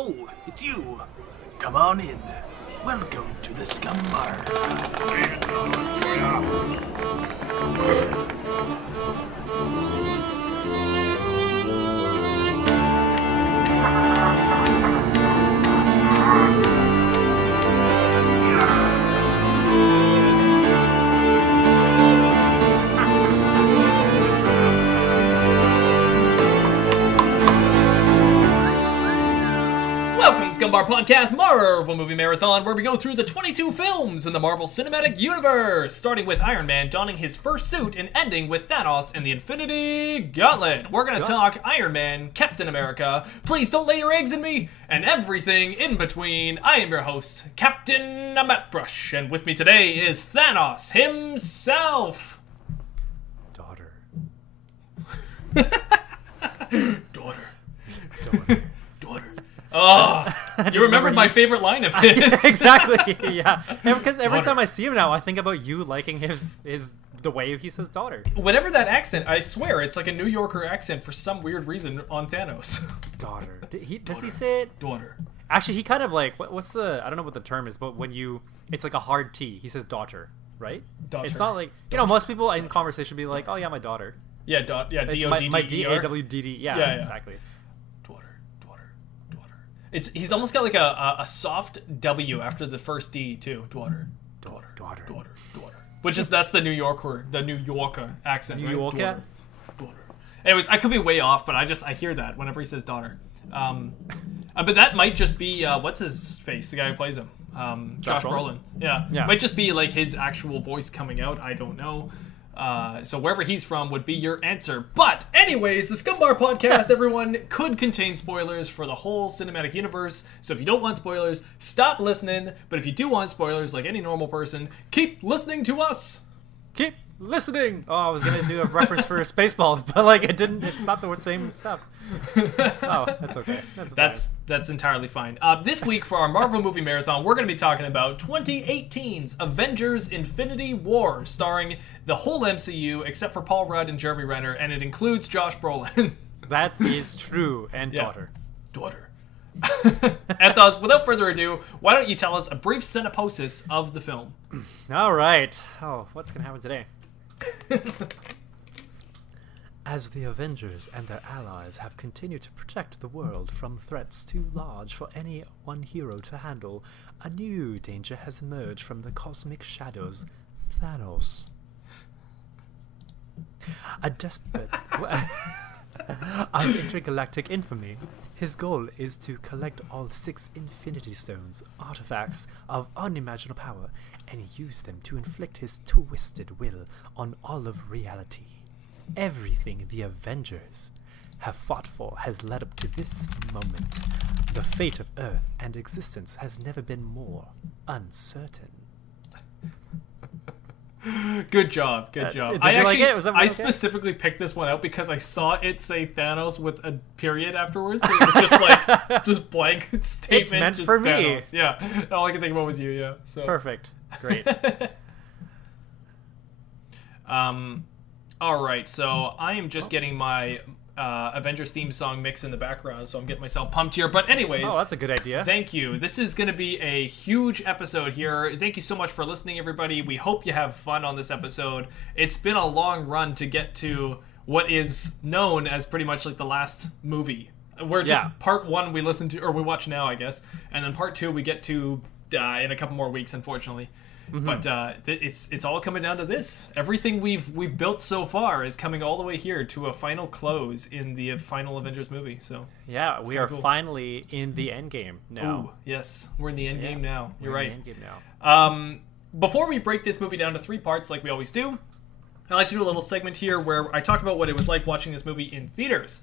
Oh, it's you. Come on in. Welcome to the Scum Bar. Scumbar Podcast Marvel Movie Marathon, where we go through the 22 films in the Marvel Cinematic Universe, starting with Iron Man donning his first suit and ending with Thanos and the Infinity Gauntlet. We're going to talk Iron Man, Captain America, Please Don't Lay Your Eggs in Me, and everything in between. I am your host, Captain Mattbrush, and with me today is Thanos himself. Daughter. Daughter. Oh, you remembered my favorite line of his. Exactly, yeah. Because every time I see him now, I think about you liking the way he says daughter. Whatever that accent, I swear, it's like a New Yorker accent for some weird reason on Thanos. Daughter. Does he say it? Daughter. Actually, he kind of like, what's the, I don't know what the term is, but when it's like a hard T, he says daughter, right? Daughter. It's not like, most people in conversation be like, oh yeah, my daughter. Yeah, D-O-D-D-E-R. My D-A-W-D-D, yeah, exactly. He's almost got like a soft W after the first D too. Daughter. Which is that's the New Yorker accent. New Yorker. Daughter. Anyways, I could be way off, but I hear that whenever he says daughter. But that might just be what's his face, the guy who plays him, Josh Brolin. Yeah, might just be like his actual voice coming out. I don't know. So wherever he's from would be your answer. But anyways, the Scumbar Podcast, everyone, could contain spoilers for the whole cinematic universe. So if you don't want spoilers, stop listening. But if you do want spoilers, like any normal person, keep listening to us. Keep listening. Oh, I was going to do a reference for Spaceballs, but like it didn't. It's not the same stuff. Oh, that's okay. That's entirely fine. This week for our Marvel movie marathon, we're going to be talking about 2018's Avengers Infinity War, starring the whole MCU except for Paul Rudd and Jeremy Renner, and it includes Josh Brolin. That is true, and daughter. Anth0z, without further ado, why don't you tell us a brief synopsis of the film? All right. Oh, what's going to happen today? As the Avengers and their allies have continued to protect the world from threats too large for any one hero to handle, a new danger has emerged from the cosmic shadows: Thanos. A despot of intergalactic infamy, his goal is to collect all 6 Infinity Stones, artifacts of unimaginable power, and use them to inflict his twisted will on all of reality. Everything the Avengers have fought for has led up to this moment. The fate of Earth and existence has never been more uncertain. Good job. Did you like it? Was that I okay? Specifically picked this one out because I saw it say Thanos with a period afterwards. So it was just like just blank statement. It's meant just for Thanos. me. Yeah, all I could think about was you. Yeah, so Perfect. Great. All right, so I am just getting my Avengers theme song mix in the background, so I'm getting myself pumped here. But anyways, that's a good idea. Thank you. This is going to be a huge episode here. Thank you so much for listening, everybody. We hope you have fun on this episode. It's been a long run to get to what is known as pretty much like the last movie. We're just part 1 we listen to, or we watch now, I guess, and then part 2 we get to in a couple more weeks, unfortunately. Mm-hmm. But it's all coming down to this. Everything we've built so far is coming all the way here to a final close in the final Avengers movie. So yeah, we are finally in the end game now. Ooh, yes, we're in the end game now. You're right. In the end game now. Before we break this movie down to 3 parts, like we always do, I like to do a little segment here where I talk about what it was like watching this movie in theaters.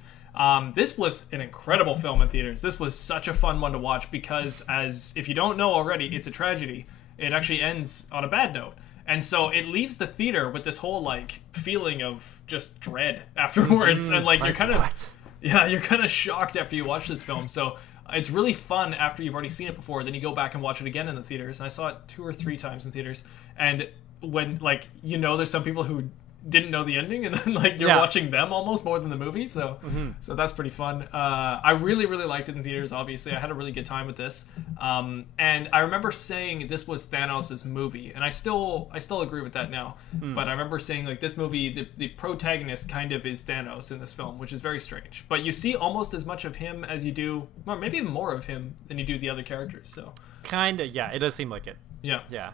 This was an incredible film in theaters. This was such a fun one to watch because, as if you don't know already, it's a tragedy. It actually ends on a bad note. And so it leaves the theater with this whole like feeling of just dread afterwards. And like you're kind of shocked after you watch this film. So it's really fun after you've already seen it before. Then you go back and watch it again in the theaters. And I saw it 2 or 3 times in theaters. And when there's some people who didn't know the ending, and then like you're watching them almost more than the movie. So so that's pretty fun. I really liked it in theaters. Obviously, I had a really good time with this. And I remember saying this was Thanos' movie, and I still agree with that now. But I remember saying like this movie, the protagonist kind of is Thanos in this film, which is very strange. But you see almost as much of him as you do, or maybe even more of him than you do the other characters. So kinda, yeah, it does seem like it. Yeah.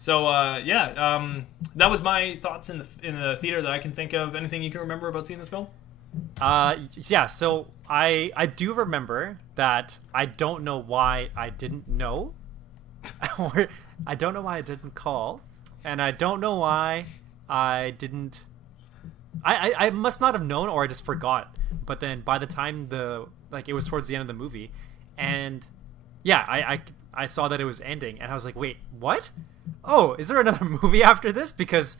So that was my thoughts in the theater that I can think of. Anything you can remember about seeing this film? Yeah. So I do remember that I don't know why I didn't know, or I don't know why I didn't call, and I don't know why I didn't. I must not have known, or I just forgot. But then by the time it was towards the end of the movie, and yeah, I saw that it was ending, and I was like, wait, what? Oh, is there another movie after this? Because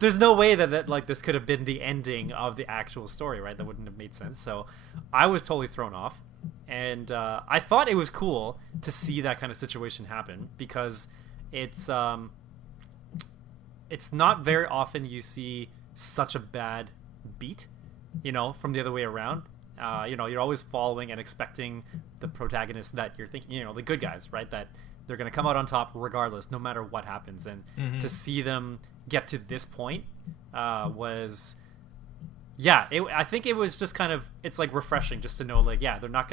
there's no way that like this could have been the ending of the actual story, right? That wouldn't have made sense. So I was totally thrown off, and I thought it was cool to see that kind of situation happen, because it's not very often you see such a bad beat, from the other way around. You're always following and expecting the protagonist that you're thinking, the good guys, right? That they're going to come out on top regardless, no matter what happens. And to see them get to this point was, I think it was just kind of, it's like refreshing just to know, like, they're not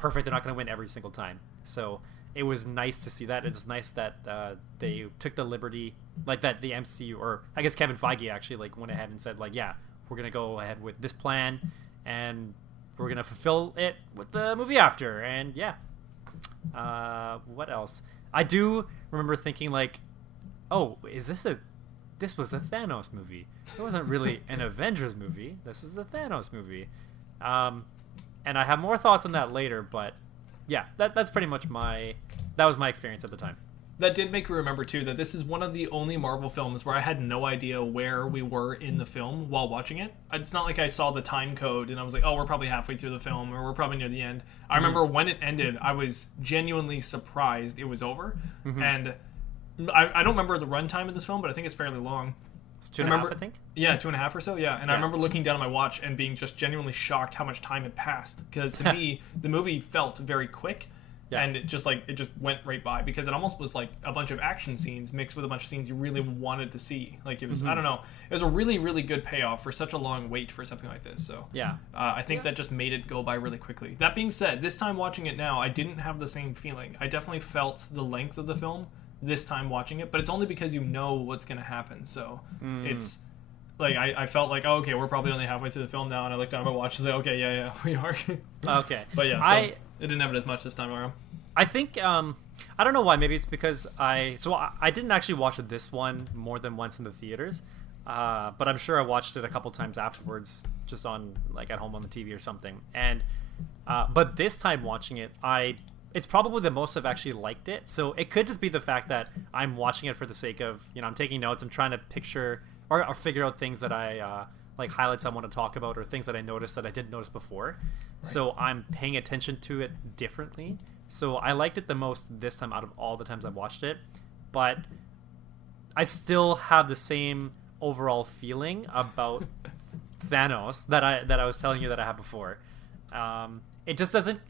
perfect. They're not going to win every single time. So it was nice to see that. It's nice that they took the liberty, like that the MCU, or I guess Kevin Feige actually like went ahead and said like, we're going to go ahead with this plan, and we're going to fulfill it with the movie after. And what else? I do remember thinking like, oh, this was a Thanos movie. It wasn't really an Avengers movie. This was the Thanos movie. And I have more thoughts on that later, but yeah, that's pretty much that was my experience at the time. That did make me remember, too, that this is one of the only Marvel films where I had no idea where we were in the film while watching it. It's not like I saw the time code and I was like, oh, we're probably halfway through the film, or we're probably near the end. I remember when it ended, I was genuinely surprised it was over. And I don't remember the runtime of this film, but I think it's fairly long. It's 2.5, I think? Yeah, 2.5 or so, yeah. And I remember looking down at my watch and being just genuinely shocked how much time had passed. Because to me, the movie felt very quick. Yeah. And it just went right by, because it almost was like a bunch of action scenes mixed with a bunch of scenes you really wanted to see. Like it was, I don't know, it was a really, really good payoff for such a long wait for something like this. So I think that just made it go by really quickly. That being said, this time watching it now, I didn't have the same feeling. I definitely felt the length of the film this time watching it, but it's only because you know what's going to happen. So it's like I felt like, oh, okay, we're probably only halfway through the film now, and I looked down at my watch and said, okay, yeah, we are. Okay. But yeah, so it didn't have it as much this time around. I think I don't know why. Maybe it's because I didn't actually watch this one more than once in the theaters, but I'm sure I watched it a couple times afterwards, just on like at home on the TV or something. And but this time watching it, it's probably the most I've actually liked it. So it could just be the fact that I'm watching it for the sake of, I'm taking notes, I'm trying to picture or figure out things that I like highlights I want to talk about, or things that I noticed that I didn't notice before. Right. So I'm paying attention to it differently. So I liked it the most this time out of all the times I've watched it, but I still have the same overall feeling about Thanos that I was telling you that I had before. It just doesn't.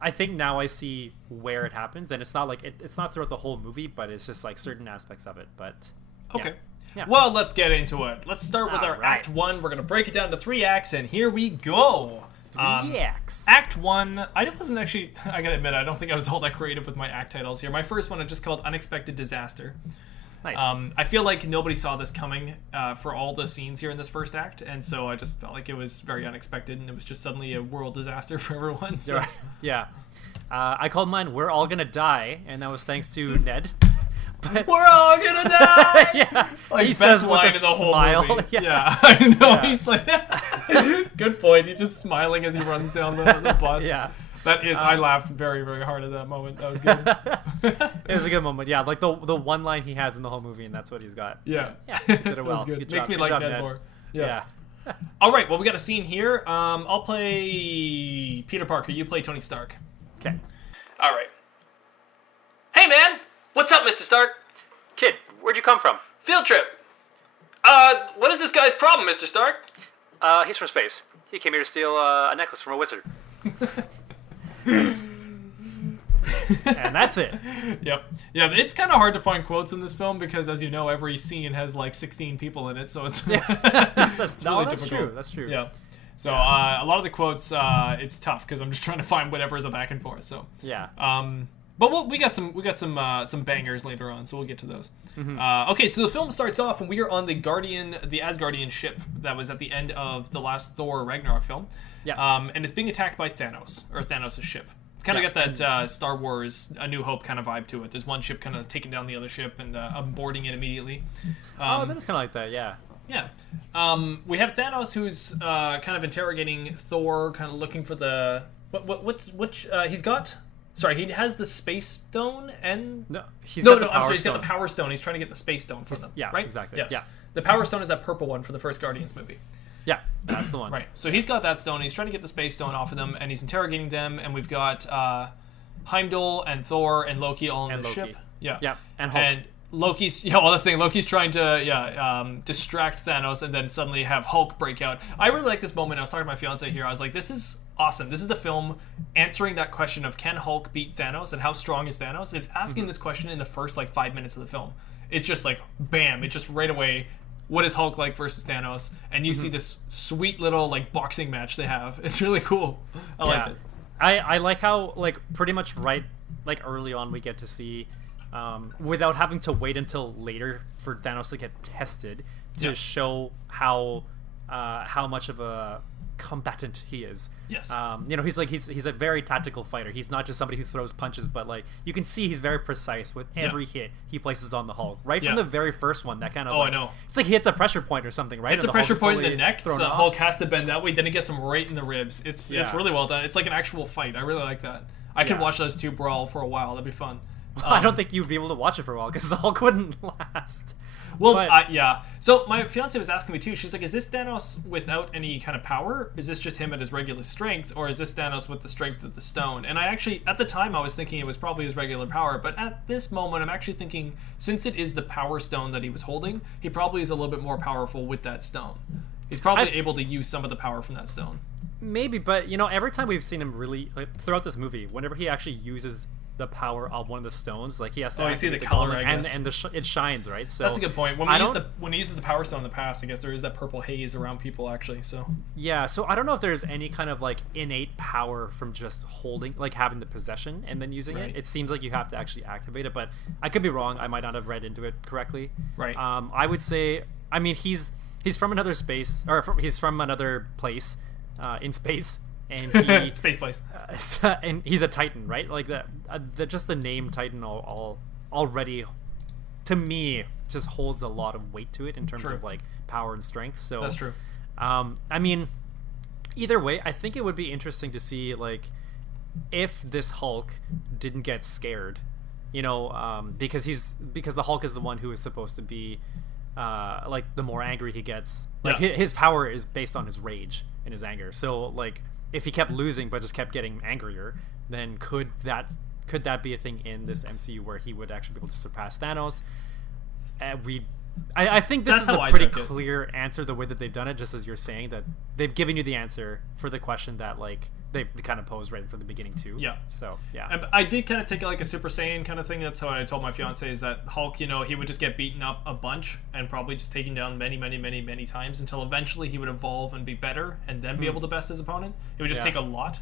I think now I see where it happens, and it's not like it's not throughout the whole movie, but it's just like certain aspects of it. But okay. Yeah. Well, let's get into it. Let's start with our Act 1. We're going to break it down to 3 acts, and here we go. 3 acts. Act 1, I wasn't actually, I gotta admit, I don't think I was all that creative with my act titles here. My first one I just called Unexpected Disaster. Nice. I feel like nobody saw this coming for all the scenes here in this first act, and so I just felt like it was very unexpected, and it was just suddenly a world disaster for everyone. So. Yeah. I called mine We're All Gonna Die, and that was thanks to Ned. But, we're all gonna die. Yeah, like he best says line with of the smile. whole movie. Yeah, I know. Yeah. He's like, good point. He's just smiling as he runs down the bus. Yeah, that is. I laughed very, very hard at that moment. That was good. It was a good moment. Yeah, like the one line he has in the whole movie, and that's what he's got. Yeah, he did it well. Good. Good Makes job. me Good like job, Ned Ned more. Yeah. All right. Well, we got a scene here. I'll play Peter Parker. You play Tony Stark. Okay. All right. Hey, man. What's up, Mr. Stark? Kid, where'd you come from? Field trip. What is this guy's problem, Mr. Stark? He's from space. He came here to steal a necklace from a wizard. And that's it. Yep. Yeah, it's kind of hard to find quotes in this film because, as you know, every scene has like 16 people in it, so it's, That's really that's difficult. true. That's true. Yeah. So a lot of the quotes, it's tough because I'm just trying to find whatever is a back and forth. So Yeah. but we got some bangers later on, so we'll get to those. Okay, so the film starts off and we are on the Asgardian ship that was at the end of the last Thor Ragnarok film. Yeah. And it's being attacked by Thanos, or Thanos' ship. It's kind of got that Star Wars A New Hope kind of vibe to it. There's one ship kind of taking down the other ship and boarding it immediately. That is kind of like that, yeah. Yeah. We have Thanos who's kind of interrogating Thor, kind of looking for the... he's got... Sorry, he has the Space Stone and... I'm sorry, he's got the Power Stone. He's trying to get the Space Stone from them. Yeah, right? exactly. Yes. Yeah. The Power Stone is that purple one for the first Guardians movie. Yeah, that's the one. Right. So he's got that stone. He's trying to get the Space Stone off of them, and he's interrogating them. And we've got Heimdall and Thor and Loki all in the Loki. ship. Yeah. Yeah, and Hulk. And Loki's that's the thing. Loki's trying to distract Thanos, and then suddenly have Hulk break out. I really like this moment. I was talking to my fiance here. I was like, this is awesome. This is the film answering that question of can Hulk beat Thanos and how strong is Thanos. It's asking this question in the first 5 minutes of the film. It's just like bam. It just right away. What is Hulk like versus Thanos? And you see this sweet little boxing match they have. It's really cool. I like it. I like how pretty much right early on we get to see without having to wait until later for Thanos to get tested to show how much of a combatant he is. Yes. He's a very tactical fighter. He's not just somebody who throws punches, but you can see he's very precise with every hit he places on the Hulk. Right from the very first one, that kind of I know. It's like he hits a pressure point or something, right? It's and a pressure point in the neck, so off. Hulk has to bend that way, then it gets him right in the ribs. It's really well done. It's like an actual fight. I really like that. I could watch those two brawl for a while. That'd be fun. I don't think you'd be able to watch it for a while because the Hulk wouldn't last. Well, yeah. So my fiance was asking me too. She's like, "Is this Thanos without any kind of power? Is this just him at his regular strength, or is this Thanos with the strength of the stone?" And I actually, at the time, I was thinking it was probably his regular power. But at this moment, I'm actually thinking, since it is the Power Stone that he was holding, he probably is a little bit more powerful with that stone. He's probably able to use some of the power from that stone. Maybe, but every time we've seen him really throughout this movie, whenever he actually uses the power of one of the stones, he has to. Oh, you see the color, golden, I guess. and it shines, right? So that's a good point. When he uses the Power Stone in the past, I guess there is that purple haze around people actually. So yeah, so I don't know if there's any kind of innate power from just holding, having the possession and then using it. It seems like you have to actually activate it, but I could be wrong. I might not have read into it correctly. Right. I would say, he's from another space, or he's from another place, in space. And he space place, and he's a Titan, right? Just the name Titan all already, to me, just holds a lot of weight to it in terms of power and strength. So that's true. Either way, I think it would be interesting to see if this Hulk didn't get scared, because the Hulk is the one who is supposed to be the more angry he gets, his power is based on his rage and his anger. So if he kept losing but just kept getting angrier, then could that be a thing in this MCU where he would actually be able to surpass Thanos? I think this is a pretty clear answer the way that they've done it, just as you're saying, that they've given you the answer for the question that they kind of posed right from the beginning too. Yeah. So yeah. I did kind of take it a Super Saiyan kind of thing. That's how I told my fiance, is that Hulk, he would just get beaten up a bunch and probably just taken down many, many, many, many times until eventually he would evolve and be better and then be able to best his opponent. It would just take a lot,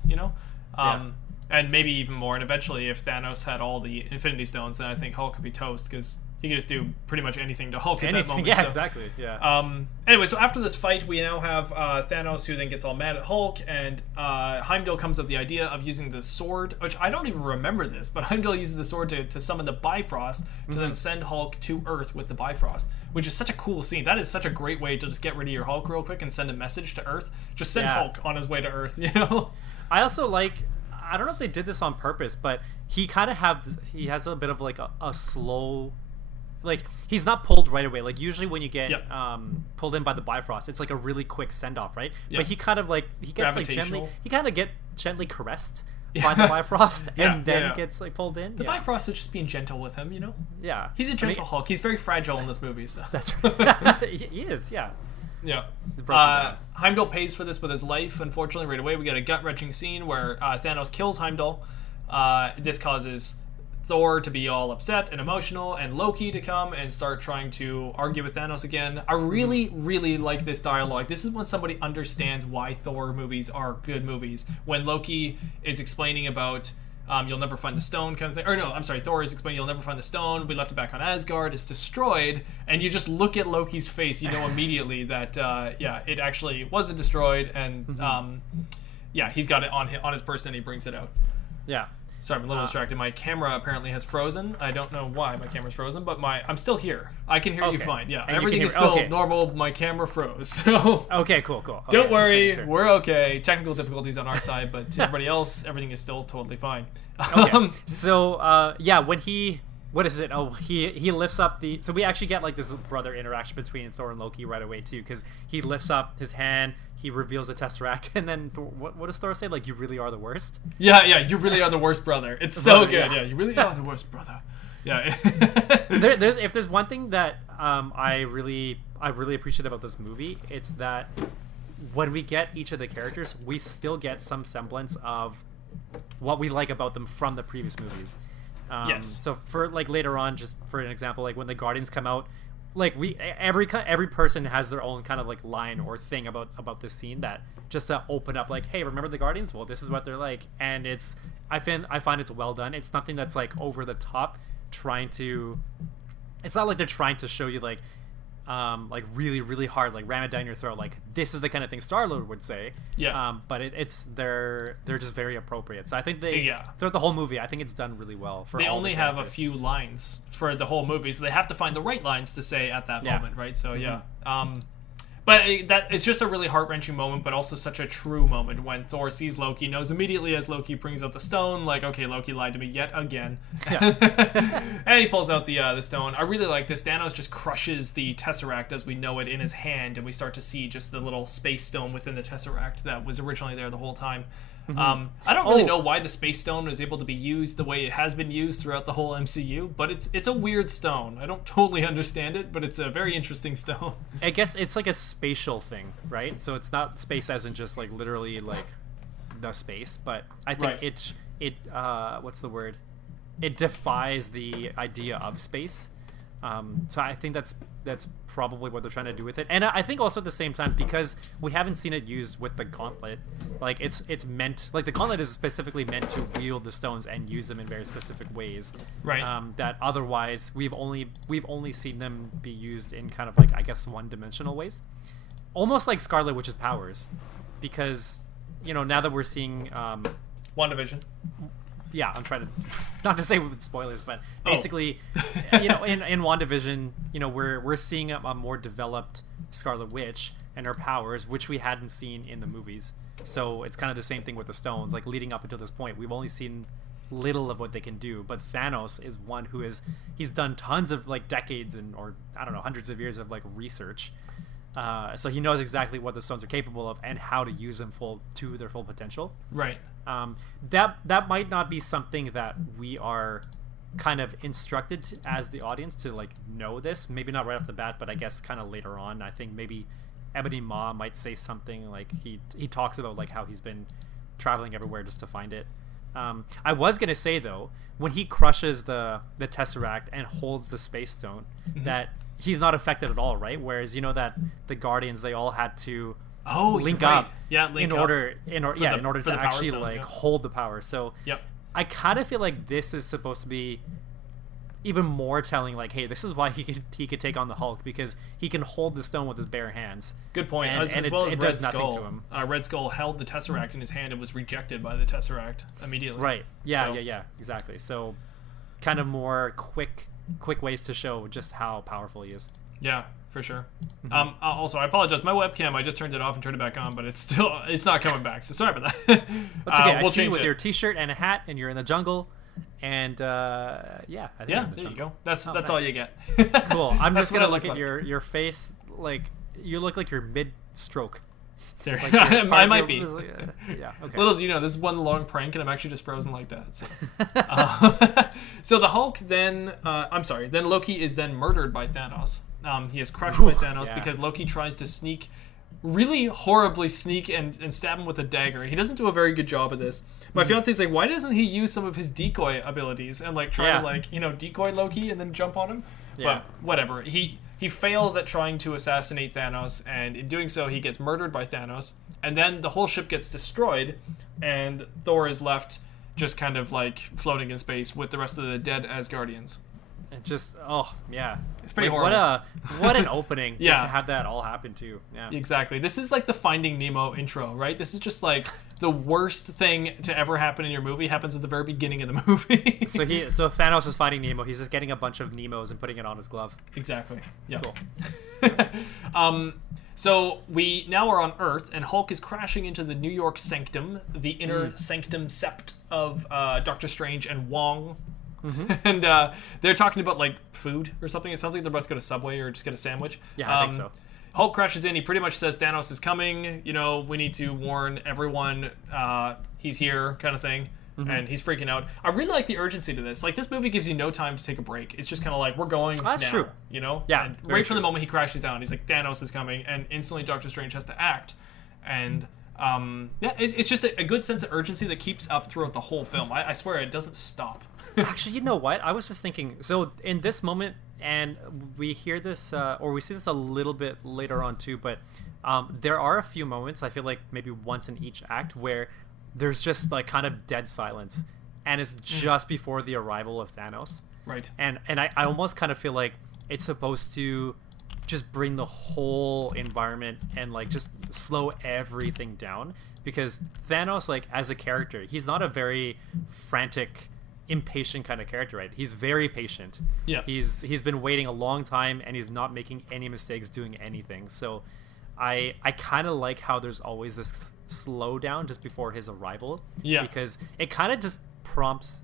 and maybe even more. And eventually, if Thanos had all the Infinity Stones, then I think Hulk could be toast, because he could just do pretty much anything to Hulk at that moment. Yeah, exactly. Yeah. Anyway, so after this fight, we now have Thanos, who then gets all mad at Hulk, and Heimdall comes up with the idea of using the sword, which I don't even remember this, but Heimdall uses the sword to summon the Bifrost to then send Hulk to Earth with the Bifrost, which is such a cool scene. That is such a great way to just get rid of your Hulk real quick and send a message to Earth. Just send Hulk on his way to Earth, I also I don't know if they did this on purpose, but he kind of has a bit of a slow, he's not pulled right away. Usually when you get pulled in by the Bifrost, it's a really quick send off, right? But he kind of he gets gently caressed by the Bifrost Yeah, and then yeah. gets like pulled in. The Bifrost is just being gentle with him, you know? Yeah. He's a gentle Hulk. He's very fragile in this movie, so. That's right. He is, yeah. Yeah. broken down. Heimdall pays for this with his life. Unfortunately, right away, we get a gut-wrenching scene where Thanos kills Heimdall. This causes Thor to be all upset and emotional, and Loki to come and start trying to argue with Thanos again. I really, really like this dialogue. This is when somebody understands why Thor movies are good movies. When Loki is explaining about you'll never find the stone kind of thing. Or no, I'm sorry, Thor is explaining you'll never find the stone. We left it back on Asgard. It's destroyed. And you just look at Loki's face, you know immediately that, it actually wasn't destroyed. And, he's got it on his person and he brings it out. Yeah. Sorry, I'm a little distracted. My camera apparently has frozen. I don't know why my camera's frozen, but I'm still here. I can hear you fine. Yeah, And everything is still normal. My camera froze. So Okay, cool. don't Okay, worry, just making sure. we're okay. Technical difficulties on our side, but to everybody else, everything is still totally fine. Okay. So, when what is it? Oh, he lifts up the. So we actually get like this brother interaction between Thor and Loki right away too, because he lifts up his hand, he reveals the Tesseract, and then what does Thor say? Like, you really are the worst. Yeah, you really are the worst brother. It's so Brother, good. yeah. Yeah, you really are the worst brother. Yeah. If there's one thing that I really appreciate about this movie, it's that when we get each of the characters, we still get some semblance of what we like about them from the previous movies. Yes. So for like later on, just for an example, like when the Guardians come out, like every person has their own kind of like line or thing about this scene that just to open up like, hey, remember the Guardians? Well, this is what they're like, and I find it's well done. It's nothing that's like over the top trying to. It's not like they're trying to show you like really really hard, like ram it down your throat, like this is the kind of thing Star-Lord would say. Yeah. But they're just very appropriate. So I think throughout the whole movie, I think it's done really well. They only have a few lines for the whole movie, so they have to find the right lines to say at that moment, right? So but it's just a really heart-wrenching moment, but also such a true moment when Thor sees Loki, knows immediately as Loki brings out the stone, like, okay, Loki lied to me yet again. Yeah. And he pulls out the stone. I really like this. Thanos just crushes the Tesseract as we know it in his hand, and we start to see just the little space stone within the Tesseract that was originally there the whole time. I don't really know why the space stone was able to be used the way it has been used throughout the whole MCU, but it's a weird stone. I don't totally understand it, but it's a very interesting stone. I guess it's like a spatial thing, right? So it's not space as in just like literally like the space, but I think it what's the word? It defies the idea of space. So I think that's probably what they're trying to do with it, and I think also at the same time, because we haven't seen it used with the gauntlet, like it's meant, like the gauntlet is specifically meant to wield the stones and use them in very specific ways, right? That otherwise we've only seen them be used in kind of like, I guess, one-dimensional ways, almost like Scarlet Witch's powers, because now that we're seeing WandaVision. Yeah, I'm trying to not to say with spoilers, but basically, in WandaVision, we're seeing a more developed Scarlet Witch and her powers, which we hadn't seen in the movies. So it's kind of the same thing with the stones. Like leading up until this point, we've only seen little of what they can do. But Thanos is one who he's done tons of like decades or I don't know, hundreds of years of like research. So he knows exactly what the stones are capable of and how to use them to their full potential. Right. That might not be something that we are kind of instructed to, as the audience, to like know this. Maybe not right off the bat, but I guess kind of later on. I think maybe Ebony Maw might say something like he talks about like how he's been traveling everywhere just to find it. I was gonna say though, when he crushes the Tesseract and holds the Space Stone, that he's not affected at all, right? Whereas that the Guardians, they all had to link up, in order to actually like hold the power. So I kind of feel like this is supposed to be even more telling, like, hey, this is why he could take on the Hulk, because he can hold the stone with his bare hands. Good point. And as well as it Red does nothing Skull. to him. Red Skull held the Tesseract in his hand and was rejected by the Tesseract immediately. Right. Yeah, exactly. So kind of more quick ways to show just how powerful he is. Yeah, for sure. Also, I apologize. My webcam, I just turned it off and turned it back on, but it's not coming back. So sorry about that. That's okay. We'll I see you with it. your t-shirt and a hat, and you're in the jungle. And I think you're in the there jungle. you go. That's nice. all you get. Cool. I'm just That's what gonna I look look at like. your face. Like, you look like you're mid-stroke. There, Like, you're I might be. Yeah. Okay. Little do you know, this is one long prank, and I'm actually just frozen like that. So, so the Hulk then, then Loki is then murdered by Thanos. He is crushed by Thanos because Loki tries to really horribly sneak and stab him with a dagger. He doesn't do a very good job of this. My fiance's like, why doesn't he use some of his decoy abilities and like try to decoy Loki and then jump on him? Yeah. But whatever. He fails at trying to assassinate Thanos, and in doing so, he gets murdered by Thanos. And then the whole ship gets destroyed, and Thor is left just kind of like floating in space with the rest of the dead Asgardians. It just, it's pretty horrible. What an opening just to have that all happen too. Yeah, exactly. This is like the Finding Nemo intro, right? This is just like the worst thing to ever happen in your movie happens at the very beginning of the movie. So Thanos is finding Nemo. He's just getting a bunch of Nemos and putting it on his glove. Exactly. Yeah. Cool. So we now are on Earth, and Hulk is crashing into the New York Sanctum, the inner sanctum sept of Doctor Strange and Wong. And they're talking about like food or something. It sounds like they're about to go to Subway or just get a sandwich. Yeah, I think so. Hulk crashes in. He pretty much says Thanos is coming. You know, we need to warn everyone. He's here, kind of thing. And he's freaking out. I really like the urgency to this. Like, this movie gives you no time to take a break. It's just kind of like, we're going now. That's true. You know? Yeah. And right from the moment he crashes down, he's like, Thanos is coming, and instantly Doctor Strange has to act. And it's just a good sense of urgency that keeps up throughout the whole film. I swear it doesn't stop. Actually, you know what? I was just thinking. So in this moment, and we hear this, or we see this a little bit later on too, but there are a few moments, I feel like maybe once in each act, where there's just like kind of dead silence, and it's just before the arrival of Thanos. Right. And I almost kind of feel like it's supposed to just bring the whole environment and like just slow everything down, because Thanos, like, as a character, he's not a very frantic, impatient kind of character, right? He's very patient. Yeah. He's been waiting a long time, and he's not making any mistakes doing anything. So I kind of like how there's always this slowdown just before his arrival. Yeah. Because it kind of just prompts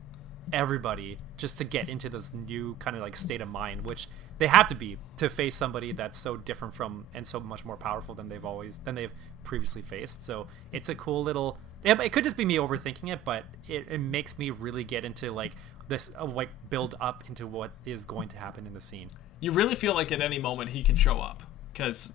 everybody just to get into this new kind of like state of mind, which they have to be to face somebody that's so different from and so much more powerful than they've previously faced. So it's a cool little. It could just be me overthinking it, but it makes me really get into like this like build up into what is going to happen in the scene. You really feel like at any moment he can show up, because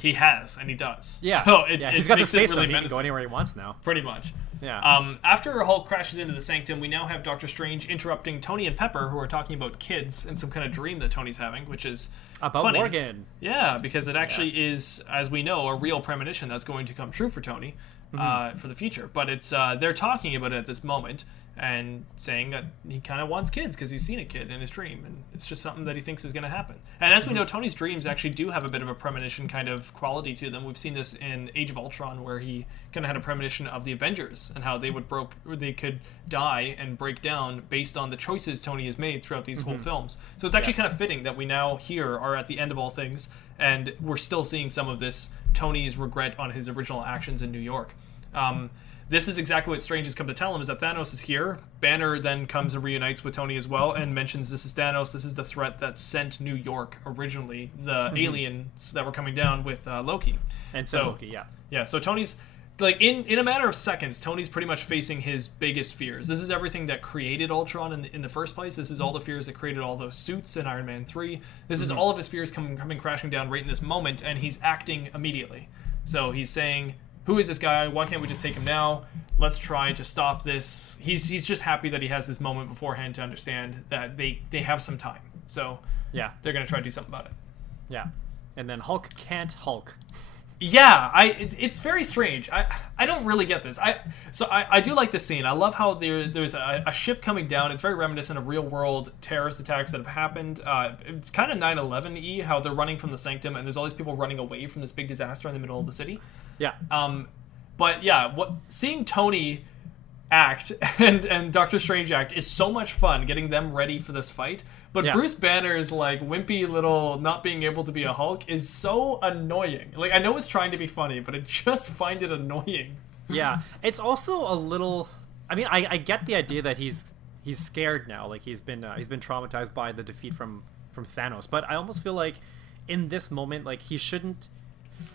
he has, and he does. Yeah, so he's got the space really on. He can go anywhere he wants now. Pretty much. Yeah. After Hulk crashes into the Sanctum, we now have Doctor Strange interrupting Tony and Pepper, who are talking about kids and some kind of dream that Tony's having, which is about funny. Morgan. Yeah, because it actually is, as we know, a real premonition that's going to come true for Tony for the future. But it's they're talking about it at this moment and saying that he kind of wants kids because he's seen a kid in his dream, and it's just something that he thinks is going to happen. And as we know, Tony's dreams actually do have a bit of a premonition kind of quality to them. We've seen this in Age of Ultron, where he kind of had a premonition of the Avengers and how they could die and break down based on the choices Tony has made throughout these whole films. So it's actually kind of fitting that we now here are at the end of all things, and we're still seeing some of this Tony's regret on his original actions in New York. This is exactly what Strange has come to tell him, is that Thanos is here. Banner then comes and reunites with Tony as well and mentions this is Thanos, this is the threat that sent New York originally, the aliens that were coming down with Loki. And so Loki, Yeah, so Tony's, like, in a matter of seconds, Tony's pretty much facing his biggest fears. This is everything that created Ultron in the first place. This is all the fears that created all those suits in Iron Man 3. This is all of his fears coming crashing down right in this moment, and he's acting immediately. So he's saying, who is this guy? Why can't we just take him now? Let's try to stop this. He's just happy that he has this moment beforehand to understand that they have some time. So yeah, they're going to try to do something about it. Yeah. And then Hulk can't Hulk. Yeah, it's very strange. I don't really get this. I do like this scene. I love how there's a ship coming down. It's very reminiscent of real world terrorist attacks that have happened. It's kind of 9/11-y, how they're running from the Sanctum and there's all these people running away from this big disaster in the middle of the city. Yeah. But yeah, seeing Tony act and Doctor Strange act is so much fun, getting them ready for this fight. But Bruce Banner's like wimpy little not being able to be a Hulk is so annoying. Like, I know it's trying to be funny, but I just find it annoying. Yeah, it's also a little. I mean, I get the idea that he's scared now. Like, he's been traumatized by the defeat from Thanos. But I almost feel like in this moment, like, he shouldn't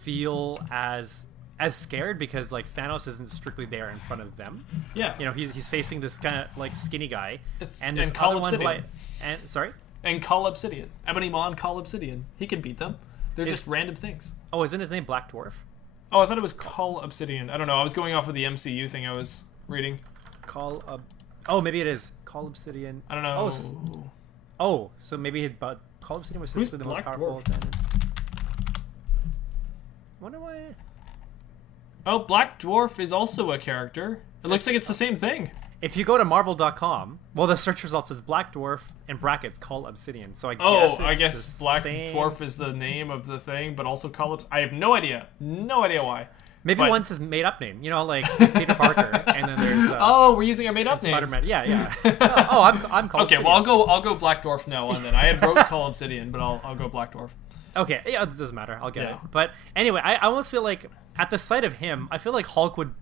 feel as as scared because like Thanos isn't strictly there in front of them. Yeah. You know, he's facing this kind of like skinny guy, And this Call other one who Obsidian. and Call Obsidian. Ebony Maw and Call Obsidian. He can beat them. They're just random things. Oh, isn't his name Black Dwarf? Oh, I thought it was Call Obsidian. I don't know. I was going off of the MCU thing I was reading. Oh, maybe it is Call Obsidian. I don't know. So maybe but Call Obsidian was Who's the most Black powerful. Dwarf? Wonder why. Oh, Black Dwarf is also a character. It looks like it's the same thing. If you go to Marvel.com, well, the search results says Black Dwarf in brackets Call Obsidian. So I guess Black Dwarf is the name of the thing, but also Call I have no idea. No idea why. Maybe But- one's his made-up name. You know, like there's Peter Parker, and then there's we're using our made-up names. Spider-Man. Yeah. I'm Call Okay, Obsidian. well I'll go Black Dwarf now on then. I had wrote Call Obsidian, but I'll go Black Dwarf. Okay, yeah, it doesn't matter. I'll get Yeah. it. But anyway, I almost feel like at the sight of him, I feel like Hulk would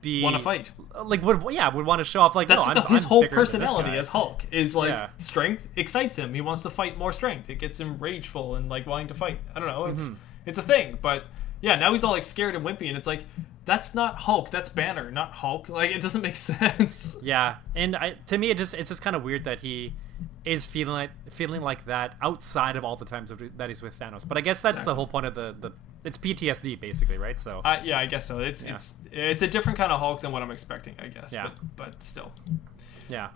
be Want to fight? Like would want to show off. Like That's no, his I'm whole bigger than this personality guy. as Hulk is like Yeah. strength excites him. He wants to fight more strength. It gets him rageful and like wanting to fight. I don't know. Mm-hmm. It's a thing, but yeah, now he's all like scared and wimpy, and it's like that's not Hulk. That's Banner, not Hulk. Like it doesn't make sense. Yeah, and to me, it's just kind of weird that he is feeling like that outside of all the times that he's with Thanos. But I guess that's the whole point of the it's PTSD basically, right? So Yeah, I guess so. It's a different kind of Hulk than what I'm expecting, I guess. Yeah. But still. yeah,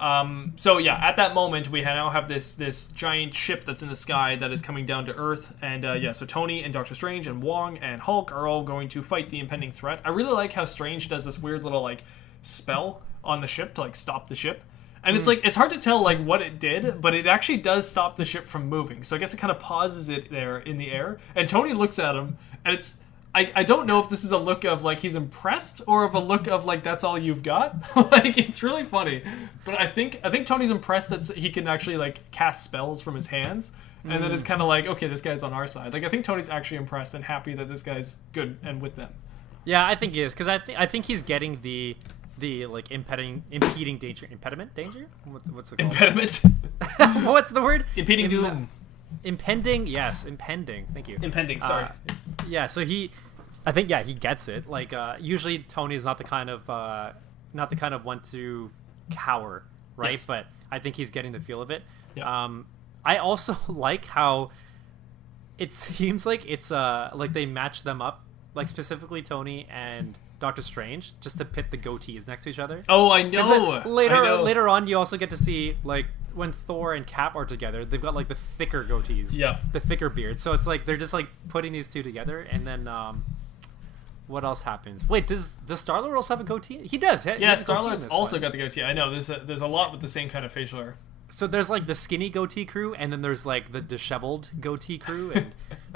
So yeah, at that moment we now have this giant ship that's in the sky that is coming down to Earth, and so Tony and Doctor Strange and Wong and Hulk are all going to fight the impending threat. I really like how Strange does this weird little like spell on the ship to like stop the ship, and it's like it's hard to tell like what it did, but it actually does stop the ship from moving. So I guess it kind of pauses it there in the air, and Tony looks at him, and it's. I don't know if this is a look of like he's impressed or of a look of like that's all you've got. Like it's really funny, but I think Tony's impressed that he can actually like cast spells from his hands, and then it's kind of like okay, this guy's on our side. Like I think Tony's actually impressed and happy that this guy's good and with them. yeah. I think he is because I think he's getting the like impeding danger. What's it called? Impediment, What's the word? impeding doom, Impending. Yes, impending. Thank you. impending. Sorry. Yeah, so he gets it. Like usually Tony's not the kind of one to cower, right? Yes. But I think he's getting the feel of it. Yeah. I also like how it seems like it's like they match them up, like specifically Tony and Doctor Strange, just to pit the goatees next to each other. Oh, I 'Cause know. then later I know. later on, you also get to see like when Thor and Cap are together, they've got like the thicker goatees, Yeah. the thicker beards. So it's like they're just like putting these two together, and then what else happens? Wait, does Star-Lord also have a goatee? He does. He Yeah, has a goatee in Star-Lord's this also one. got the goatee. I know. There's a lot with the same kind of facial hair. So there's like the skinny goatee crew, and then there's like the disheveled goatee crew, and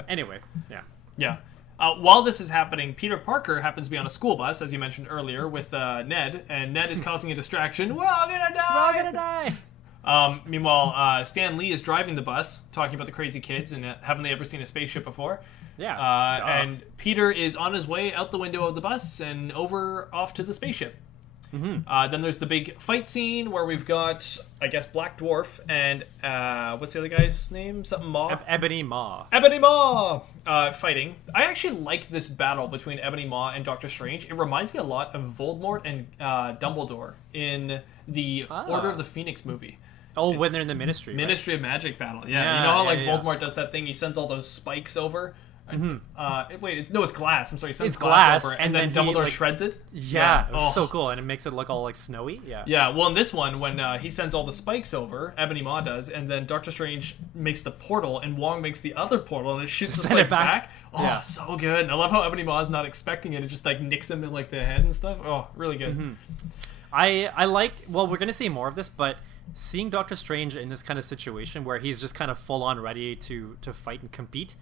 anyway, yeah. Yeah. While this is happening, Peter Parker happens to be on a school bus, as you mentioned earlier, with Ned, and Ned is causing a distraction. We're all gonna die! We're all gonna die. Meanwhile, Stan Lee is driving the bus, talking about the crazy kids, and haven't they ever seen a spaceship before? Yeah. And Peter is on his way out the window of the bus and off to the spaceship. Mm-hmm. Then there's the big fight scene where we've got, I guess, Black Dwarf and what's the other guy's name? Something Maw? Ebony Maw. Ebony Maw fighting. I actually like this battle between Ebony Maw and Doctor Strange. It reminds me a lot of Voldemort and Dumbledore in the Order of the Phoenix movie. Oh, when they're in the Ministry. Right? Ministry of Magic battle. Yeah, Yeah, you know how like yeah. Voldemort does that thing? He sends all those spikes over. It's glass. I'm sorry, he sends It's glass glass, over, and and then then he, Dumbledore like- shreds it. Yeah, it was Oh. so cool, and it makes it look all like snowy. Yeah. Yeah, well, in this one, when he sends all the spikes over, Ebony Maw does, and then Doctor Strange makes the portal, and Wong makes the other portal, and it shoots the send it spikes back. back. Oh, Yeah. so good. And I love how Ebony Maw is not expecting it. It just, like, nicks him in, like, the head and stuff. Oh, really good. I like. Well, we're gonna see more of this, but seeing Doctor Strange in this kind of situation where he's just kind of full on ready to fight and compete,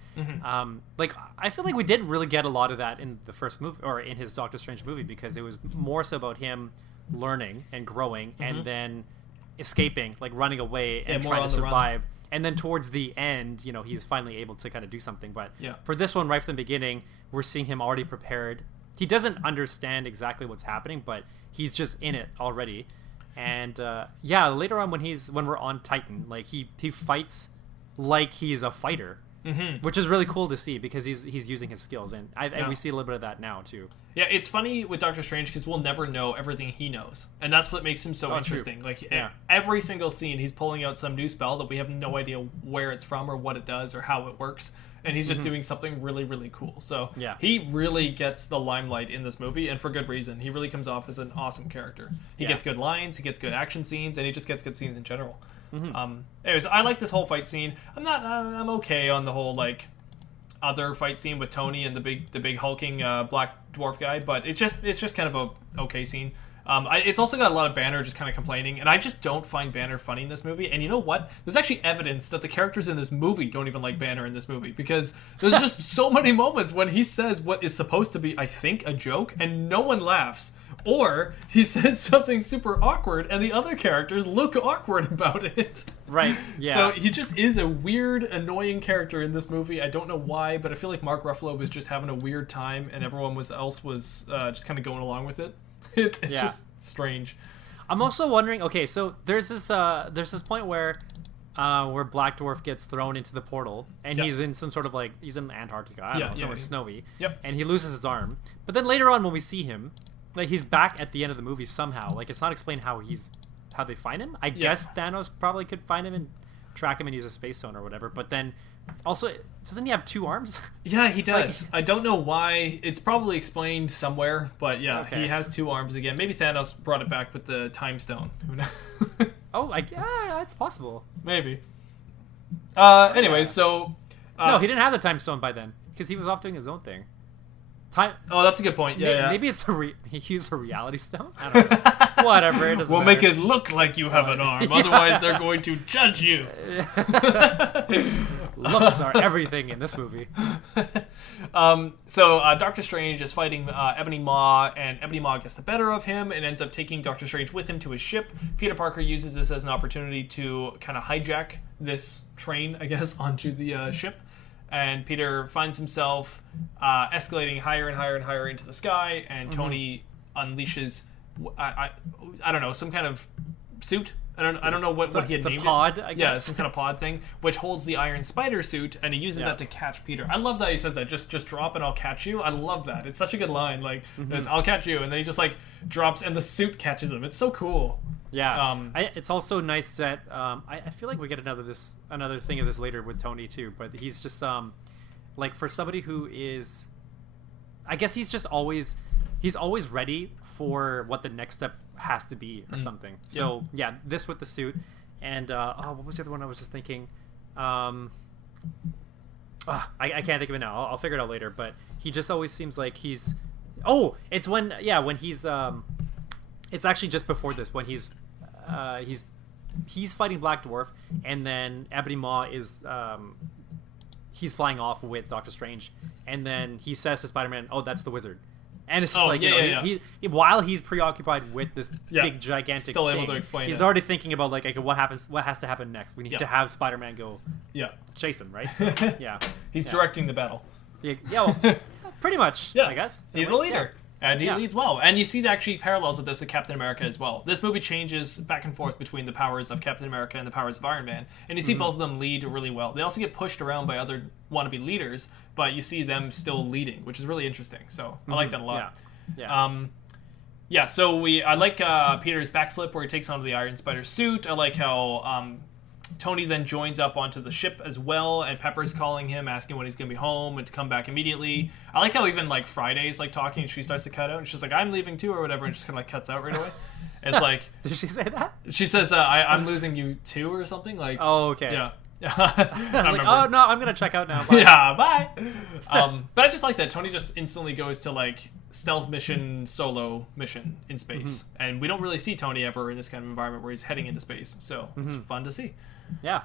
like I feel like we didn't really get a lot of that in the first movie or in his Doctor Strange movie because it was more so about him learning and growing and then escaping, like running away and more trying on to the run. survive. And then towards the end, he's finally able to kind of do something. But Yeah. for this one, right from the beginning, we're seeing him already prepared. He doesn't understand exactly what's happening, but he's just in it already. And later on when we're on Titan, like he fights like he's a fighter, which is really cool to see because he's using his skills, and we see a little bit of that now too. Yeah, it's funny with Doctor Strange because we'll never know everything he knows, and that's what makes him so interesting. True. Like every single scene, he's pulling out some new spell that we have no idea where it's from or what it does or how it works, and he's just doing something really, really cool. So he really gets the limelight in this movie, and for good reason. He really comes off as an awesome character. He gets good lines, he gets good action scenes, and he just gets good scenes in general. Anyways, I like this whole fight scene. I'm okay on the whole like other fight scene with Tony and the big hulking black dwarf guy, but it's just kind of a okay scene. It's also got a lot of Banner just kind of complaining, and I just don't find Banner funny in this movie. And you know what? There's actually evidence that the characters in this movie don't even like Banner in this movie, because there's just so many moments when he says what is supposed to be, I think, a joke, and no one laughs. Or he says something super awkward, and the other characters look awkward about it. Right, yeah. So he just is a weird, annoying character in this movie. I don't know why, but I feel like Mark Ruffalo was just having a weird time, and everyone else was just kind of going along with it. It's just strange. I'm also wondering. Okay, so there's this point where Black Dwarf gets thrown into the portal, and he's in some sort of like he's in Antarctica, I don't know, somewhere snowy. Yep. And he loses his arm. But then later on, when we see him, like he's back at the end of the movie somehow. Like it's not explained how they find him. I guess Thanos probably could find him and track him and use a space zone or whatever. But then also, doesn't he have 2 arms? Yeah, he does. I don't know why. It's probably explained somewhere, but he has 2 arms again. Maybe Thanos brought it back with the time stone. Who knows? Oh, yeah, it's possible. Maybe. Anyways, so no, he didn't have the time stone by then because he was off doing his own thing. Oh, that's a good point. Yeah, maybe it's he used the reality stone. I don't know. Whatever. It doesn't we'll matter. make it look like you have an arm. Otherwise, they're going to judge you. Looks are everything in this movie. So Doctor Strange is fighting Ebony Maw, and Ebony Maw gets the better of him and ends up taking Doctor Strange with him to his ship. Peter Parker uses this as an opportunity to kind of hijack this train, I guess, onto the ship. And Peter finds himself escalating higher and higher and higher into the sky, and Tony unleashes, I don't know, some kind of suit. I don't know what he had named it. It's a pod, I guess. Yeah, some kind of pod thing, which holds the Iron Spider suit, and he uses that to catch Peter. I love that he says that. Just drop and I'll catch you. I love that. It's such a good line. Like, I'll catch you, and then he just like drops, and the suit catches him. It's so cool. Yeah, it's also nice that I feel like we get another thing of this later with Tony too. But he's just like for somebody who is, I guess he's always ready for what the next step has to be or something. So this with the suit, and what was the other one I was just thinking? I can't think of it now. I'll figure it out later. But he just always seems like he's. Oh, it's when he's it's actually just before this when he's fighting Black Dwarf, and then Ebony Maw is he's flying off with Doctor Strange, and then he says to Spider-Man, "Oh, that's the wizard." And it's just he while he's preoccupied with this big gigantic still thing, able to explain he's it. already thinking about like okay, what has to happen next. We need to have Spider-Man go chase him, right? So, he's directing the battle. Well, pretty much. I guess he's a leader. And he leads well. And you see the actually parallels of this with Captain America as well. This movie changes back and forth between the powers of Captain America and the powers of Iron Man. And you see both of them lead really well. They also get pushed around by other wannabe leaders, but you see them still leading, which is really interesting. So I like that a lot. So I like Peter's backflip where he takes onto the Iron Spider suit. I like how Tony then joins up onto the ship as well, and Pepper's calling him, asking when he's going to be home and to come back immediately. I like how even like Friday's like talking and she starts to cut out and she's like, I'm leaving too or whatever, and just kind of like cuts out right away. It's like... Did she say that? She says, I'm losing you too or something. Like, oh, okay. Yeah. Like, oh no, I'm going to check out now. Bye. Yeah, bye. But I just like that. Tony just instantly goes to like stealth mission, solo mission in space. And we don't really see Tony ever in this kind of environment where he's heading into space. So it's fun to see. Yeah.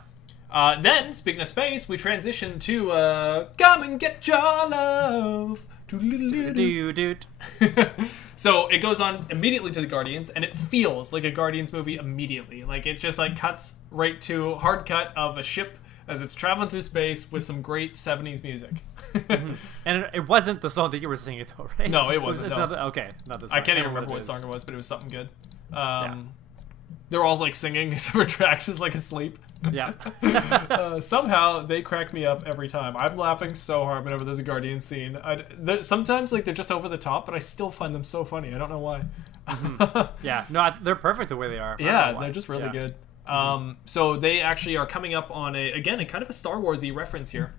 Then, speaking of space, we transition to Come and Get Your Love. So it goes on immediately to the Guardians, and it feels like a Guardians movie immediately. Like it just like cuts right to a hard cut of a ship as it's traveling through space with some great 70s music. And it wasn't the song that you were singing though, right? No, it wasn't. It's not the, okay, not the song. I can't even remember what song it was, but it was something good. They're all like singing, except for Drax is like asleep. Yeah. Somehow they crack me up every time. I'm laughing so hard whenever there's a Guardian scene. Sometimes like they're just over the top, but I still find them so funny. I don't know why. Yeah, no, they're perfect the way they are. Yeah, they're just really good. So they actually are coming up on a kind of a Star Wars-y reference here.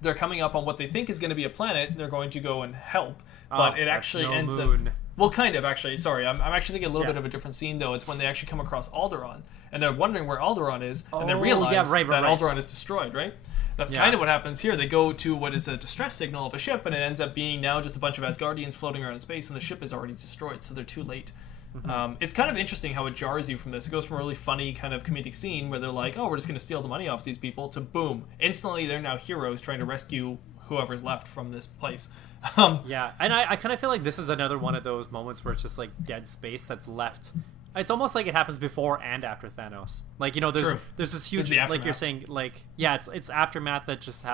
They're coming up on what they think is going to be a planet. They're going to go and help, but it actually ends up. Well, kind of actually. Sorry, I'm actually thinking a little bit of a different scene though. It's when they actually come across Alderaan, and they're wondering where Alderaan is, and they realize that Alderaan is destroyed. Right. That's kind of what happens here. They go to what is a distress signal of a ship, and it ends up being now just a bunch of Asgardians floating around in space, and the ship is already destroyed, so they're too late. It's kind of interesting how it jars you from this. It goes from a really funny kind of comedic scene where they're like, oh, we're just going to steal the money off these people, to boom. Instantly, they're now heroes trying to rescue whoever's left from this place. Yeah, and I kind of feel like this is another one of those moments where it's just like dead space that's left. It's almost like it happens before and after Thanos. Like, you know, there's this huge, like you're saying, like, yeah, it's aftermath that just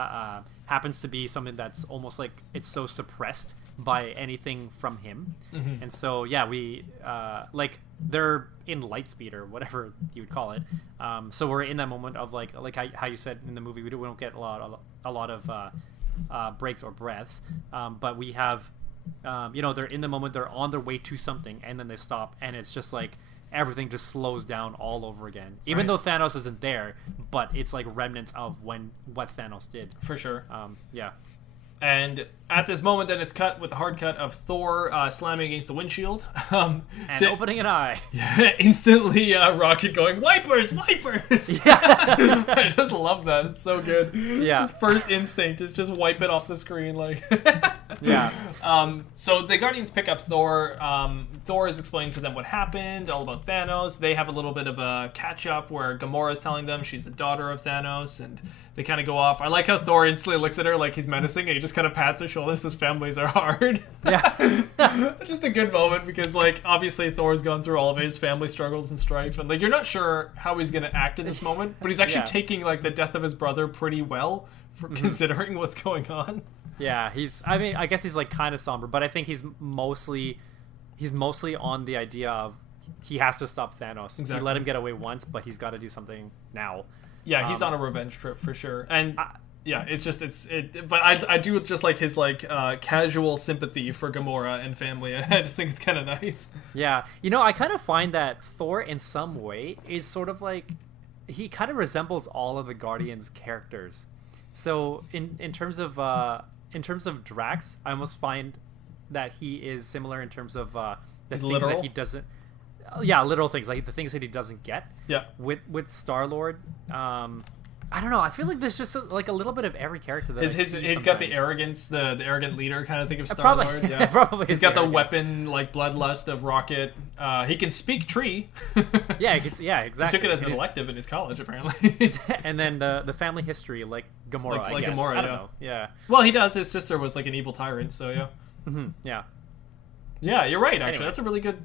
happens to be something that's almost like it's so suppressed by anything from him. And so, yeah, we, like, they're in light speed or whatever you would call it. So we're in that moment of, like how you said in the movie, we don't get a lot of breaks or breaths. But we have, you know, they're in the moment, they're on their way to something, and then they stop, and it's just like everything just slows down all over again. Even though Thanos isn't there, but it's like remnants of what Thanos did. For sure. Yeah. And at this moment, then it's cut with a hard cut of Thor slamming against the windshield. And opening an eye. Instantly, Rocket going, wipers! Yeah. I just love that. It's so good. Yeah. His first instinct is just wipe it off the screen. Like. Yeah. So the Guardians pick up Thor. Thor is explaining to them what happened, all about Thanos. They have a little bit of a catch-up where Gamora is telling them she's the daughter of Thanos, and they kind of go off. I like how Thor instantly looks at her like he's menacing, and he just kind of pats her shoulders. His families are hard. Yeah. Just a good moment because, like, obviously Thor's gone through all of his family struggles and strife, and like you're not sure how he's gonna act in this moment, but he's actually taking like the death of his brother pretty well, for considering what's going on. Yeah, I mean, I guess he's like kind of somber, but I think he's mostly on the idea of he has to stop Thanos. Exactly. He let him get away once, but he's got to do something now. Yeah, he's on a revenge trip for sure. And yeah, but I do just like his like casual sympathy for Gamora and family. I just think it's kind of nice. Yeah, you know, I kind of find that Thor in some way is sort of like, he kind of resembles all of the Guardians characters. So in terms of Drax, I almost find that he is similar in terms of the things literal? that he doesn't. Yeah, literal things, like the things that he doesn't get. Yeah. With Star-Lord, I don't know. I feel like there's just like a little bit of every character that he's got the arrogance, the arrogant leader kind of thing of Star-Lord. Yeah. Probably. He's got the weapon like bloodlust of Rocket. He can speak tree. Yeah, exactly. He took it as an elective in his college apparently. And then the family history, like Gamora. I guess. Gamora, I don't know. Yeah. Well, he does. His sister was like an evil tyrant, so yeah. Yeah. Yeah, you're right. Actually, Anyway. that's a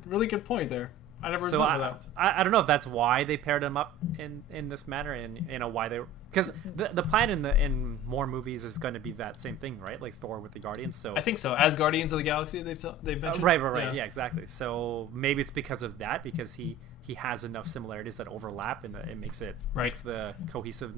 really good point there. I never thought of that. I don't know if that's why they paired them up in this manner, and you know why they, because the plan in more movies is going to be that same thing, right? Like Thor with the Guardians. So I think so. As Guardians of the Galaxy, they've mentioned. Right. Yeah, exactly. So maybe it's because of that, because he has enough similarities that overlap, and it makes the cohesive.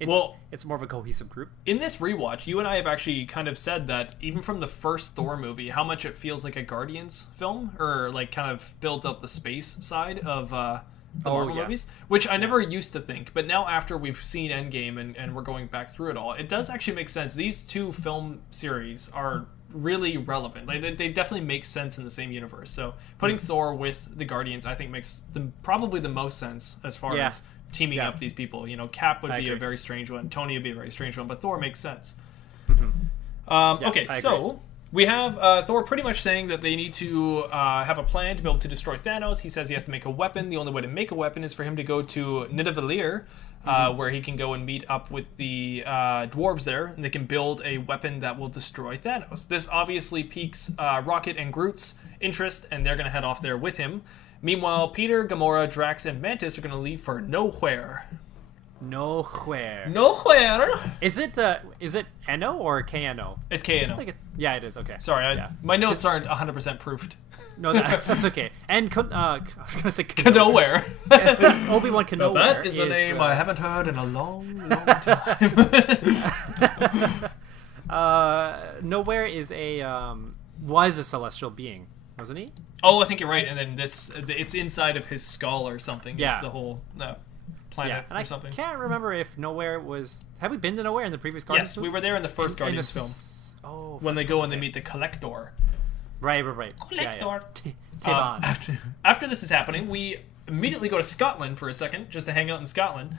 It's more of a cohesive group. In this rewatch, you and I have actually kind of said that even from the first Thor movie, how much it feels like a Guardians film, or like kind of builds out the space side of the Marvel movies, which I never used to think. But now after we've seen Endgame and we're going back through it all, it does actually make sense. These two film series are really relevant. Like they definitely make sense in the same universe. So putting Thor with the Guardians, I think, makes probably the most sense as far as teaming up these people. You know, Cap would be a very strange one, Tony would be a very strange one, but Thor makes sense. Okay, so we have Thor pretty much saying that they need to have a plan to be able to destroy Thanos. He says he has to make a weapon. The only way to make a weapon is for him to go to Nidavellir, where he can go and meet up with the dwarves there, and they can build a weapon that will destroy Thanos. This obviously piques Rocket and Groot's interest, and they're going to head off there with him. Meanwhile, Peter, Gamora, Drax, and Mantis are going to leave for Nowhere. Nowhere. Is it N-O or K-N-O? It's K-N-O. It is. Okay. Sorry, my notes aren't 100% proofed. No, that's okay. And I was gonna say Nowhere. Obi-Wan Now, Kenobi. that is a name I haven't heard in a long, long time. Nowhere is was a celestial being, wasn't he? Oh, I think you're right. And then it's inside of his skull or something. Yeah. It's the whole planet and or something. I can't remember if Nowhere was. Have we been to Nowhere in the previous Guardians? Yes, we were there in the first Guardians film. Oh, When they go and they meet the Collector. Right. Collector. Tiban. After this is happening, we immediately go to Scotland for a second, just to hang out in Scotland.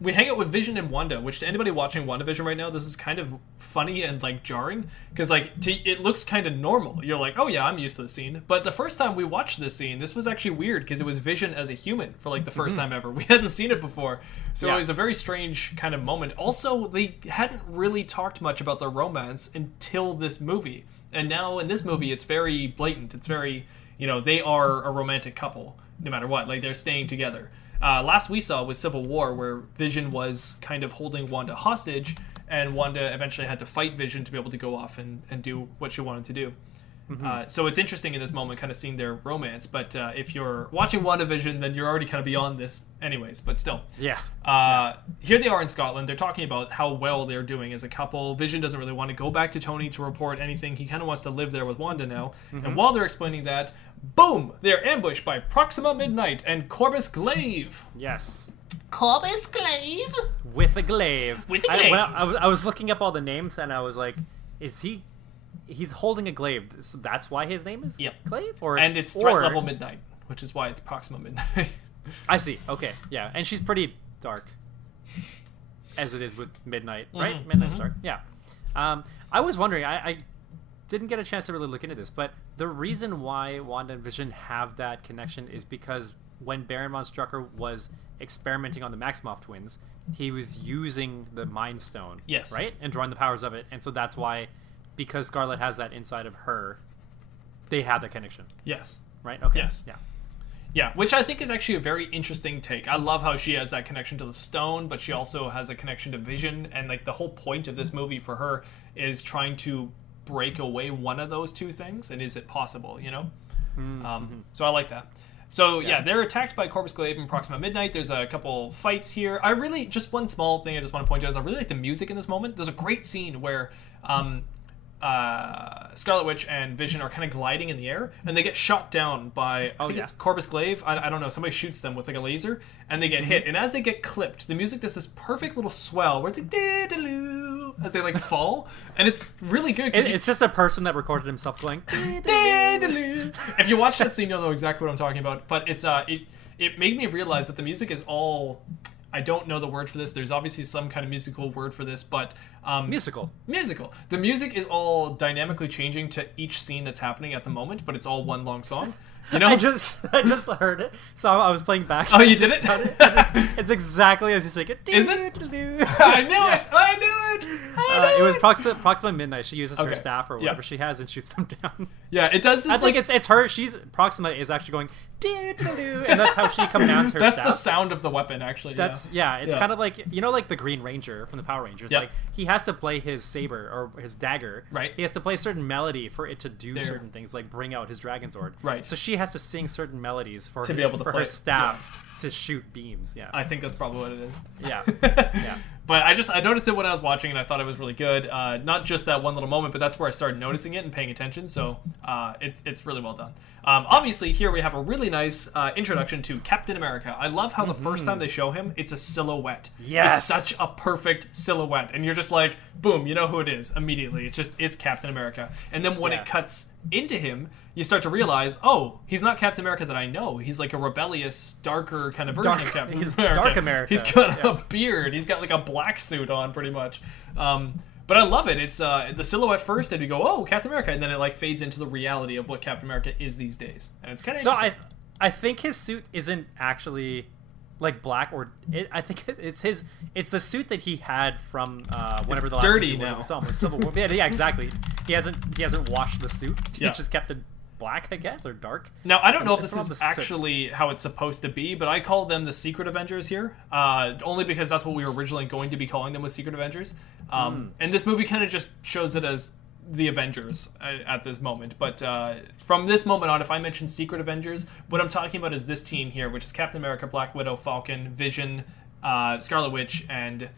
We hang out with Vision and Wanda, which to anybody watching WandaVision right now, this is kind of funny and like jarring because it looks kind of normal. You're like, oh yeah, I'm used to the scene. But the first time we watched this scene, this was actually weird because it was Vision as a human for like the first time ever. We hadn't seen it before, so it was a very strange kind of moment. Also, they hadn't really talked much about their romance until this movie, and now in this movie, it's very blatant. It's very, they are a romantic couple no matter what. Like they're staying together. Last we saw was Civil War, where Vision was kind of holding Wanda hostage, and Wanda eventually had to fight Vision to be able to go off and do what she wanted to do. So it's interesting in this moment kind of seeing their romance, but if you're watching WandaVision, then you're already kind of beyond this anyways, but still. Here they are in Scotland. They're talking about how well they're doing as a couple. Vision doesn't really want to go back to Tony to report anything. He kind of wants to live there with Wanda now. And while they're explaining that, boom! They're ambushed by Proxima Midnight and Corvus Glaive. Yes. Corvus Glaive? With a glaive. With a glaive. I was looking up all the names, and I was like, he's holding a glaive, so that's why his name is Glaive? And it's threat level Midnight, which is why it's Proxima Midnight. I see. Okay, yeah. And she's pretty dark, as it is with Midnight, right? Midnight's dark. Yeah. I was wondering, I didn't get a chance to really look into this, but the reason why Wanda and Vision have that connection is because when Baron von Strucker was experimenting on the Maximoff twins, he was using the Mind Stone, right? And drawing the powers of it. And so that's why, because Scarlet has that inside of her, they have that connection. Yes. Right? Okay. Yes. Yeah. Yeah, which I think is actually a very interesting take. I love how she has that connection to the stone, but she also has a connection to Vision, and like the whole point of this movie for her is trying to break away one of those two things, and is it possible, So I like that. So yeah, they're attacked by Corvus Glaive and Proxima Midnight. There's a couple fights here. Just one small thing I just want to point out is I really like the music in this moment. There's a great scene where Scarlet Witch and Vision are kind of gliding in the air, and they get shot down by I think it's Corvus Glaive. I don't know. Somebody shoots them with like a laser, and they get hit. And as they get clipped, the music does this perfect little swell where it's like dee-dee-loo, as they like fall, and it's really good. It's just a person that recorded himself going dee-dee-loo. If you watch that scene, you'll know exactly what I'm talking about. But it's it made me realize that the music is all. I don't know the word for this. There's obviously some kind of musical word for this, but musical. The music is all dynamically changing to each scene that's happening at the moment, but it's all one long song. I just heard it, so I was playing back. Oh, you did it? It's exactly as you say it. Is it? I knew it. I knew it. It was Proxima Midnight. She uses her staff or whatever she has and shoots them down. Yeah, it does this. I think it's her. Proxima is actually going and that's how she commands her That's staff. the sound of the weapon, actually. It's kind of like like the Green Ranger from the Power Rangers. Like he has to play his saber or his dagger. Right. He has to play a certain melody for it to do certain things, like bring out his dragon sword. Right. So she has to sing certain melodies for be able to play her staff to shoot beams. Yeah. I think that's probably what it is. Yeah. Yeah. But I noticed it when I was watching, and I thought it was really good. Not just that one little moment, but that's where I started noticing it and paying attention. So it's really well done. Obviously, here we have a really nice introduction to Captain America. I love how the first time they show him, it's a silhouette. Yes! It's such a perfect silhouette. And you're just like, boom, you know who it is immediately. It's Captain America. And then when it cuts into him, you start to realize, oh, he's not Captain America that I know. He's like a rebellious, darker kind of version of Captain America. Dark America. He's got a beard. He's got like a black suit on, pretty much. But I love it. It's the silhouette first, and we go, oh, Captain America, and then it like fades into the reality of what Captain America is these days, and it's kind of interesting. I think his suit isn't actually like black, I think it's the suit that he had from whenever the last dirty movie now. was Civil War. Yeah, exactly. He hasn't washed the suit. Yeah. He just kept it black, I guess, or dark. Now, I don't know if this is actually how it's supposed to be, but I call them the Secret Avengers here, only because that's what we were originally going to be calling them with Secret Avengers. And this movie kind of just shows it as the Avengers at this moment. But from this moment on, if I mention Secret Avengers, what I'm talking about is this team here, which is Captain America, Black Widow, Falcon, Vision, Scarlet Witch, and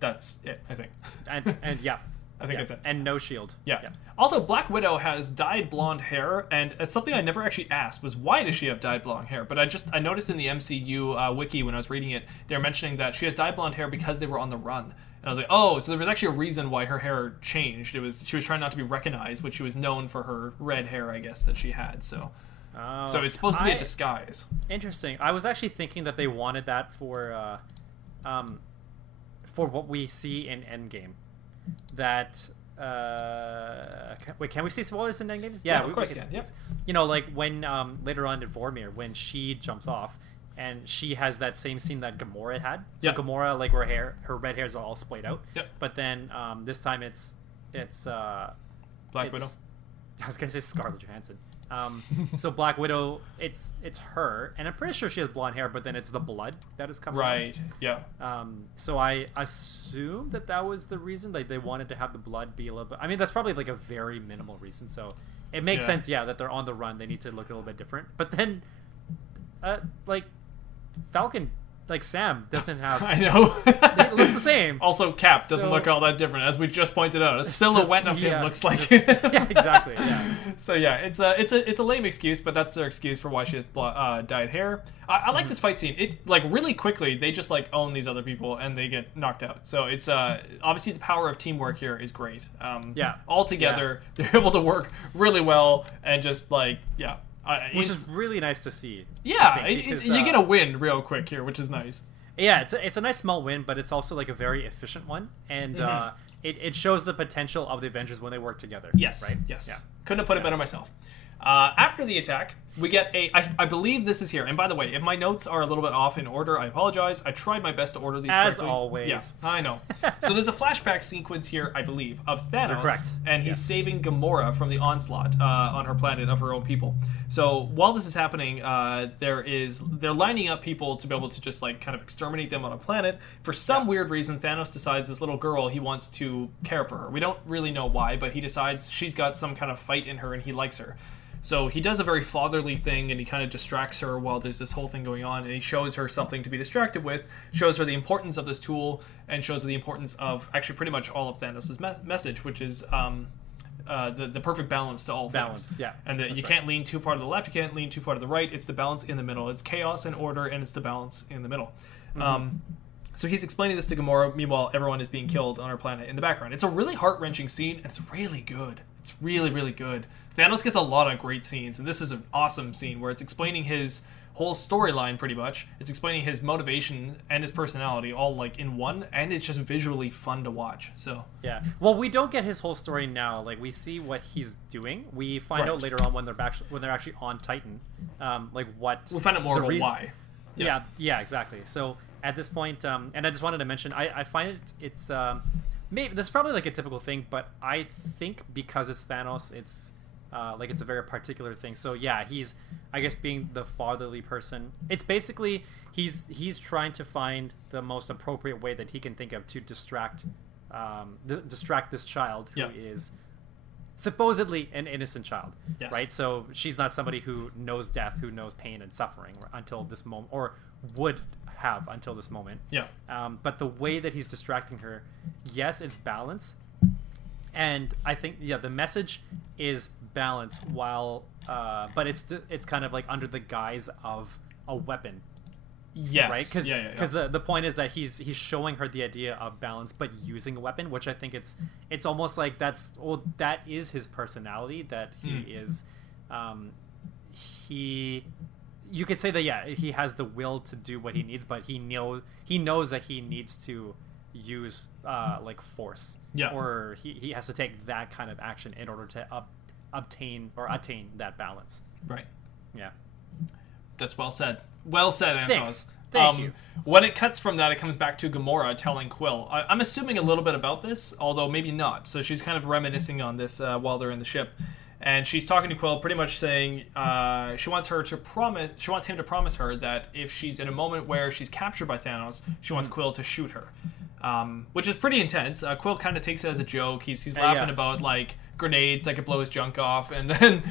that's it, I think. And yeah. I think that's it. And no shield. Yeah. Also, Black Widow has dyed blonde hair, and it's something I never actually asked was why does she have dyed blonde hair? But I noticed in the MCU wiki when I was reading it, they're mentioning that she has dyed blonde hair because they were on the run. And I was like, oh, so there was actually a reason why her hair changed. She was trying not to be recognized, but she was known for her red hair, I guess, that she had. So it's supposed to be a disguise. Interesting. I was actually thinking that they wanted that for what we see in Endgame. That can we see spoilers in Endgame? Yeah, of course we can. Yeah. You know, like when later on in Vormir, when she jumps off and she has that same scene that Gamora had. So Gamora, like her red hair is all splayed out. Yep. But then this time it's Black Widow. I was gonna say Scarlett Johansson. So Black Widow, it's her, and I'm pretty sure she has blonde hair, but then it's the blood that is coming right out. Yeah. So I assume that was the reason, like they wanted to have the blood be a little bit, I mean that's probably like a very minimal reason, so it makes sense that they're on the run, they need to look a little bit different. But then like Falcon, like Sam doesn't have I know. It looks the same. Also Cap doesn't look all that different, as we just pointed out. A silhouette of him looks like yeah, exactly. Yeah. So yeah, it's a lame excuse, but that's their excuse for why she has dyed hair. I like this fight scene. It like really quickly they just like own these other people and they get knocked out. So it's obviously the power of teamwork here is great. All together they're able to work really well and just like which is really nice to see. Yeah, because, you get a win real quick here, which is nice. Yeah, it's a nice small win, but it's also like a very efficient one, and it shows the potential of the Avengers when they work together. Yes, right? Yes. Yeah. Couldn't have put it better myself. After the attack, we get I believe this is here. And by the way, if my notes are a little bit off in order, I apologize. I tried my best to order these as correctly. always. Yeah, I know. So there's a flashback sequence here, I believe, of Thanos. You're correct. And he's saving Gamora from the onslaught on her planet of her own people. So while this is happening, they're lining up people to be able to just like kind of exterminate them on a planet. For some weird reason, Thanos decides this little girl, he wants to care for her. We don't really know why, but he decides she's got some kind of fight in her and he likes her. So he does a very fatherly thing, and he kind of distracts her while there's this whole thing going on, and he shows her something to be distracted with, shows her the importance of this tool, and shows her the importance of actually pretty much all of Thanos' message, which is the perfect balance to all things. Yeah. And that you can't lean too far to the left, you can't lean too far to the right, it's the balance in the middle. It's chaos and order, and it's the balance in the middle. So he's explaining this to Gamora, meanwhile everyone is being killed on her planet in the background. It's a really heart-wrenching scene, and it's really good. It's really, really good. Thanos gets a lot of great scenes, and this is an awesome scene where it's explaining his whole storyline pretty much. It's explaining his motivation and his personality all like in one, and it's just visually fun to watch. So yeah, well, we don't get his whole story now. Like we see what he's doing. We find out later on when they're actually on Titan, like what we find out more about why. Yeah, exactly. So at this point, and I just wanted to mention, I find it's maybe this is probably like a typical thing, but I think because it's Thanos, it's like it's a very particular thing. So yeah, he's, I guess, being the fatherly person. It's basically he's trying to find the most appropriate way that he can think of to distract this child who is supposedly an innocent child, right? So she's not somebody who knows death, who knows pain and suffering until this moment, or would have until this moment. Yeah. But the way that he's distracting her, yes, it's balance. And I think the message is balance, while but it's kind of like under the guise of a weapon. Yes. Right? Because the point is that he's showing her the idea of balance, but using a weapon, which I think it's almost like that is his personality, that he is you could say that he has the will to do what he needs, but he knows that he needs to use like force, or he has to take that kind of action in order to attain that balance. Right. Yeah. That's well said. Well said, Anth0z. Thanks. Thank you. When it cuts from that, it comes back to Gamora telling Quill. I'm assuming a little bit about this, although maybe not. So she's kind of reminiscing on this while they're in the ship. And she's talking to Quill, pretty much saying she wants him to promise her that if she's in a moment where she's captured by Thanos, she wants Quill to shoot her. which is pretty intense. Quill kind of takes it as a joke. He's laughing about like grenades that could blow his junk off, and then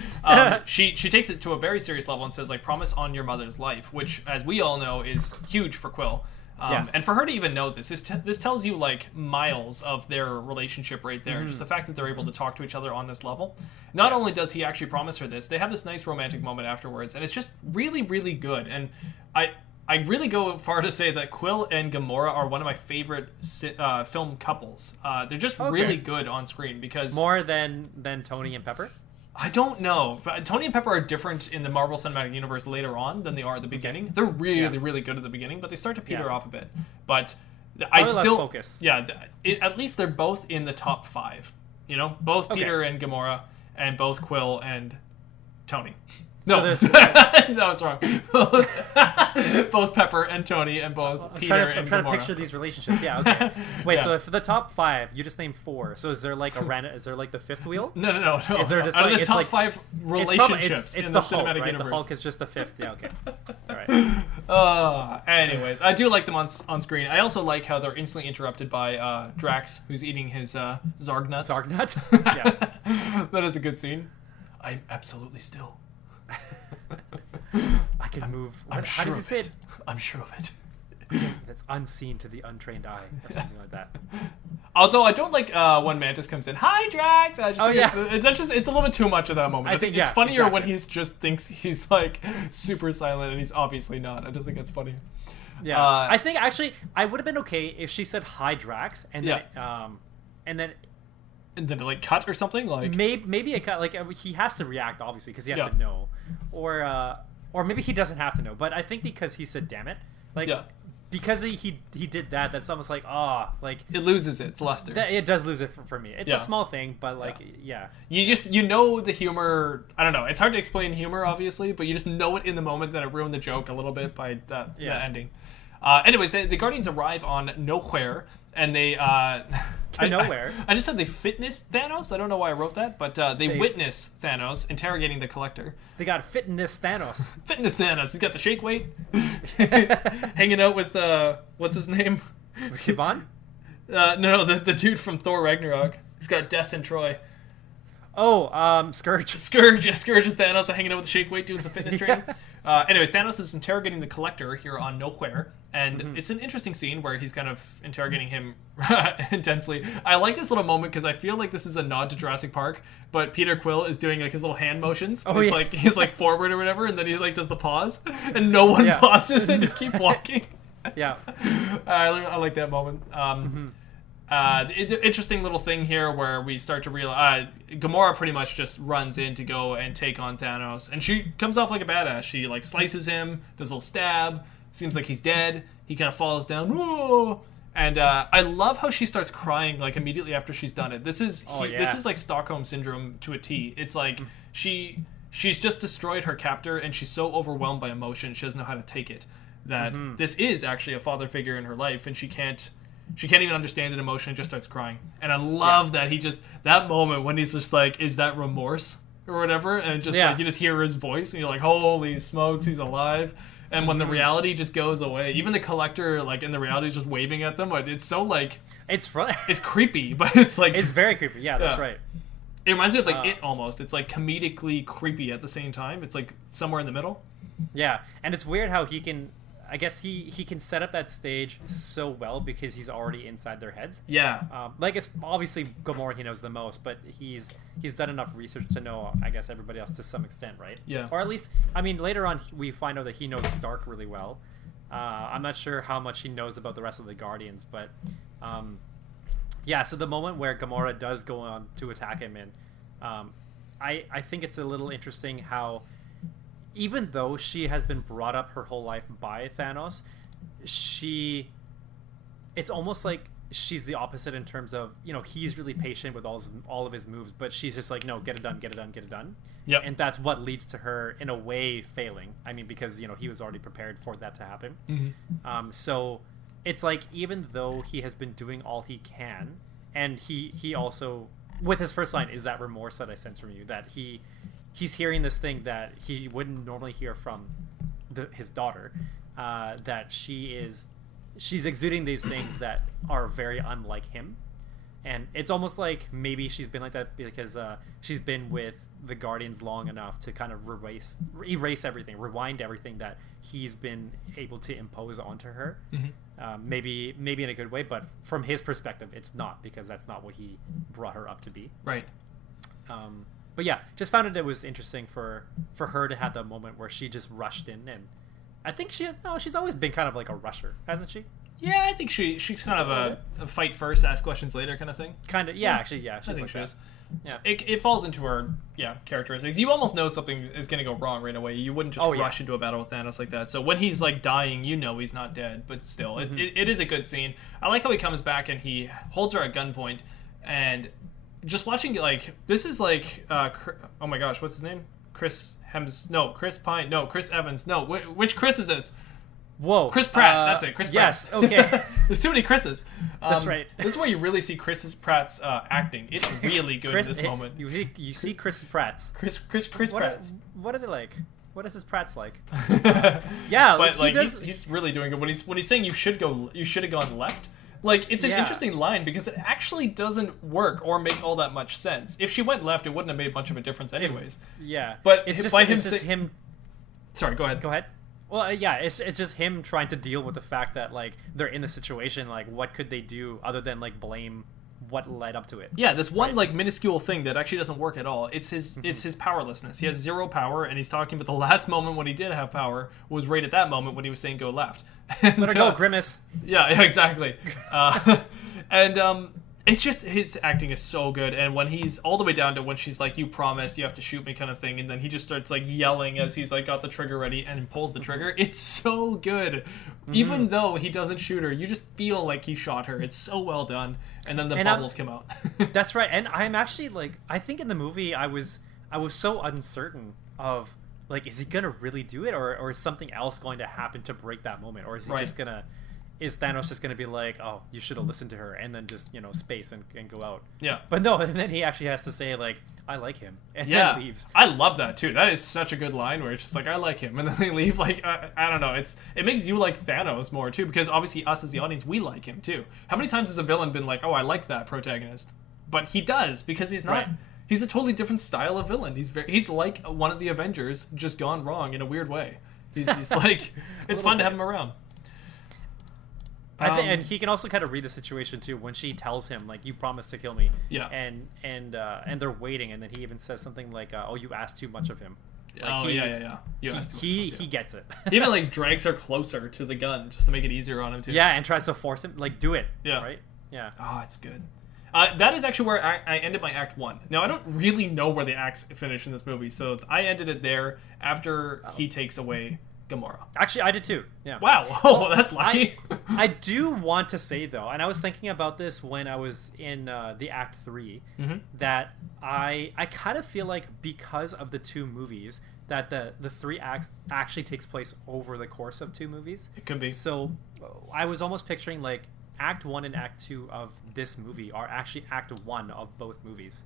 she takes it to a very serious level and says like, promise on your mother's life, which, as we all know, is huge for Quill. And for her to even know this tells you like miles of their relationship right there. Just the fact that they're able to talk to each other on this level. Not only does he actually promise her this, they have this nice romantic moment afterwards, and it's just really, really good. And I really go far to say that Quill and Gamora are one of my favorite film couples. They're just really good on screen because more than Tony and Pepper. I don't know. But Tony and Pepper are different in the Marvel Cinematic Universe later on than they are at the beginning. They're really, really good at the beginning, but they start to peter off a bit. But I still focus. Yeah, at least they're both in the top 5. You know, both Peter and Gamora, and both Quill and Tony. No, so that was wrong. Both Pepper and Tony, and both Peter and Gamora. I'm trying to picture these relationships. Yeah, okay. Wait, so for the top 5, you just named 4. So is there like is there like the fifth wheel? No. Is there just out like, of the top like, 5 relationships it's in the the Hulk, cinematic right? universe? The Hulk is just the 5th. Yeah, okay. All right. Anyways, I do like them on screen. I also like how they're instantly interrupted by Drax, who's eating his Zarg nuts. Zarg nuts? Yeah. That is a good scene. I'm absolutely still. I can move. How does he say it? I'm sure of it. That's unseen to the untrained eye, or something like that. Although I don't like when Mantis comes in. Hi, Drax. I just think it's a little bit too much at that moment. I think it's funnier when he's just thinks he's like super silent and he's obviously not. I just think it's funny. Yeah, I think actually I would have been okay if she said hi, Drax, and then like cut or something like maybe a cut, like he has to react obviously because he has to know, or maybe he doesn't have to know, but I think because he said damn it, like because he did that, that's almost like like it loses its luster. It does lose it for me. It's a small thing, but like you know the humor. I don't know, it's hard to explain humor obviously, but you just know it in the moment that it ruined the joke a little bit by that ending. Anyways, the Guardians arrive on Nowhere, and they nowhere. I just said they fitness Thanos. I don't know why I wrote that, but they witness Thanos interrogating the Collector. They got fitness Thanos. Fitness Thanos. He's got the shake weight. He's hanging out with what's his name? Yvonne? No, the dude from Thor Ragnarok. He's got Des and Troy. Oh, Scourge. Scourge and Thanos are hanging out with the shake weight, doing some fitness training. Anyways, Thanos is interrogating the Collector here on Nowhere, and it's an interesting scene where he's kind of interrogating him intensely. I like this little moment because I feel like this is a nod to Jurassic Park, but Peter Quill is doing like his little hand motions. He's like forward or whatever, and then he like does the pause, and no one pauses. They just keep walking. Yeah, I like that moment. Interesting little thing here where we start to realize Gamora pretty much just runs in to go and take on Thanos, and she comes off like a badass. She like slices him, does a little stab, seems like he's dead. He kind of falls down. Whoa! And I love how she starts crying like immediately after she's done it. This is like Stockholm syndrome to a T. It's like she's just destroyed her captor, and she's so overwhelmed by emotion she doesn't know how to take it. That this is actually a father figure in her life, and she can't even understand an emotion and just starts crying. And I love that that moment when he's just like, is that remorse or whatever? And just like, you just hear his voice and you're like, holy smokes, he's alive. And when the reality just goes away, even the Collector, like in the reality, is just waving at them. It's so like, it's fun. It's creepy, but it's like, it's very creepy. Yeah, that's right. It reminds me of like It almost. It's like comedically creepy at the same time. It's like somewhere in the middle. Yeah. And it's weird how he can, I guess he can set up that stage so well because he's already inside their heads. Yeah. Like it's obviously Gamora he knows the most, but he's done enough research to know, I guess, everybody else to some extent, right? Yeah. Or at least, I mean, later on we find out that he knows Stark really well. I'm not sure how much he knows about the rest of the Guardians, but so the moment where Gamora does go on to attack him, and I think it's a little interesting how, even though she has been brought up her whole life by Thanos, it's almost like she's the opposite in terms of, he's really patient with all of his moves, but she's just like, no, get it done. Yep. And that's what leads to her, in a way, failing. I mean, because, he was already prepared for that to happen. So it's like, even though he has been doing all he can, and he also, with his first line, is that remorse that I sense from you, that he's hearing this thing that he wouldn't normally hear from his daughter, that she is she's exuding these things that are very unlike him. And it's almost like maybe she's been like that because she's been with the Guardians long enough to kind of erase everything, rewind everything that he's been able to impose onto her. Maybe in a good way, but from his perspective, it's not, because that's not what he brought her up to be. Right. But yeah, just found it was interesting for her to have that moment where she just rushed in, and I think she's always been kind of like a rusher, hasn't she? Yeah, I think she's kind of a fight first, ask questions later kind of thing. Kind of, yeah. Actually, yeah, she's I think like she that. is. Yeah. It falls into her characteristics. You almost know something is going to go wrong right away. You wouldn't just rush into a battle with Thanos like that. So when he's like dying, you know he's not dead, but still, it is a good scene. I like how he comes back and he holds her at gunpoint, and just watching like this is like oh my gosh, what's his name? Chris Evans. No, which Chris is this? Whoa. Chris Pratt, that's it. Chris Pratt. Yes, okay. There's too many Chris's. That's right. This is where you really see Pratt's acting. It's really good in this moment. You see Chris Pratt's. Chris Pratt's. What are they like? What is his Pratt's like? Yeah, but like he's really doing good. When he's saying you should have gone left. Like, it's an interesting line because it actually doesn't work or make all that much sense. If she went left, it wouldn't have made much of a difference anyways. Yeah. But it's just, by him... Sorry, go ahead. Go ahead. Well, yeah, it's just him trying to deal with the fact that, like, they're in the situation, like, what could they do other than, like, blame what led up to it? Yeah, this one, like, minuscule thing that actually doesn't work at all. It's his powerlessness. He has zero power, and he's talking about the last moment when he did have power was right at that moment when he was saying go left. And, let her go, Grimace. Yeah, exactly. It's just his acting is so good, and when he's all the way down to when she's like, "You promised, you have to shoot me," kind of thing, and then he just starts like yelling as he's like got the trigger ready and pulls the trigger. It's so good, even though he doesn't shoot her. You just feel like he shot her. It's so well done, and then the bubbles come out. That's right, and I'm actually like, I think in the movie I was so uncertain of like, is he gonna really do it, or is something else going to happen to break that moment, or is he just gonna? Is Thanos just going to be like, oh, you should have listened to her, and then just, space and go out? Yeah. But no, and then he actually has to say, like, I like him, and then leaves. I love that, too. That is such a good line where it's just like, I like him, and then they leave. Like, I don't know. It makes you like Thanos more, too, because obviously us as the audience, we like him, too. How many times has a villain been like, oh, I like that protagonist? But he does, because he's not... Right. He's a totally different style of villain. He's like one of the Avengers, just gone wrong in a weird way. He's like... It's fun to have him around. I think, and he can also kind of read the situation too when she tells him like, "You promised to kill me." Yeah. And they're waiting, and then he even says something like, "Oh, you asked too much of him." Like, yeah. He gets it. He even like drags her closer to the gun just to make it easier on him too. Yeah, and tries to force him like, do it. Yeah. Right. Yeah. Oh, it's good. That is actually where I ended my Act 1. Now, I don't really know where the acts finish in this movie, so I ended it there after he takes away Gamora. Actually, I did too. Yeah. Wow. Oh, that's lucky. I do want to say though, and I was thinking about this when I was in the Act 3, that I kind of feel like because of the two movies, that the 3 acts actually takes place over the course of 2 movies. It could be. So I was almost picturing like Act 1 and Act 2 of this movie are actually Act 1 of both movies.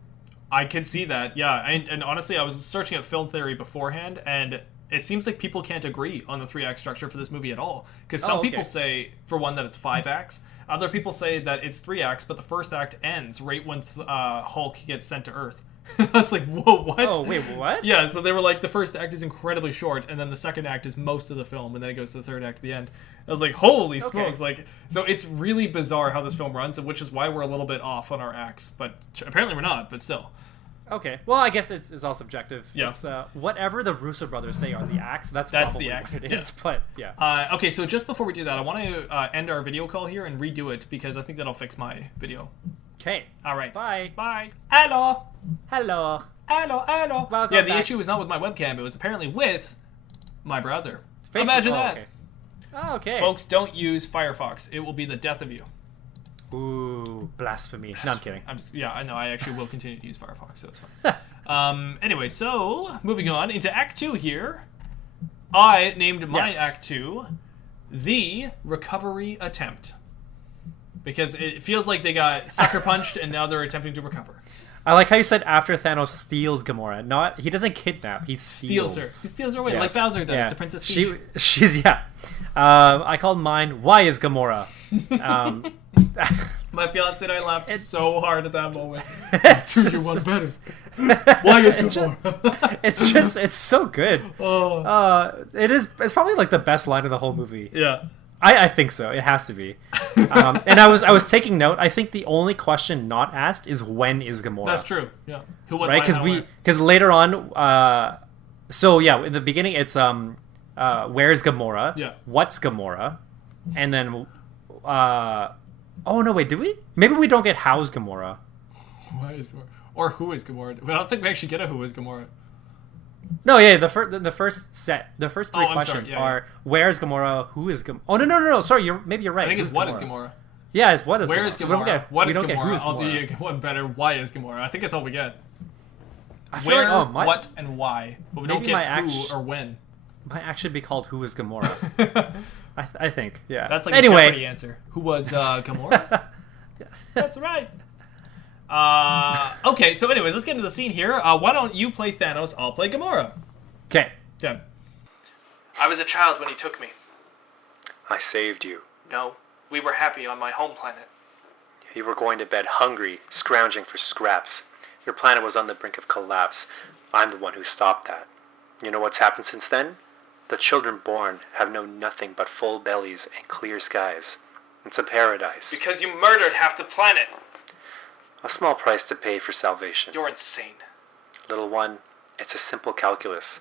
I could see that, yeah. And honestly, I was searching up film theory beforehand, and it seems like people can't agree on the 3-act structure for this movie at all. Because some people say, for one, that it's 5 acts. Other people say that it's 3 acts, but the first act ends right when Hulk gets sent to Earth. I was like, whoa, what? Oh, wait, what? Yeah, so they were like, the first act is incredibly short, and then the second act is most of the film, and then it goes to the third act at the end. I was like, holy smokes. Like, so it's really bizarre how this film runs, which is why we're a little bit off on our acts. But apparently we're not, but still. Okay. Well, I guess it's all subjective. Yeah. It's, whatever the Russo brothers say are the acts, that's probably the acts. what it is. Yeah. But, yeah. Okay, so just before we do that, I want to end our video call here and redo it, because I think that'll fix my video. Okay. All right. Bye. Bye. Hello. Hello. Hello. Hello. Welcome yeah, the back. issue was not with my webcam. It was apparently with my browser. Facebook. Imagine that. Okay. Oh, okay. Folks, don't use Firefox. It will be the death of you. Ooh, blasphemy. No, I'm kidding. Yeah, I know. I actually will continue to use Firefox, so it's fine. Anyway, so moving on into Act 2 here. I named my Act 2 The Recovery Attempt. Because it feels like they got sucker punched and now they're attempting to recover. I like how you said after Thanos steals Gamora. Not he doesn't kidnap. He steals her. He steals her away like Bowser does to Princess Peach. She's yeah. I called mine. Why is Gamora? My fiance and I laughed so hard at that moment. It's better. Why is Gamora? It's so good. It's probably like the best line of the whole movie. Yeah. I think so. It has to be. And I was taking note. I think the only question not asked is when is Gamora. That's true. Yeah. Who? What? Right? Because later on, so yeah, in the beginning it's where's Gamora? Yeah. What's Gamora? And then oh no, wait, did we? Maybe we don't get how's Gamora. Why is Gamora? Or who is Gamora? I don't think we actually get a who is Gamora. No, yeah, the first three questions sorry, are where's Gamora, who is Gamora? Oh no, sorry, maybe you're right. I think it's what is Gamora. Yeah, it's what is Where Gamora. is Gamora? So we don't get, what we is don't Gamora? Get who is I'll do Gamora. you one better. Why is Gamora? I think that's all we get. I feel Where, like, what, and why, but we don't get who or when. Might actually be called who is Gamora. I think, yeah. That's like anyway. a Jeopardy answer. Who was Gamora? Yeah. That's right. Okay, so anyways, let's get into the scene here. Why don't you play Thanos? I'll play Gamora. Okay. Okay. I was a child when he took me. I saved you. No, we were happy on my home planet. You were going to bed hungry, scrounging for scraps. Your planet was on the brink of collapse. I'm the one who stopped that. You know what's happened since then? The children born have known nothing but full bellies and clear skies. It's a paradise. Because you murdered half the planet. A small price to pay for salvation. You're insane. Little one, it's a simple calculus.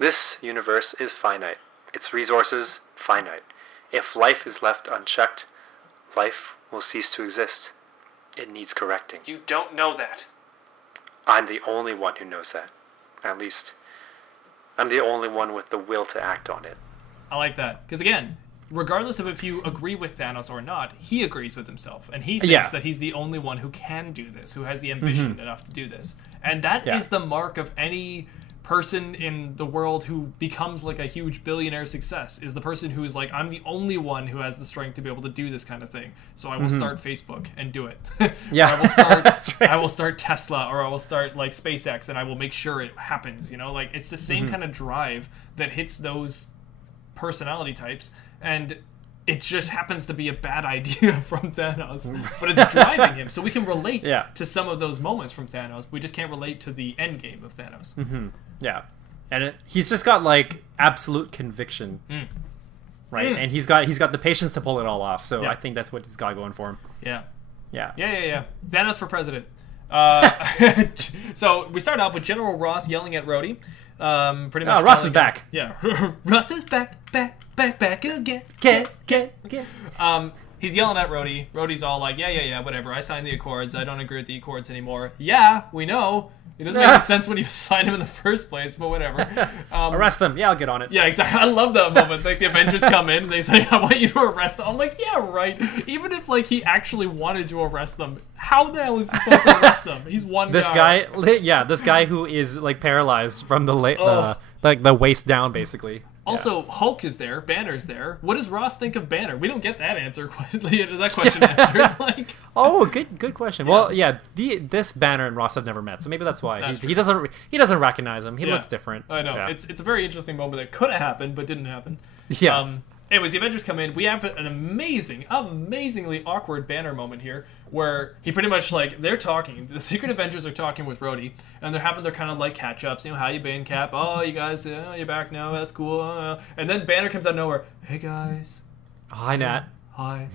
This universe is finite. Its resources, finite. If life is left unchecked, life will cease to exist. It needs correcting. You don't know that. I'm the only one who knows that. At least, I'm the only one with the will to act on it. I like that. Because again, regardless of if you agree with Thanos or not, he agrees with himself. And he thinks that he's the only one who can do this, who has the ambition enough to do this. And that is the mark of any person in the world who becomes like a huge billionaire success, is the person who is like, I'm the only one who has the strength to be able to do this kind of thing, so I will start Facebook and do it. Yeah. I will start right. I will start Tesla, or I will start like SpaceX, and I will make sure it happens, you know? Like, it's the same kind of drive that hits those personality types, and it just happens to be a bad idea from Thanos, but it's driving him, so we can relate to some of those moments from Thanos. We just can't relate to the end game of Thanos. Yeah, and he's just got like absolute conviction, right? And he's got the patience to pull it all off. So I think that's what he's got going for him. Yeah. Thanos for president. So we start off with General Ross yelling at Rhodey. Pretty much. Ross is back. Yeah, Ross is back again. Get. He's yelling at Rhodey. Rhodey's all like, yeah, whatever. I signed the Accords. I don't agree with the Accords anymore. Yeah, we know. It doesn't make any sense when you signed him in the first place, but whatever. Arrest them. Yeah, I'll get on it. Yeah, exactly. I love that moment. Like, the Avengers come in, they say, I want you to arrest them. I'm like, yeah, right. Even if, like, he actually wanted to arrest them, how the hell is he supposed to arrest them? He's one guy. This guy who is, like, paralyzed from the waist down, basically. Also, Hulk is there. Banner's there. What does Ross think of Banner? We don't get that answer. That question answered. Like, good question. Well, this Banner and Ross have never met, so maybe that's why he doesn't recognize him. He looks different. I know. Yeah. It's a very interesting moment that could have happened but didn't happen. Yeah. Anyways, the Avengers come in. We have an amazingly awkward Banner moment here, where he pretty much, like, they're talking. The Secret Avengers are talking with Rhodey, and they're having their kind of, like, catch-ups. You know, how you been, Cap? Oh, you guys, you're back now. That's cool. And then Banner comes out of nowhere. Hey, guys. Hi, Nat. Hi.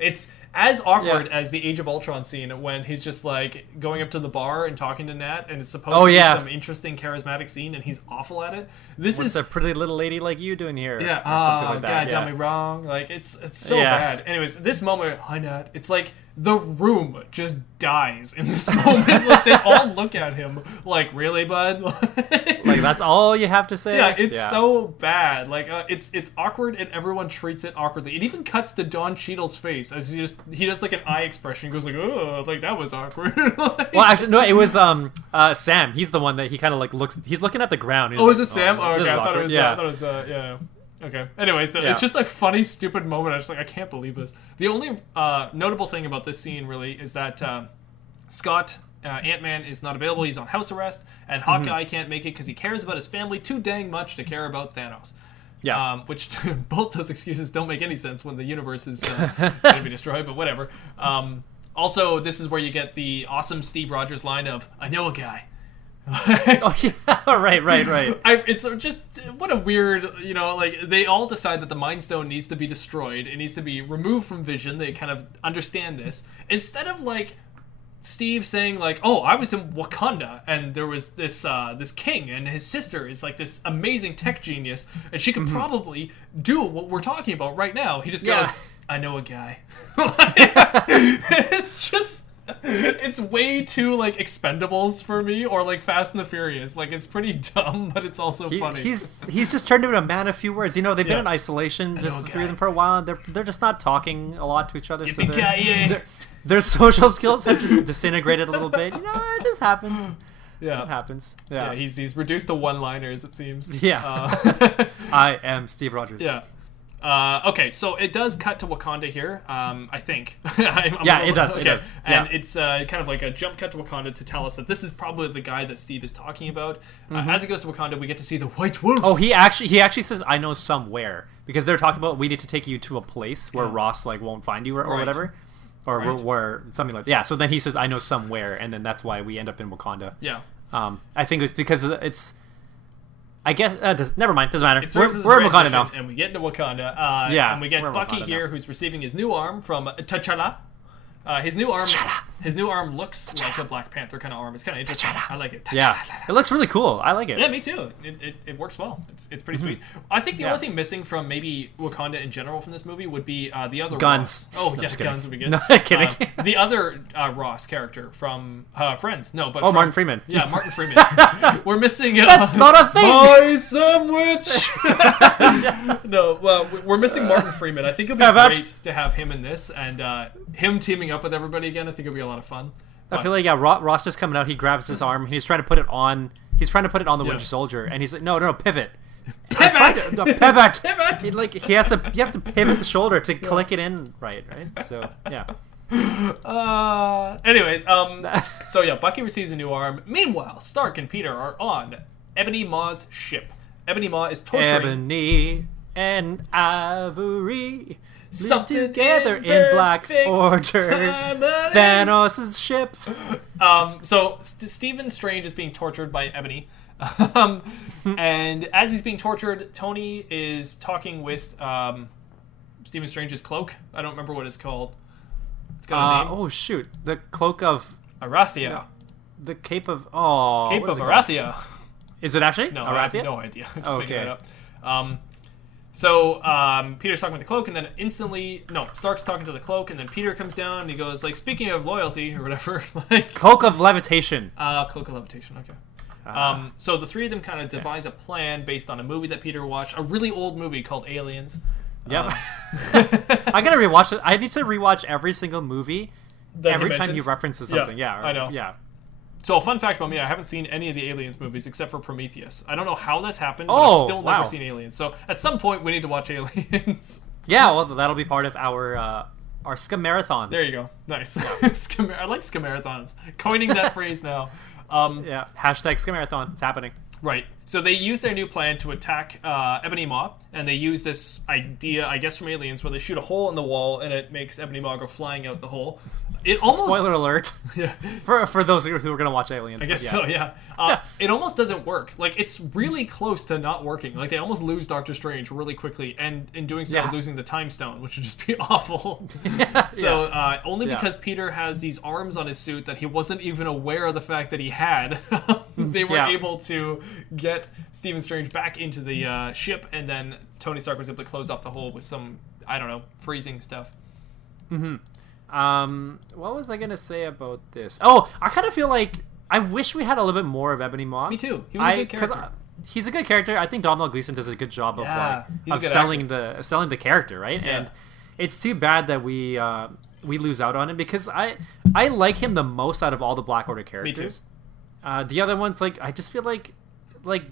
It's as awkward as the Age of Ultron scene when he's just, like, going up to the bar and talking to Nat, and it's supposed to be some interesting, charismatic scene, and he's awful at it. What's a pretty little lady like you doing here? Yeah, like God, got me wrong. Like, it's so bad. Anyways, this moment, hi, Nat, it's like the room just dies in this moment. Like, they all look at him like, really, bud? Like, that's all you have to say? Yeah, it's so bad. Like, it's awkward, and everyone treats it awkwardly. It even cuts to Don Cheadle's face as he does like an eye expression, goes like, oh, like, that was awkward. Like, well, actually, no, it was Sam. He's the one that he kind of like looks. He's looking at the ground. Oh, is it Sam? Oh, okay, I thought it was. Okay. Anyway, so it's just a funny, stupid moment. I was like, I can't believe this. The only notable thing about this scene, really, is that Scott Ant-Man is not available. He's on house arrest. And Hawkeye can't make it because he cares about his family too dang much to care about Thanos. Yeah. Which both those excuses don't make any sense when the universe is going to be destroyed, but whatever. Also, this is where you get the awesome Steve Rogers line of, I know a guy. Oh, yeah. Right. It's just, what a weird, like, they all decide that the Mind Stone needs to be destroyed. It needs to be removed from Vision. They kind of understand this. Instead of, like, Steve saying, like, oh, I was in Wakanda, and there was this king, and his sister is, like, this amazing tech genius, and she could probably do what we're talking about right now. He just goes, I know a guy. It's just... It's way too, like, Expendables for me, or, like, Fast and the Furious. Like, it's pretty dumb, but it's also funny. He's just turned into a man of few words. They've been in isolation, just the three of them for a while. They're just not talking a lot to each other. So their social skills have just disintegrated a little bit. It just happens. Yeah, it happens. Yeah, he's reduced to one-liners, it seems. Yeah. I am Steve Rogers. Yeah. Okay, so it does cut to Wakanda here, I think. It does. Okay. It does. And it's kind of like a jump cut to Wakanda to tell us that this is probably the guy that Steve is talking about. As it goes to Wakanda, we get to see the White Wolf. Oh, he actually says, I know somewhere. Because they're talking about, we need to take you to a place where Ross, like, won't find you or whatever. Or where something like that. Yeah, so then he says, I know somewhere, and then that's why we end up in Wakanda. Yeah. I think it's because it's... I guess never mind. Doesn't matter. We're in Wakanda now, and we get into Wakanda. And we get Bucky here, who's receiving his new arm from T'Challa. His new arm looks like a Black Panther kind of arm. It's kind of interesting. I like it. Yeah, it looks really cool. I like it. Yeah, me too. It works well. It's pretty sweet. I think the only thing missing from maybe Wakanda in general from this movie would be the other guns. Ross. Oh, yes, guns would be good. No, kidding. The other Ross character from Friends. No, but Martin Freeman. Yeah, Martin Freeman. We're missing. That's not a thing. My sandwich. No, well, we're missing Martin Freeman. I think it'd be great to have him in this, and him teaming up with everybody again. I think it'd be a lot of fun. I feel like Ross just coming out. He grabs his arm. And he's trying to put it on. He's trying to put it on the Winter Soldier, and he's like, no, pivot. Pivot. You have to pivot the shoulder to click it in right. So yeah. Anyways, so yeah, Bucky receives a new arm. Meanwhile, Stark and Peter are on Ebony Maw's ship. Ebony Maw is torturing. Ebony and Ivory. Something together in Black Order. Thanos' ship. So Stephen Strange is being tortured by Ebony. And as he's being tortured, Tony is talking with Stephen Strange's cloak. I don't remember what it's called. It's got a name. Oh, shoot. The cloak of... Arathia. No. The Cape of... Cape of Arathia. Is it actually? No, Arathia? I have no idea. I'm just making that up. So Peter's talking with the cloak, and then instantly, Stark's talking to the cloak, and then Peter comes down, and he goes, like, speaking of loyalty, or whatever. Like, Cloak of Levitation. Cloak of Levitation, okay. So the three of them kind of devise a plan based on a movie that Peter watched, a really old movie called Aliens. Yep. I gotta rewatch it. I need to rewatch every single movie every time he references something. Yeah, I know. Yeah. So a fun fact about me, I haven't seen any of the Aliens movies except for Prometheus. I don't know how that's happened, but I've still never seen Aliens. So at some point we need to watch Aliens. Yeah, well, that'll be part of our Scamarathons. There you go. Nice. I like Scamarathons. Coining that phrase now. Yeah. Hashtag Scamarathon. It's happening. Right. So they use their new plan to attack Ebony Maw, and they use this idea, I guess, from Aliens, where they shoot a hole in the wall, and it makes Ebony Maw go flying out the hole. It almost... Spoiler alert. Yeah. For those who are going to watch Aliens. I guess so, yeah. It almost doesn't work. Like, it's really close to not working. Like, they almost lose Doctor Strange really quickly, and in doing so, losing the Time Stone, which would just be awful. Only because Peter has these arms on his suit that he wasn't even aware of the fact that he had, they were able to get Stephen Strange back into the ship, and then Tony Stark was able to close off the hole with some, I don't know, freezing stuff. What was I gonna say about this? Oh, I kind of feel like I wish we had a little bit more of Ebony Maw. Me too. He was a good character. He's a good character. I think Donald Gleason does a good job of selling the character, right? Yeah. And it's too bad that we lose out on him, because I like him the most out of all the Black Order characters. Me too. The other ones, like, I just feel like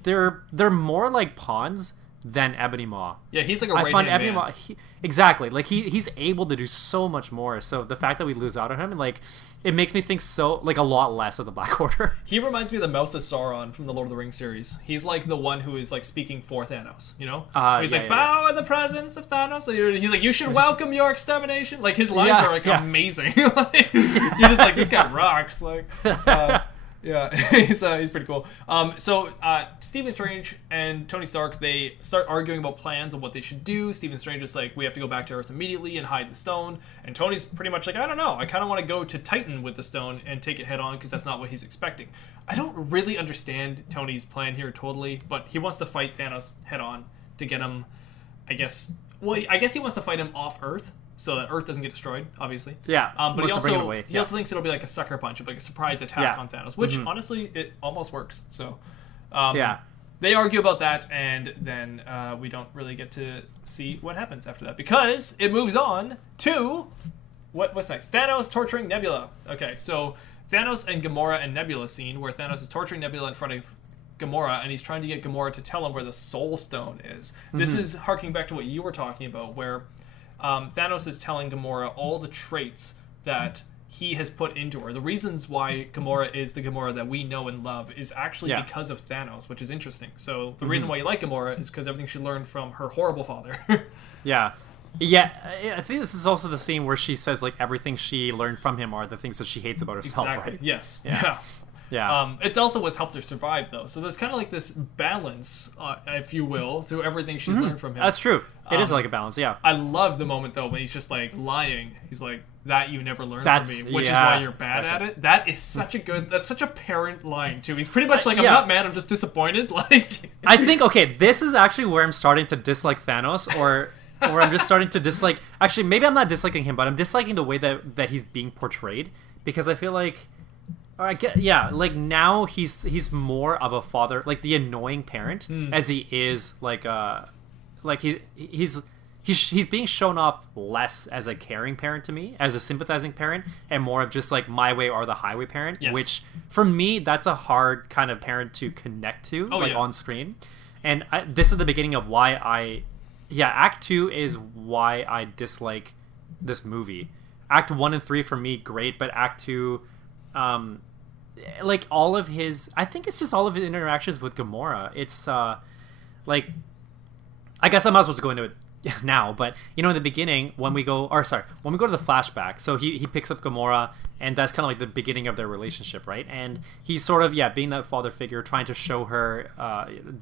they're more like pawns than Ebony Maw. Yeah, he's like a I find right-hand Ebony man. Maw exactly like he's able to do so much more. So the fact that we lose out on him, like, it makes me think so like a lot less of the Black Order. He reminds me of the Mouth of Sauron from the Lord of the Rings series. He's like the one who is like speaking for Thanos, you know? He's like, bow in the presence of Thanos. He's like, you should welcome your extermination. Like, his lines are like amazing. Like, you're just like, this guy rocks. Like, yeah, he's pretty cool. So Stephen Strange and Tony Stark, they start arguing about plans of what they should do. Stephen Strange is like, we have to go back to Earth immediately and hide the stone. And Tony's pretty much like, I don't know. I kind of want to go to Titan with the stone and take it head on because that's not what he's expecting. I don't really understand Tony's plan here totally, but he wants to fight Thanos head on to get him, I guess he wants to fight him off Earth, so that Earth doesn't get destroyed, obviously. Yeah, but he also thinks it'll be like a sucker punch, like a surprise attack on Thanos, which honestly it almost works. So, they argue about that, and then we don't really get to see what happens after that because it moves on to what's next? Thanos torturing Nebula. Okay, so Thanos and Gamora and Nebula scene where Thanos is torturing Nebula in front of Gamora, and he's trying to get Gamora to tell him where the Soul Stone is. This is harking back to what you were talking about, where Thanos is telling Gamora all the traits that he has put into her. The reasons why Gamora is the Gamora that we know and love is actually because of Thanos, which is interesting. So the reason why you like Gamora is because everything she learned from her horrible father. Yeah, I think this is also the scene where she says like everything she learned from him are the things that she hates about herself. Exactly. Right? Yes. Yeah. It's also what's helped her survive, though. So there's kind of like this balance, if you will, to everything she's learned from him. That's true. It is like a balance, yeah. I love the moment, though, when he's just like lying. He's like, that you never learned from me, which is why you're bad at it. That is that's such a parent line, too. He's pretty much like, I'm not mad, I'm just disappointed. Like, I think, okay, this is actually where I'm starting to dislike Thanos, or I'm just starting to dislike... Actually, maybe I'm not disliking him, but I'm disliking the way that he's being portrayed, because I feel like... like now he's more of a father, like the annoying parent, as he is he's being shown off less as a caring parent to me, as a sympathizing parent, and more of just like my way or the highway parent, which for me that's a hard kind of parent to connect to on screen. And this is the beginning of why Act 2 is why I dislike this movie. Act 1 and 3 for me great, but Act 2 like all of his, I think it's just all of his interactions with Gamora. It's like, I guess I might as well go into it now, but you know, in the beginning when we go to the flashback, so he picks up Gamora, and that's kind of like the beginning of their relationship, right? And he's sort of being that father figure, trying to show her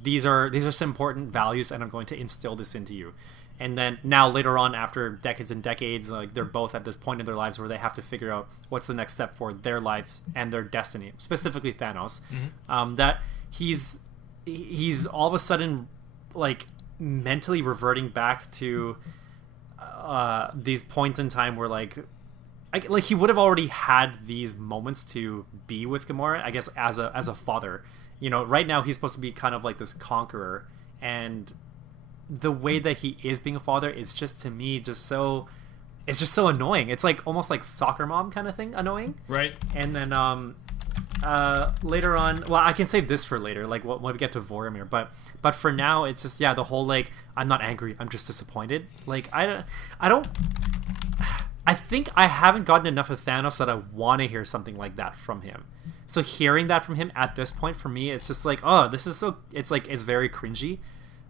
these are some important values, and I'm going to instill this into you. And then now later on, after decades and decades, like they're both at this point in their lives where they have to figure out what's the next step for their lives and their destiny, specifically Thanos. That he's all of a sudden like mentally reverting back to these points in time where like he would have already had these moments to be with Gamora, I guess, as a father. You know, right now he's supposed to be kind of like this conqueror, and the way that he is being a father is just, to me, it's just so annoying. It's like almost like soccer mom kind of thing annoying, right? And then later on, well, I can save this for later, like when we get to Vormir, but for now it's just the whole like, I'm not angry, I'm just disappointed. Like I think I haven't gotten enough of Thanos that I want to hear something like that from him. So hearing that from him at this point, for me, it's just like, oh, this is so, it's like, it's very cringy.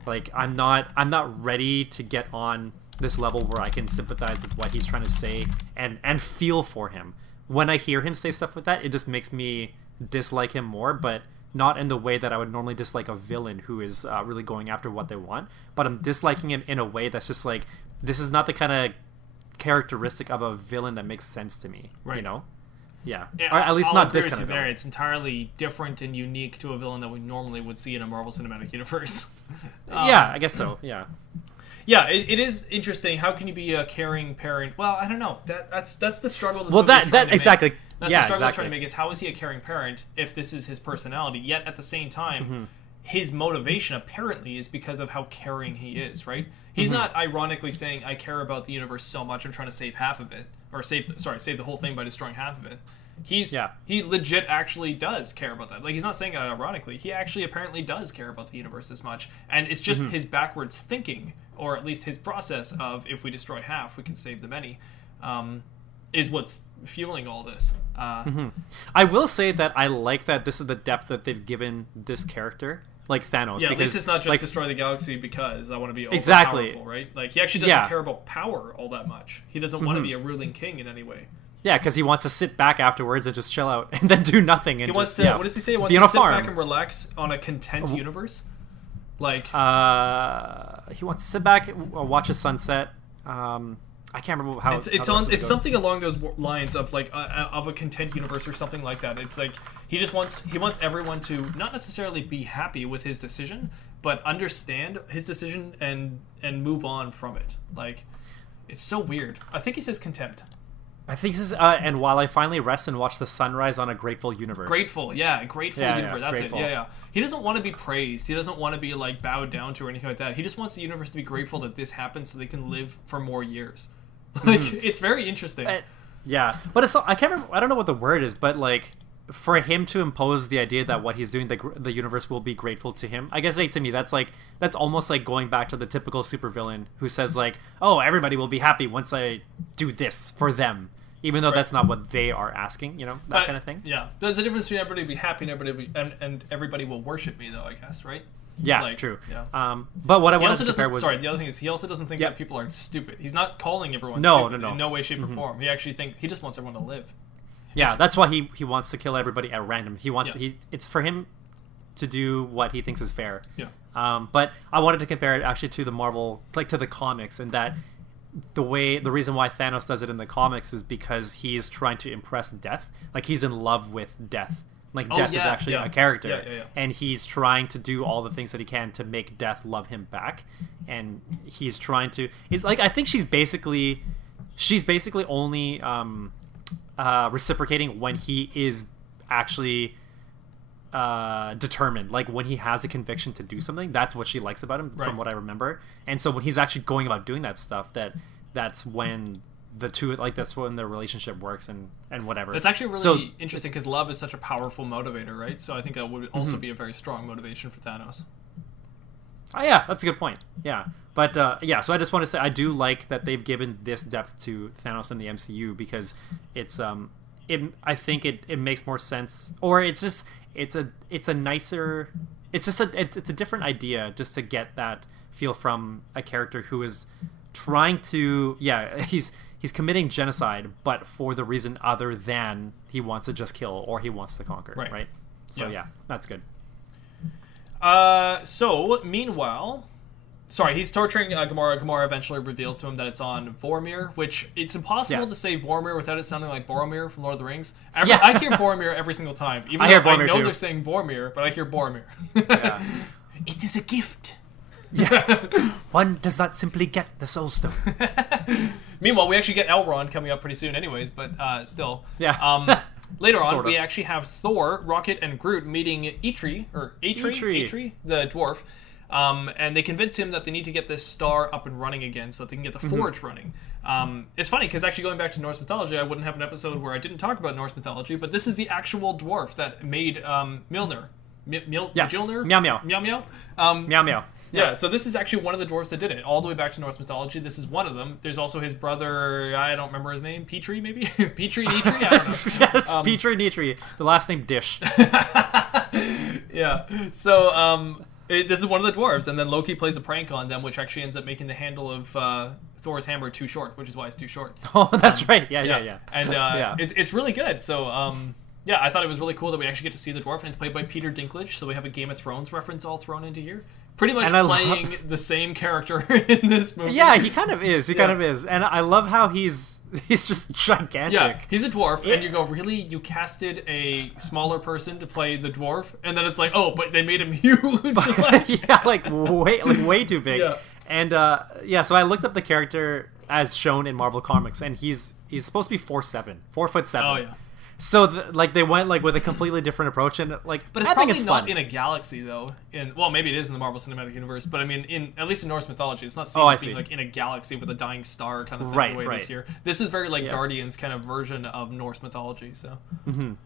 Like I'm not ready to get on this level where I can sympathize with what he's trying to say and feel for him. When I hear him say stuff like that, it just makes me dislike him more, but not in the way that I would normally dislike a villain who is really going after what they want. But I'm disliking him in a way that's just like, this is not the kind of characteristic of a villain that makes sense to me, right? You know? Yeah. Or at least not this kind of villain. It's entirely different and unique to a villain that we normally would see in a Marvel Cinematic Universe. Yeah, I guess so. Yeah. Yeah, it is interesting. How can you be a caring parent? Well, I don't know. That's the struggle. That exactly. That's the struggle he's trying to make, is how is he a caring parent if this is his personality? Yet at the same time, his motivation apparently is because of how caring he is. Right? He's not ironically saying, "I care about the universe so much, I'm trying to save half of it," or save the whole thing by destroying half of it. he legit actually does care about that. Like, he's not saying it ironically. He actually apparently does care about the universe this much, and it's just his backwards thinking, or at least his process of, if we destroy half, we can save the many, is what's fueling all this. I will say that I like that this is the depth that they've given this character, like Thanos. Yeah, because, at least it's not just like, destroy the galaxy because I want to be overpowerful, Exactly. right? Like, he actually doesn't care about power all that much. He doesn't want to be a ruling king in any way. Yeah, because he wants to sit back afterwards and just chill out and then do nothing. And He wants just, to. yeah, What does he say? He wants be on to a sit farm. back and relax on a content universe. Like, he wants to sit back, watch a sunset. I can't remember how it's something along those lines of like of a content universe or something like that. It's like he wants everyone to not necessarily be happy with his decision, but understand his decision and move on from it. Like, it's so weird. I think he says contempt. I think this is, and while I finally rest and watch the sunrise on a grateful universe. Grateful universe. That's grateful. it. Yeah. He doesn't want to be praised. He doesn't want to be like bowed down to or anything like that. He just wants the universe to be grateful that this happened so they can live for more years. Like, it's very interesting. Yeah, but it's, I can't remember. I don't know what the word is, but like, for him to impose the idea that what he's doing, the universe will be grateful to him. I guess, like, to me, that's almost like going back to the typical supervillain who says like, "Oh, everybody will be happy once I do this for them," even though that's not what they are asking. You know, that kind of thing. Yeah, there's a difference between everybody be happy and everybody and everybody will worship me, though. I guess, right? Yeah, like, true. Yeah. But what I wanted to compare was... Sorry, the other thing is he also doesn't think that people are stupid. He's not calling everyone No. in no way, shape, or form. He actually thinks he just wants everyone to live. Yeah, that's why he wants to kill everybody at random. He wants it's for him to do what he thinks is fair. Yeah. But I wanted to compare it actually to the Marvel, like to the comics, and that the reason why Thanos does it in the comics is because he's trying to impress Death. Like, he's in love with Death. Like, Death is actually a character, and he's trying to do all the things that he can to make Death love him back, and he's trying to... It's like, I think she's basically only reciprocating when he is actually determined. Like, when he has a conviction to do something, that's what she likes about him, from what I remember. And so when he's actually going about doing that stuff, that's when the two, like, that's when their relationship works and whatever. It's actually really interesting because love is such a powerful motivator, right? So I think that would also be a very strong motivation for Thanos. Oh yeah, that's a good point. Yeah, but so I just want to say I do like that they've given this depth to Thanos in the MCU because it's I think it makes more sense, or it's a nicer, it's a different idea just to get that feel from a character who is trying to he's committing genocide, but for the reason other than he wants to just kill or he wants to conquer, right? So yeah, that's good. So meanwhile, he's torturing Gamora. Gamora eventually reveals to him that it's on Vormir, which it's impossible to say Vormir without it sounding like Boromir from Lord of the Rings. I hear Boromir every single time, even though I know they're saying Vormir, but I hear Boromir. Yeah. It is a gift. Yeah, one does not simply get the Soul Stone. Meanwhile, we actually get Elrond coming up pretty soon, anyways. But still, yeah. Later on, we actually have Thor, Rocket, and Groot meeting Eitri, the dwarf, and they convince him that they need to get this star up and running again so that they can get the Forge running. It's funny because actually going back to Norse mythology, I wouldn't have an episode where I didn't talk about Norse mythology, but this is the actual dwarf that made Mjolnir. Mjolnir? Meow meow. Meow meow? Meow meow. Yeah, so this is actually one of the dwarves that did it, all the way back to Norse mythology. This is one of them. There's also his brother, I don't remember his name, Petrie maybe? Petrie, Nitri? I don't know. Yes, Petrie, Nitri. The last name Dish. Yeah, so this is one of the dwarves, and then Loki plays a prank on them, which actually ends up making the handle of Thor's hammer too short, which is why it's too short. Oh, that's right. Yeah. And it's really good, so... yeah, I thought it was really cool that we actually get to see the dwarf, and it's played by Peter Dinklage, so we have a Game of Thrones reference all thrown into here. Pretty much playing the same character in this movie. Yeah, he kind of is. He kind of is. And I love how he's just gigantic. Yeah, he's a dwarf, and you go, really? You casted a smaller person to play the dwarf? And then it's like, oh, but they made him huge. Yeah, way too big. Yeah. And so I looked up the character as shown in Marvel Comics, and he's supposed to be 4'7", 4'7". Oh, yeah. So like they went like with a completely different approach, and like But it's I think probably it's not fun. in a galaxy though. Well, maybe it is in the Marvel Cinematic Universe, but I mean, at least in Norse mythology, it's not seen as being like in a galaxy with a dying star kind of thing the way it is here. This is very like Guardians kind of version of Norse mythology. So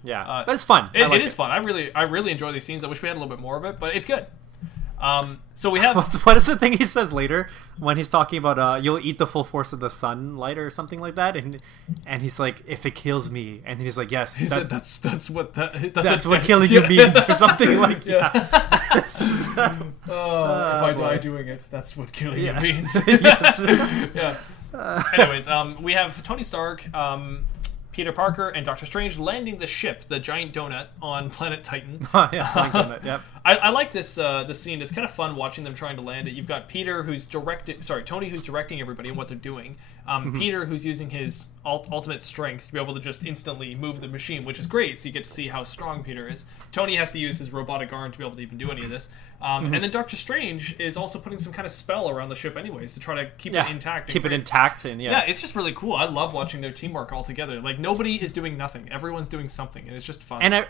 yeah, but it's fun. It is fun. I really enjoy these scenes. I wish we had a little bit more of it, but it's good. So we have what is the thing he says later when he's talking about you'll eat the full force of the sunlight or something like that, and he's like, if it kills me, and he's like, yes, he said that's what killing you means or something like that. If I die doing it, that's what killing you means. Yes. Anyways, we have Tony Stark, Peter Parker, and Doctor Strange landing the ship, the giant donut, on planet Titan. Donut, yep. I like this scene. It's kind of fun watching them trying to land it. You've got Tony who's directing everybody and what they're doing. Peter who's using his ultimate strength to be able to just instantly move the machine, which is great. So you get to see how strong Peter is. Tony has to use his robotic arm to be able to even do any of this. And then Doctor Strange is also putting some kind of spell around the ship anyways to try to keep it intact. Keep it intact, and yeah, it's just really cool. I love watching their teamwork all together. Like, nobody is doing nothing. Everyone's doing something, and it's just fun. And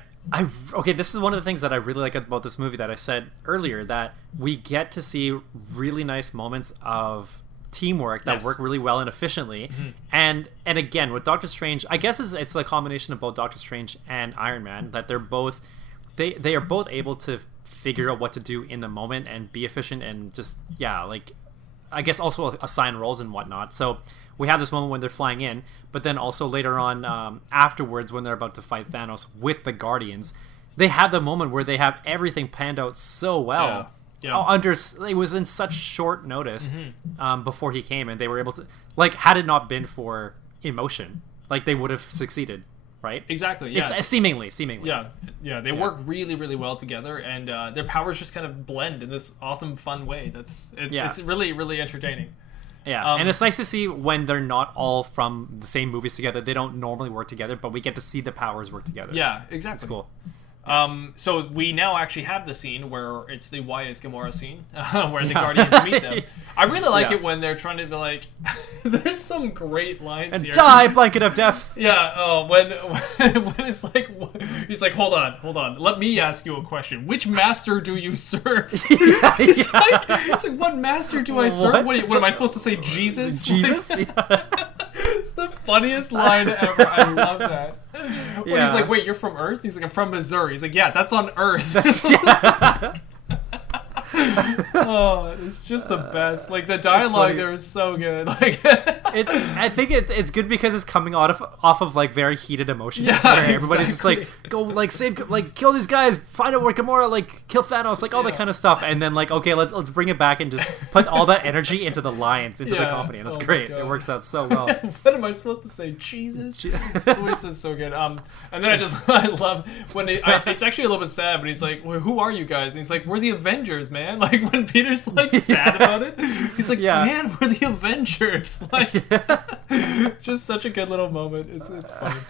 okay, this is one of the things that I really like about this movie that I said earlier, that we get to see really nice moments of teamwork that work really well and efficiently. And again, with Doctor Strange, I guess it's the combination of both Doctor Strange and Iron Man, that they're both they are both able to figure out what to do in the moment and be efficient, and just like I guess also assign roles and whatnot. So we have this moment when they're flying in, but then also later on afterwards when they're about to fight Thanos with the Guardians, they have the moment where they have everything planned out so well. It was in such short notice before he came, and they were able to, like, had it not been for emotion, like, they would have succeeded, right? Exactly. Yeah. It's seemingly. They work really, really well together, and their powers just kind of blend in this awesome, fun way. It's really, really entertaining. Yeah, and it's nice to see when they're not all from the same movies together. They don't normally work together, but we get to see the powers work together. Yeah, exactly. It's cool. So we now actually have the scene where it's the Why is Gamora scene, where the Guardians meet them. I really like it when they're trying to be like, there's some great lines here. Die, blanket of death. Yeah, when it's like, he's like, hold on, let me ask you a question. Which master do you serve? He's like, what master do I serve? What am I supposed to say, Jesus? Jesus? It's the funniest line ever. I love that. When he's like, wait, you're from Earth? He's like, I'm from Missouri. He's like, yeah, that's on Earth. Oh, it's just the best. Like, the dialogue there is so good. Like, I think it's good because it's coming off of like very heated emotions. Yeah, where everybody's just like, go, like, save, like, kill these guys, find out where Gamora, like, kill Thanos, like, all that kind of stuff. And then, like, okay, let's bring it back and just put all that energy into the lions, into the company, and it's great. It works out so well. What am I supposed to say? Jesus. The voice is so good. And then I love when it's actually a little bit sad, but he's like, well, who are you guys? And he's like, we're the Avengers, man. Like, when Peter's like sad about it, he's like, man, we're the Avengers. Like, just such a good little moment. It's funny.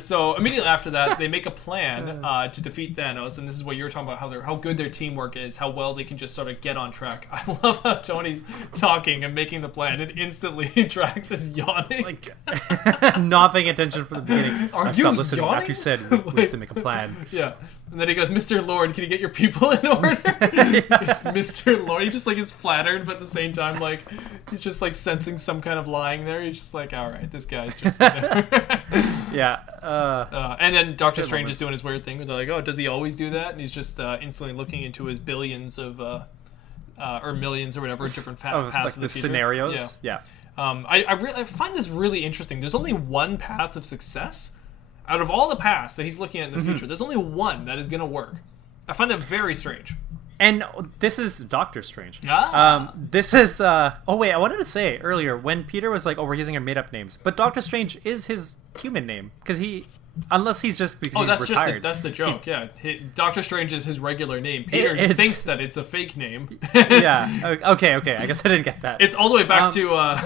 So immediately after that, they make a plan to defeat Thanos, and this is what you were talking about, how good their teamwork is, how well they can just sort of get on track. I love how Tony's talking and making the plan, and instantly Drax is yawning, like not paying attention from the beginning. Are you listening yawning? after you said we have to make a plan. Yeah. And then he goes, Mr. Lord, can you get your people in order? He goes, Mr. Lord. He just, like, is flattered, but at the same time, like, he's just, like, sensing some kind of lying there. He's just like, all right, this guy's just whatever. And then Doctor Strange is doing his weird thing. They're like, oh, does he always do that? And he's just instantly looking into his billions of, or millions or whatever, different paths like of the future. Scenarios. Yeah. I find this really interesting. There's only one path of success. Out of all the paths that he's looking at in the future, there's only one that is going to work. I find that very strange. And this is Doctor Strange. This is... I wanted to say earlier, when Peter was like, oh, we're using our made-up names. But Doctor Strange is his human name. Because he... Unless he's just because he's retired. That's the joke, Doctor Strange is his regular name. Peter thinks that it's a fake name. Yeah. Okay. I guess I didn't get that. It's all the way back to...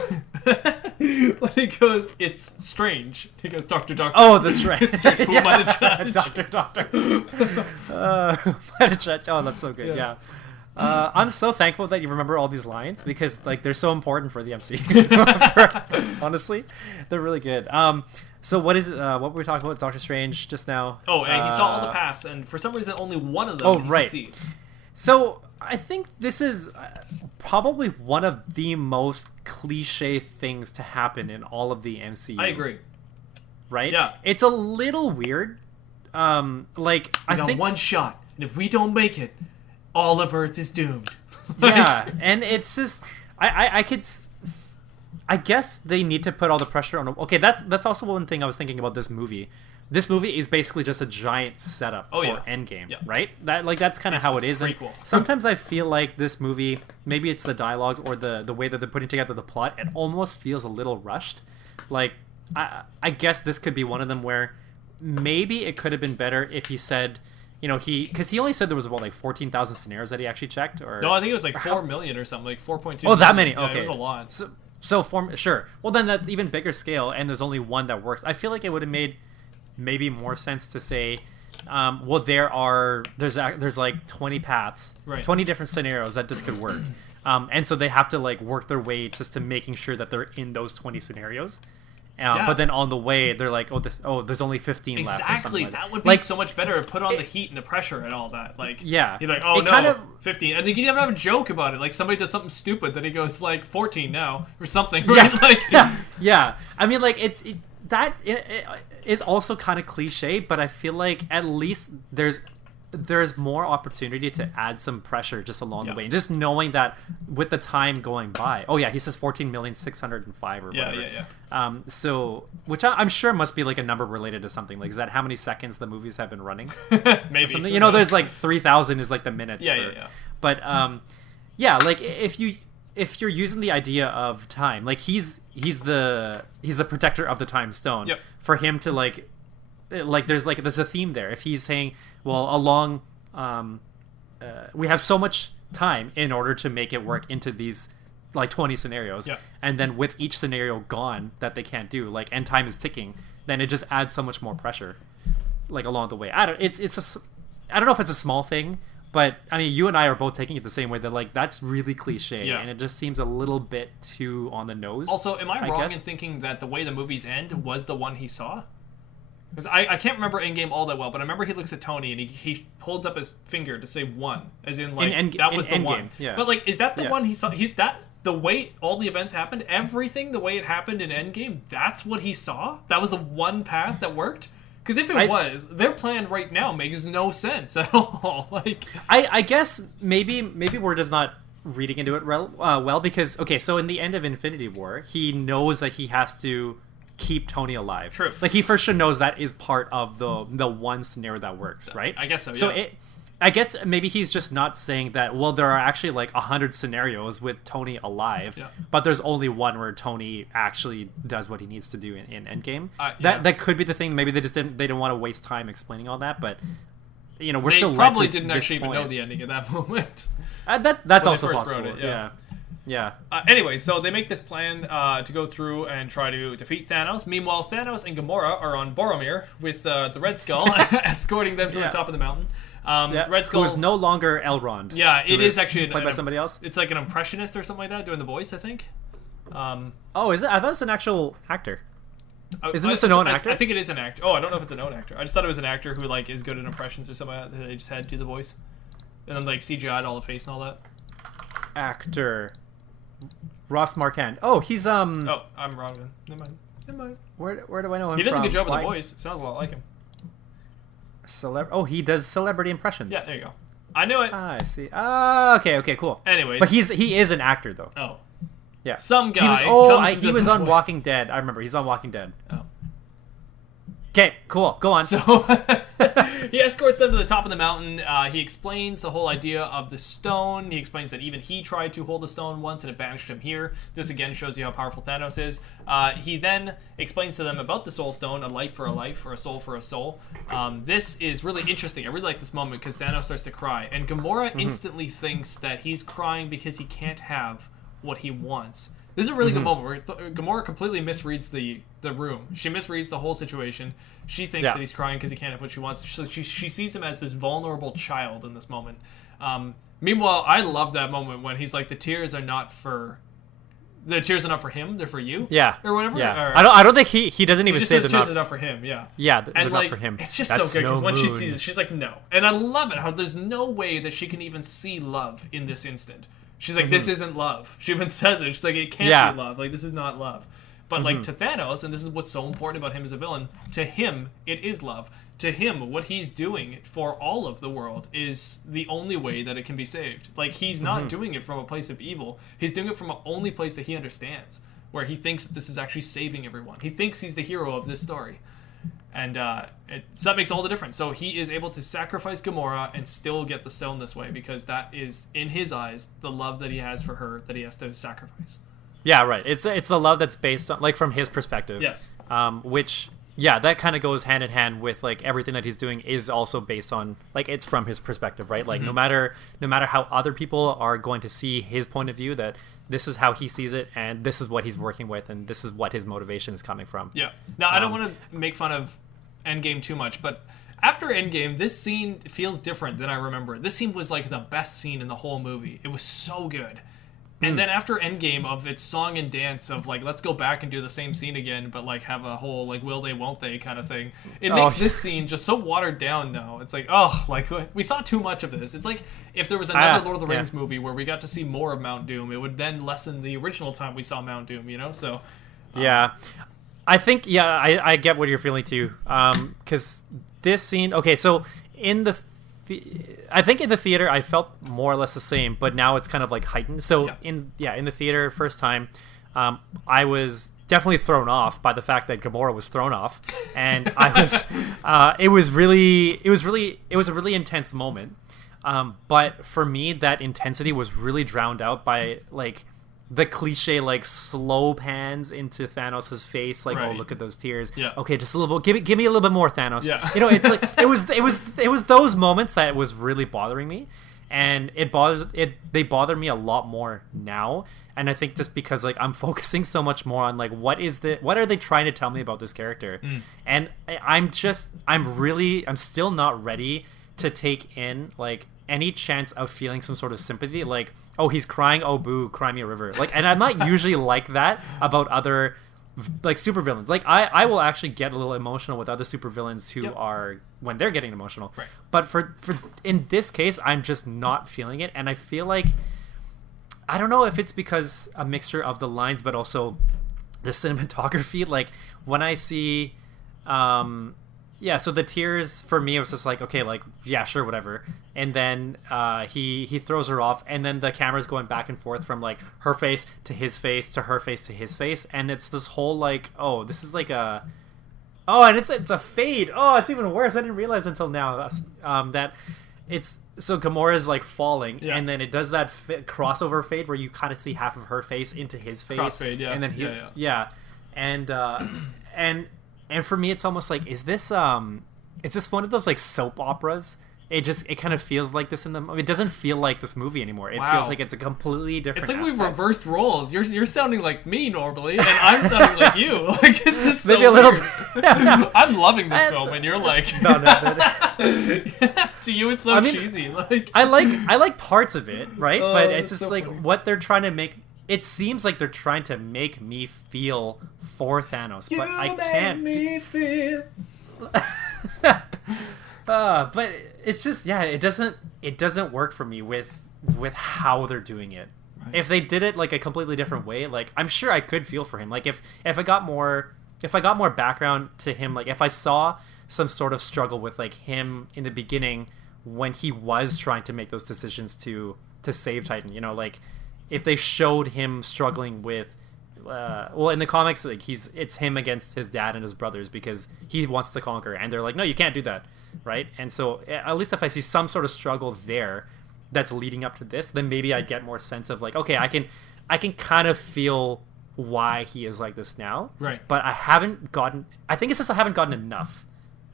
when he goes, it's strange. He goes, Doctor. Oh, that's right. It's strange. Who might have judged? Doctor. Might have judged. Oh, that's so good. Yeah. I'm so thankful that you remember all these lines because like they're so important for the MCU. Honestly, they're really good. So what were we talking about? Doctor Strange just now. Oh, and he saw all the pasts, and for some reason, only one of them succeeds. So I think this is probably one of the most cliche things to happen in all of the MCU. I agree. Right? Yeah. It's a little weird. I think one shot, and if we don't make it, all of Earth is doomed. Yeah, and it's just I guess they need to put all the pressure on. Okay, that's also one thing I was thinking about this movie. This movie is basically just a giant setup for Endgame, right? That's kind of how it is. And sometimes I feel like this movie, maybe it's the dialogues or the way that they're putting together the plot, it almost feels a little rushed. Like I guess this could be one of them where maybe it could have been better if he said, because he only said there was about like 14,000 scenarios that he actually checked. Or no, I think it was like 4 million or something, like 4.2. Oh, that many? Yeah, okay, it was a lot. Sure. Well, then that's even bigger scale, and there's only one that works. I feel like it would have made maybe more sense to say, well, there's like 20 paths, 20 different scenarios that this could work, and so they have to like work their way just to making sure that they're in those 20 scenarios. But then on the way, they're like, there's only 15 left. Exactly, like that would be so much better. Put on the heat and the pressure and all that. Like, yeah, you're like, 15. And then you even have a joke about it. Like somebody does something stupid, then he goes like 14 now or something. Right? Yeah, like, yeah. I mean, like it is also kind of cliche, but I feel like at least there's more opportunity to add some pressure just along the way, and just knowing that with the time going by. Oh yeah, he says 14,605,000 or whatever. Yeah. So which I'm sure must be like a number related to something. Like, is that how many seconds the movies have been running? Maybe. Something. There's like 3,000 is like the minutes. Yeah. But like if you're using the idea of time, like he's the protector of the time stone. Yep. For him to like there's a theme there. If he's saying, well, we have so much time in order to make it work into these like 20 scenarios, and then with each scenario gone that they can't do, like, and time is ticking, then it just adds so much more pressure, like, along the way. I don't know if it's a small thing, but I mean, you and I are both taking it the same way, that like that's really cliche, and it just seems a little bit too on the nose. Also, am I wrong in thinking that the way the movies end was the one he saw? Because I can't remember Endgame all that well, but I remember he looks at Tony and he holds up his finger to say one, as in like that was the Endgame, one. Yeah. But like, is that the one he saw? The way all the events happened, everything the way it happened in Endgame, that's what he saw? That was the one path that worked? Because if it was, their plan right now makes no sense at all. Like, I guess maybe we're just not reading into it well, because so in the end of Infinity War, he knows that he has to keep Tony alive. True. Like, he for sure knows that is part of the one scenario that works, right? I guess so. So I guess maybe he's just not saying that, well, there are actually like 100 scenarios with Tony alive, but there's only one where Tony actually does what he needs to do in Endgame. That could be the thing. Maybe they didn't want to waste time explaining all that, but we're still probably didn't actually even know the ending at that moment. That's also possible. Yeah. Anyway, so they make this plan to go through and try to defeat Thanos. Meanwhile, Thanos and Gamora are on Boromir with the Red Skull escorting them to the top of the mountain. Red Skull is no longer Elrond. Yeah, it is actually played by somebody else. It's like an impressionist or something like that doing the voice, I think. Is it? I thought it's an actual actor. Isn't this a known actor? I think it is an actor. Oh, I don't know if it's a known actor. I just thought it was an actor who like is good at impressions or something like that. They just had to do the voice, and then like CGI'd all the face and all that. Actor. Ross Marquand. Oh, he's Oh, I'm wrong then. Never mind. Where do I know him from? He does a good job with the voice. It sounds a lot like him. He does celebrity impressions. Yeah, there you go. I knew it. I see. Okay, cool. Anyways, but he is an actor though. Oh, yeah. Some guy. He was on Walking Dead. I remember he's on Walking Dead. Oh. Okay, cool. Go on. So he escorts them to the top of the mountain. He explains the whole idea of the stone. He explains that even he tried to hold the stone once and it banished him here. This again shows you how powerful Thanos is. He then explains to them about the soul stone, a life for a life, or a soul for a soul. This is really interesting. I really like this moment because Thanos starts to cry. And Gamora instantly thinks that he's crying because he can't have what he wants. This is a really good moment where Gamora completely misreads the room. She misreads the whole situation. She thinks that he's crying because he can't have what she wants. So she sees him as this vulnerable child in this moment. Meanwhile, I love that moment when he's like, the tears are not for him, they're for you. Yeah. Or whatever. Yeah. Or, I don't think he doesn't even just say says they're tears not. are not for him. Yeah. Yeah, they're and not like, for him. it's just That's so good because no when she moon. sees it, she's like, no. And I love it how there's no way that she can even see love in this instant. She's like, this isn't love. She even says it. She's like, it can't be love. Like, this is not love. But like to Thanos, and this is what's so important about him as a villain, to him, it is love. To him, what he's doing for all of the world is the only way that it can be saved. Like, he's not doing it from a place of evil. He's doing it from the only place that he understands, where he thinks that this is actually saving everyone. He thinks he's the hero of this story. And so that makes all the difference. So he is able to sacrifice Gamora and still get the stone this way, because that is, in his eyes, the love that he has for her that he has to sacrifice. Yeah, right. It's the love that's based on, like, from his perspective. Yes. Which, yeah, that kind of goes hand in hand with, like, everything that he's doing is also based on, like, it's from his perspective, right? Like, no matter how other people are going to see his point of view, that this is how he sees it, and this is what he's working with, and this is what his motivation is coming from. Yeah. Now, I don't want to make fun of Endgame too much, but after Endgame, this scene feels different than I remember. This scene was, like, the best scene in the whole movie. It was so good. And then after Endgame, of its song and dance of, like, let's go back and do the same scene again, but, like, have a whole, like, will they, won't they kind of thing. It makes this scene just so watered down now. It's like, oh, like, we saw too much of this. It's like if there was another Lord of the Rings movie where we got to see more of Mount Doom, it would then lessen the original time we saw Mount Doom, you know? So, Yeah. I think, I get what you're feeling too. Because this scene, okay, so I think in the theater I felt more or less the same, but now it's kind of like heightened. So in the theater first time, I was definitely thrown off by the fact that Gamora was thrown off, and I was it was a really intense moment. But for me, that intensity was really drowned out by, like, the cliche, like, slow pans into Thanos' face, like, oh, look at those tears. Yeah. Okay, just a little bit. Give me a little bit more, Thanos. Yeah. You know, it's like it was those moments that was really bothering me, and they bother me a lot more now. And I think just because, like, I'm focusing so much more on, like, what are they trying to tell me about this character, and I'm still not ready to take in, like, any chance of feeling some sort of sympathy, like, oh, he's crying, oh boo, cry me a river. Like, and I'm not usually like that about other, like, supervillains. Like, I will actually get a little emotional with other supervillains who are, when they're getting emotional. Right. But for in this case, I'm just not feeling it, and I feel like, I don't know if it's because a mixture of the lines, but also the cinematography. Like, when I see, so the tears for me, it was just like, okay, like, yeah, sure, whatever. And then he throws her off, and then the camera's going back and forth from, like, her face to his face to her face to his face, and it's this whole, like, oh, this is like a, oh, and it's a fade. Oh, it's even worse. I didn't realize until now that it's, so Gamora's, like, falling, and then it does that crossover fade where you kind of see half of her face into his face. Crossfade, yeah. And then and for me, it's almost like, is this one of those, like, soap operas? It kind of feels like this in the movie. It doesn't feel like this movie anymore. It feels like it's a completely different. It's like aspect. we've reversed roles. You're sounding like me normally, and I'm sounding like you. Like, it's just so maybe a little. I'm loving this film, and you're like, no. To you, it's so cheesy. Like, I like parts of it, right? But it's just so like funny. what they're trying to make. It seems like they're trying to make me feel for Thanos, but I can't. Me feel. But it's just, it doesn't work for me with how they're doing it. Right. If they did it, like, a completely different way, like, I'm sure I could feel for him. Like, if I got more background to him, like, if I saw some sort of struggle with, like, him in the beginning when he was trying to make those decisions to save Titan, you know, like, if they showed him struggling with, in the comics, like, it's him against his dad and his brothers because he wants to conquer, and they're like, no, you can't do that, right? And so at least if I see some sort of struggle there that's leading up to this, then maybe I'd get more sense of, like, okay, I can kind of feel why he is like this now, right? But I think it's just I haven't gotten enough.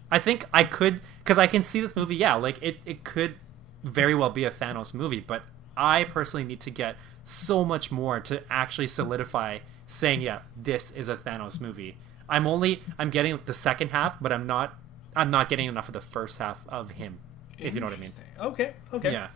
I think I could, because I can see this movie, like, it could very well be a Thanos movie, but I personally need to get so much more to actually solidify saying, this is a Thanos movie. I'm getting the second half, but I'm not getting enough of the first half of him, if you know what I mean. Okay. Yeah.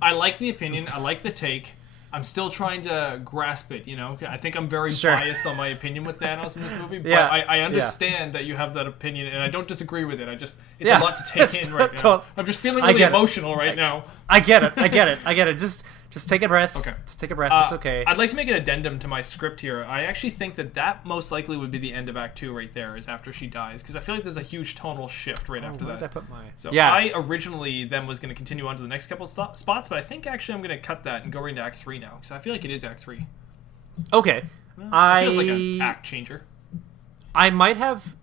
I like the opinion. I like the take. I'm still trying to grasp it, you know? I think I'm very Sure. biased on my opinion with Thanos in this movie, but Yeah, I understand that you have that opinion, and I don't disagree with it. It's a lot to take in right now. I'm just feeling really emotional right now. I get it. Just take a breath. Okay. Just take a breath. It's okay. I'd like to make an addendum to my script here. I actually think that most likely would be the end of Act 2 right there, is after she dies, because I feel like there's a huge tonal shift right after Where that. did I put my... So yeah. I originally then was going to continue on to the next couple spots, but I think actually I'm going to cut that and go right into Act 3 now, because I feel like it is Act 3. Okay. It feels like an act changer. I might have...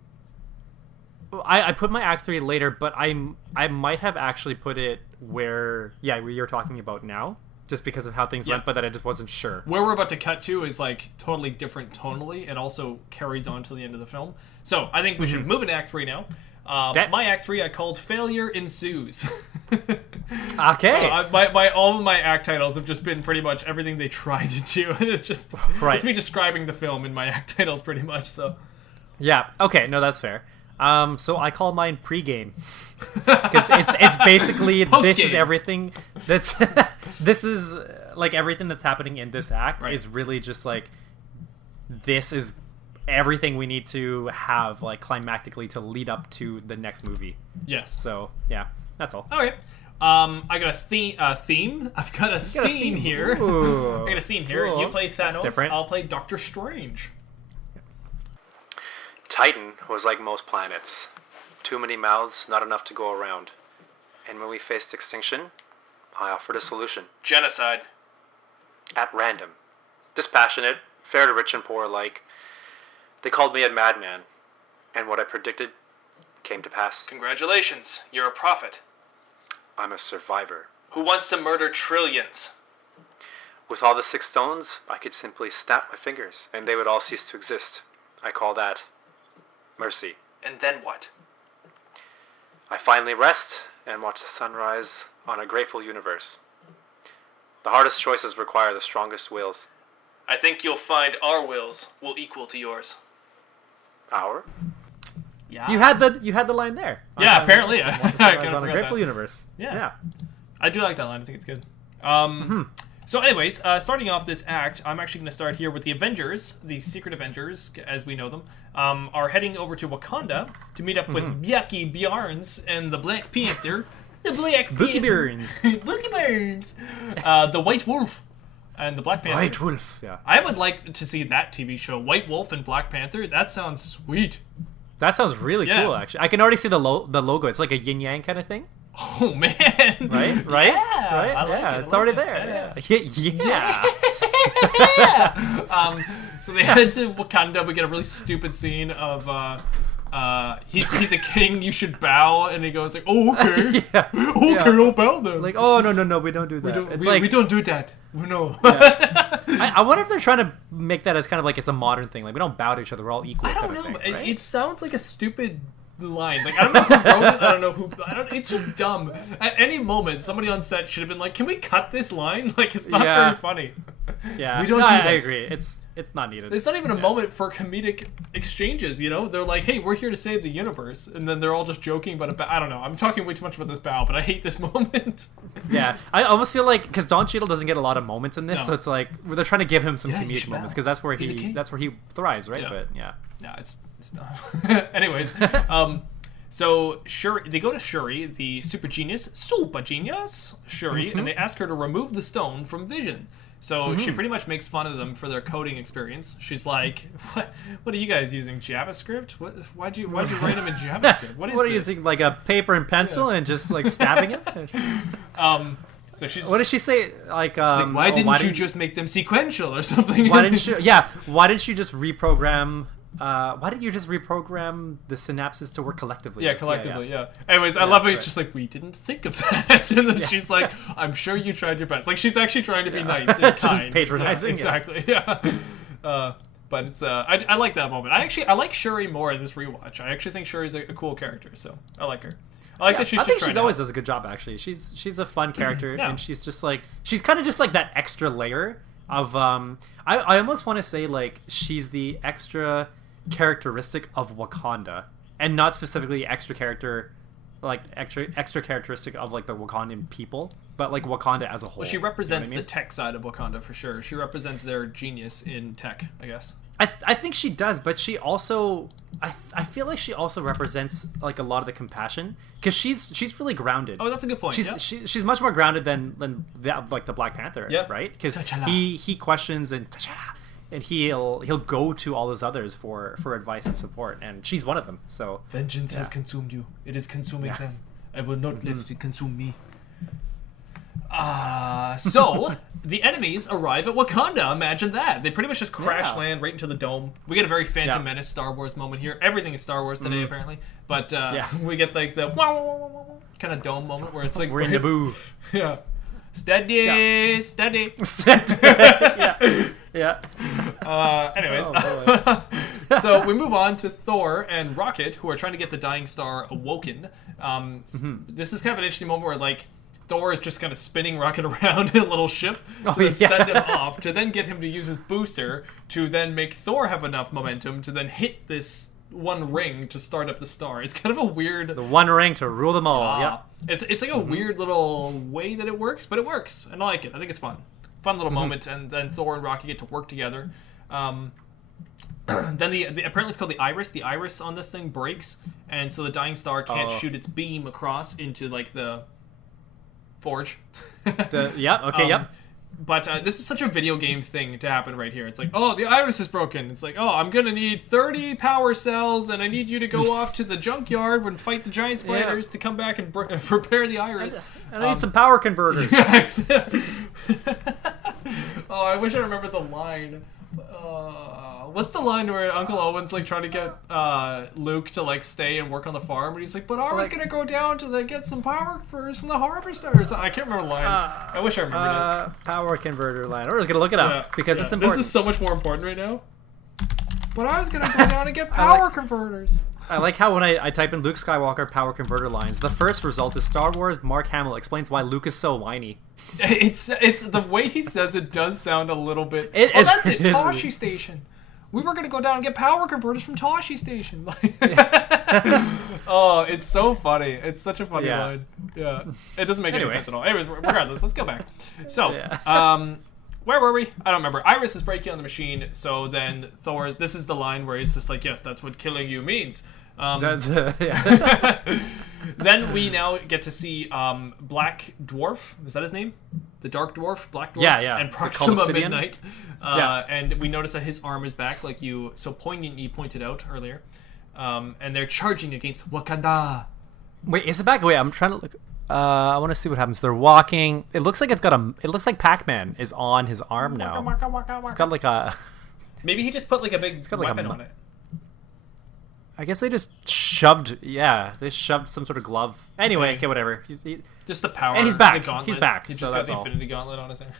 I put my Act 3 later, but I might have actually put it where you're talking about now, just because of how things went, but that I just wasn't sure. Where we're about to cut to is like totally different tonally, and also carries on to the end of the film. So I think we should move into Act 3 now. My Act 3 I called Failure Ensues. Okay. So all of my act titles have just been pretty much everything they tried to do, and it's just it's me describing the film in my act titles pretty much. So yeah, okay, no, that's fair. So I call mine pregame, because it's basically this is everything that's this is like everything that's happening in this act is really just like this is everything we need to have like climactically to lead up to the next movie. Yes. So yeah, that's all. All right. I got a theme. I've got a scene here. Ooh, I got a scene here. cool. You play Thanos. different. I'll play Doctor Strange. Titan was like most planets. Too many mouths, not enough to go around. And when we faced extinction, I offered a solution. Genocide. At random. Dispassionate, fair to rich and poor alike. They called me a madman. And what I predicted came to pass. Congratulations. You're a prophet. I'm a survivor. Who wants to murder trillions? With all the 6 stones, I could simply snap my fingers, and they would all cease to exist. I call that mercy. And then what? I finally rest and watch the sunrise on a grateful universe. The hardest choices require the strongest wills. I think you'll find our wills will equal to yours. Our? Yeah. You had the line there. Yeah, apparently. Watch the I sunrise kinda on a forgot grateful that. universe. Yeah. I do like that line. I think it's good. So anyways, starting off this act, I'm actually going to start here with the Avengers, the Secret Avengers, as we know them, are heading over to Wakanda to meet up with Bucky Barnes and the Black Panther. The Black Bucky Panther. Barnes. Bucky Barnes. The White Wolf and the Black Panther. White Wolf. Yeah. I would like to see that TV show, White Wolf and Black Panther. That sounds sweet. That sounds really cool, actually. I can already see the logo. It's like a yin-yang kind of thing. Oh, man. Right? Yeah, Right? I like it. It's already there. Yeah. So they head to Wakanda. We get a really stupid scene of he's a king, you should bow, and he goes like, oh, okay. I'll bow then. Like, oh, no, we don't do that. We don't do that. No. I wonder if they're trying to make that as kind of like it's a modern thing. Like, we don't bow to each other. We're all equal. I don't kind know. of thing, right? It sounds like a stupid line. Like, I don't know who wrote it. I don't know who. It's just dumb. At any moment, somebody on set should have been like, "Can we cut this line?" Like, it's not very funny. Yeah, we don't do that. I agree. It's not needed. It's not even a moment for comedic exchanges. You know, they're like, "Hey, we're here to save the universe," and then they're all just joking about a bow. I don't know. I'm talking way too much about this bow, but I hate this moment. Yeah, I almost feel like because Don Cheadle doesn't get a lot of moments in this, so it's like they're trying to give him some comedic moments because that's where he thrives, right? Yeah. But yeah, it's dumb. Anyways, so Shuri, they go to Shuri, the super genius Shuri, and they ask her to remove the stone from Vision. So she pretty much makes fun of them for their coding experience. She's like, "What are you guys using? JavaScript? Why'd you write them in JavaScript? What are you using? Like a paper and pencil and just like stabbing it?" So she's. What did she say? Like, why didn't you just make them sequential or something? Why didn't you? Yeah, why didn't you just reprogram? Why didn't you just reprogram the synapses to work collectively? Yeah, collectively, yeah. Anyways, I love how it's just like, we didn't think of that. And then she's like, I'm sure you tried your best. Like, she's actually trying to be nice and kind. Just patronizing. Yeah, exactly, yeah. But it's, I like that moment. I like Shuri more in this rewatch. I actually think Shuri's a cool character, so I like her. I like that she's I think just she always does a good job, actually. She's a fun character, and she's just like, she's kind of just like that extra layer of, I almost want to say, like, she's the extra characteristic of Wakanda, and not specifically extra character like extra characteristic of like the Wakandan people, but like Wakanda as a whole. Well, she represents you know what the tech side of Wakanda for sure. She represents their genius in tech, I guess. I think she does, but she also I feel like she also represents like a lot of the compassion because she's really grounded. Oh, that's a good point. She's much more grounded than like the Black Panther, right? Because he questions and he'll go to all those others for advice and support, and she's one of them. So vengeance has consumed you. It is consuming them. I will not let it consume me. So the enemies arrive at Wakanda. Imagine that. They pretty much just crash land right into the dome. We get a very Phantom Menace Star Wars moment here. Everything is Star Wars today, apparently. But we get like the kind of dome moment where it's like we're in the boo. Yeah. Steady. Anyways, so we move on to Thor and Rocket, who are trying to get the Dying Star awoken. This is kind of an interesting moment where like Thor is just kind of spinning Rocket around in a little ship to then send him off, to then get him to use his booster, to then make Thor have enough momentum to then hit this one ring to start up the star. It's kind of a weird... The one ring to rule them all, It's like a weird little way that it works, but it works, and I like it. I think it's fun. Fun little moment, and then Thor and Rocket get to work together. Then apparently it's called the Iris. The Iris on this thing breaks, and so the Dying Star can't shoot its beam across into like the forge. But this is such a video game thing to happen right here. It's like, oh, the Iris is broken. It's like, oh, I'm gonna need 30 power cells, and I need you to go off to the junkyard and fight the giant spiders to come back and repair the Iris. And I need some power converters. Oh, I wish I remembered the line. What's the line where Uncle Owen's like trying to get Luke to like stay and work on the farm, and he's like, "But I was gonna go down to get some power first from the harvesters." I can't remember the line. I wish I remembered it. Power converter line. We're just gonna look it up because it's important. This is so much more important right now. But I was gonna go down and get power converters. I like how when I type in Luke Skywalker power converter lines, the first result is Star Wars Mark Hamill explains why Luke is so whiny. It's the way he says it does sound a little bit. That's it. Toshi Station. We were gonna go down and get power converters from Toshi Station. Oh, it's so funny. It's such a funny line. Yeah, it doesn't make any sense at all. Anyways, regardless, let's go back. So, where were we? I don't remember. Iris is breaking on the machine, so then Thor's... This is the line where he's just like, yes, that's what killing you means. Then we now get to see Black Dwarf. Is that his name? The Dark Dwarf? Black Dwarf? Yeah. And Proxima Midnight. And we notice that his arm is back, like you so poignantly pointed out earlier. And they're charging against Wakanda. Wait, is it back? Wait, I'm trying to look... I want to see what happens. They're walking. It looks like it's got a... It looks like Pac-Man is on his arm now. It's got like a... Maybe he just put like a big weapon on it. I guess they just shoved... Yeah, they shoved some sort of glove. Anyway, okay, whatever. Just the power. And he's back. The gauntlet. He's back. He's so just that's got the all. Infinity Gauntlet on his arm.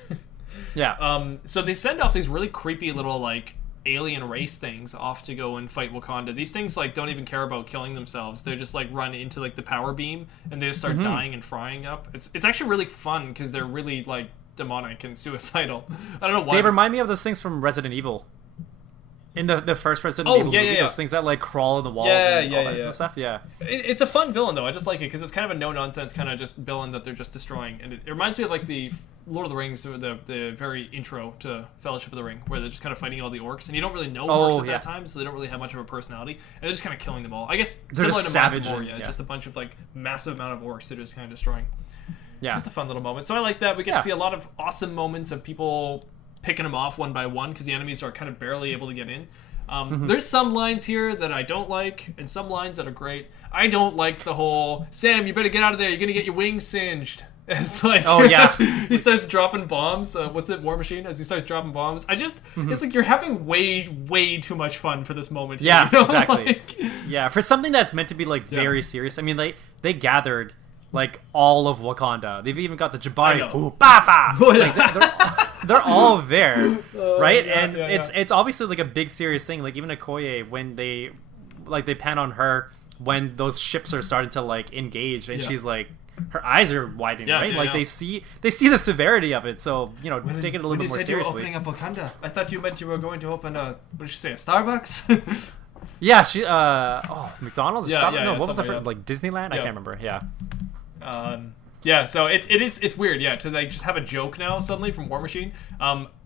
Yeah. So they send off these really creepy little like alien race things off to go and fight Wakanda. These things like don't even care about killing themselves. They just like run into like the power beam and they just start dying and frying up. It's actually really fun because they're really like demonic and suicidal. I don't know why. They remind me of those things from Resident Evil. In the first Resident Evil movie, those things that like crawl in the walls and all that kind of stuff. Yeah. It's a fun villain though. I just like it because it's kind of a no nonsense kind of just villain that they're just destroying, and it reminds me of like the Lord of the Rings, the very intro to Fellowship of the Ring, where they're just kind of fighting all the orcs, and you don't really know orcs at that time, so they don't really have much of a personality, and they're just kind of killing them all. I guess they're similar just to Mans of savage. Moria, just a bunch of like massive amount of orcs they're just kind of destroying. Yeah. Just a fun little moment. So I like that. We get to see a lot of awesome moments of people picking them off one by one because the enemies are kind of barely able to get in. There's some lines here that I don't like, and some lines that are great. I don't like the whole, Sam, you better get out of there, you're gonna get your wings singed. It's like, he starts dropping bombs. What's it, War Machine? As he starts dropping bombs. It's like you're having way too much fun for this moment. Yeah, you know? exactly. Yeah, for something that's meant to be like very serious. I mean, they gathered like all of Wakanda. They've even got the Jabari. Ooh, Bafa! Like, they're all there, right? It's obviously like a big serious thing. Like even Okoye, when they pan on her when those ships are starting to like engage, and she's like, her eyes are widening, right? They see the severity of it. So take it a little bit more seriously. You said you were opening up Wakanda, I thought you meant you were going to open a, what did she say, a Starbucks? Yeah, she McDonald's or Yeah, something. yeah, No, yeah, what was the something, first, like Disneyland? I Yeah. can't remember. Yeah. Yeah, so it's weird, yeah, to like just have a joke now suddenly from War Machine.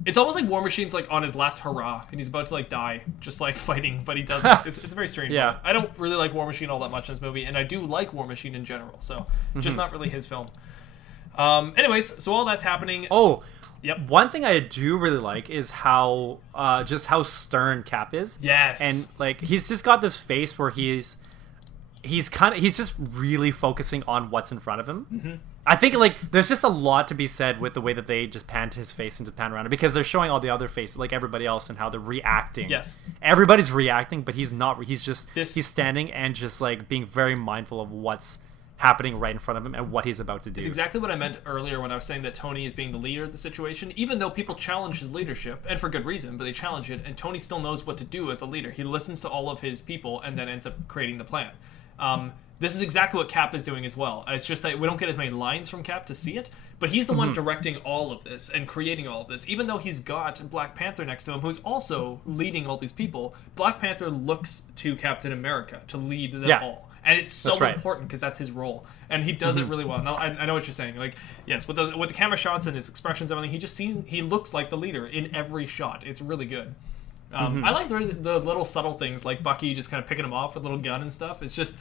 It's almost like War Machine's like on his last hurrah and he's about to like die, just like fighting, but he doesn't. It's a very strange. Yeah. moment. I don't really like War Machine all that much in this movie, and I do like War Machine in general, so just not really his film. Anyways, so all that's happening. Oh, Yep. One thing I do really like is how just how stern Cap is. Yes. And like he's just got this face where he's just really focusing on what's in front of him. Mm-hmm. I think like there's just a lot to be said with the way that they just pan to his face and just pan around it, because they're showing all the other faces, like everybody else, and how they're reacting. Yes. Everybody's reacting, but he's not. He's just This- he's standing and just like being very mindful of what's happening right in front of him and what he's about to do. It's exactly what I meant earlier when I was saying that Tony is being the leader of the situation, even though people challenge his leadership, and for good reason, but they challenge it, and Tony still knows what to do as a leader. He listens to all of his people and then ends up creating the plan. This is exactly what Cap is doing as well. It's just that we don't get as many lines from Cap to see it, but he's the one directing all of this and creating all of this. Even though he's got Black Panther next to him, who's also leading all these people, Black Panther looks to Captain America to lead them all. And it's so important because that's his role. And he does it really well. Now, I know what you're saying. Like, yes, with the camera shots and his expressions and everything, he looks like the leader in every shot. It's really good. I like the little subtle things, like Bucky just kind of picking him off with a little gun and stuff. It's just...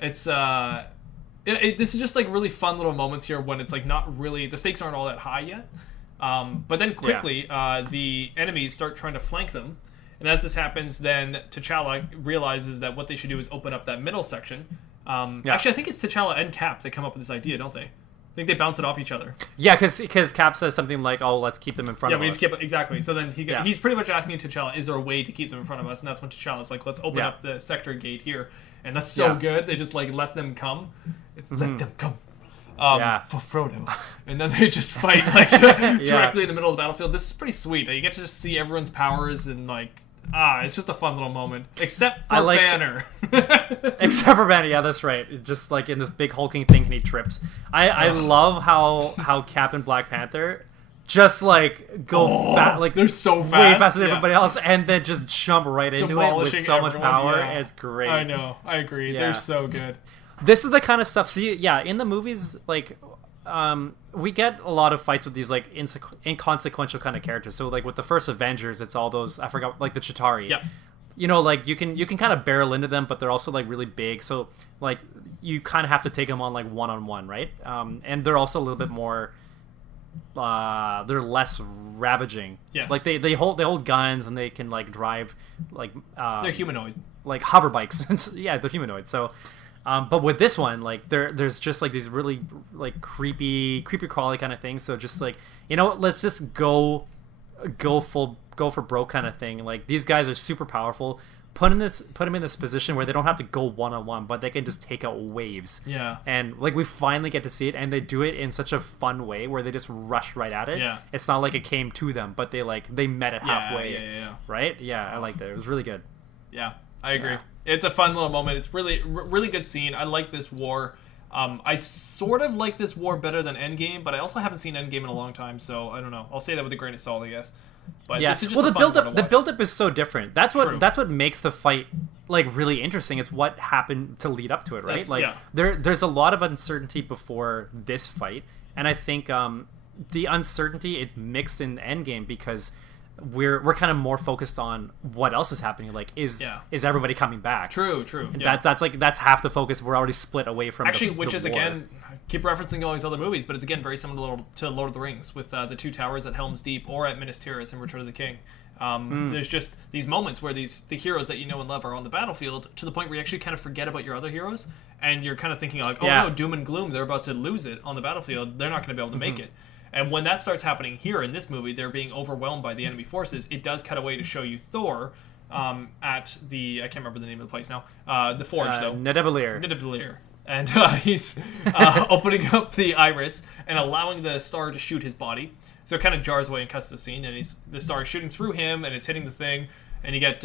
this is just like really fun little moments here when it's like not really, the stakes aren't all that high yet, but then quickly the enemies start trying to flank them, and as this happens, then T'Challa realizes that what they should do is open up that middle section. Actually, I think it's T'Challa and Cap that come up with this idea, don't they? I think they bounce it off each other. Yeah, because Cap says something like, "Oh, let's keep them in front of us." Yeah, we need to keep exactly. So then he's pretty much asking T'Challa, "Is there a way to keep them in front of us?" And that's when T'Challa's like, "Let's open up the sector gate here." And that's so good. They just like let them come. Let them come. For Frodo. And then they just fight like directly in the middle of the battlefield. This is pretty sweet. You get to just see everyone's powers and like it's just a fun little moment. Except for Banner. Except for Banner, yeah, that's right. Just like in this big hulking thing and he trips. I love how Cap and Black Panther just like go like they're so fast, way faster than everybody else, and then just jump right into it with so much power. Yeah. It's great. I know, I agree. They're so good. This is the kind of stuff. See, in the movies, like, we get a lot of fights with these like inconsequential kind of characters. So like with the first Avengers, it's all those, I forgot, like the Chitauri. Yeah. You know, like you can kind of barrel into them, but they're also like really big. So like you kind of have to take them on like one-on-one, right? And they're also a little bit more. They're less ravaging. Yes. Like they hold guns and they can like drive like they're humanoid. Like hover bikes. Yeah, they're humanoid. So but with this one, like there's just like these really like creepy crawly kind of things. So just like, you know what, let's just go for broke kind of thing. Like these guys are super powerful. Put them in this position where they don't have to go one-on-one, but they can just take out waves. Yeah. And like we finally get to see it, and they do it in such a fun way where they just rush right at it. Yeah. It's not like it came to them, but they met it halfway. Yeah. Right? Yeah, I liked it. It was really good. Yeah, I agree. Yeah. It's a fun little moment. It's really good scene. I like this war. I sort of like this war better than Endgame, but I also haven't seen Endgame in a long time, so I don't know. I'll say that with a grain of salt, I guess. But this is just the build-up is so different. That's what makes the fight like really interesting. It's what happened to lead up to it, right? There's a lot of uncertainty before this fight, and I think the uncertainty is mixed in Endgame because we're kind of more focused on what else is happening. Like, is everybody coming back? True. And that's half the focus. We're already split away from which is war. Again, keep referencing all these other movies, but it's again very similar to Lord of the Rings with the two towers at Helm's Deep or at Minas Tirith in Return of the King. There's just these moments where the heroes that you know and love are on the battlefield to the point where you actually kind of forget about your other heroes, and you're kind of thinking like, no, doom and gloom, they're about to lose it on the battlefield. They're not going to be able to make it. And when that starts happening here in this movie, they're being overwhelmed by the enemy forces. It does cut away to show you Thor at the, I can't remember the name of the place now, the Forge, though. Nidavellir. And he's opening up the iris and allowing the star to shoot his body. So it kind of jars away and cuts the scene, and the star is shooting through him, and it's hitting the thing, and you get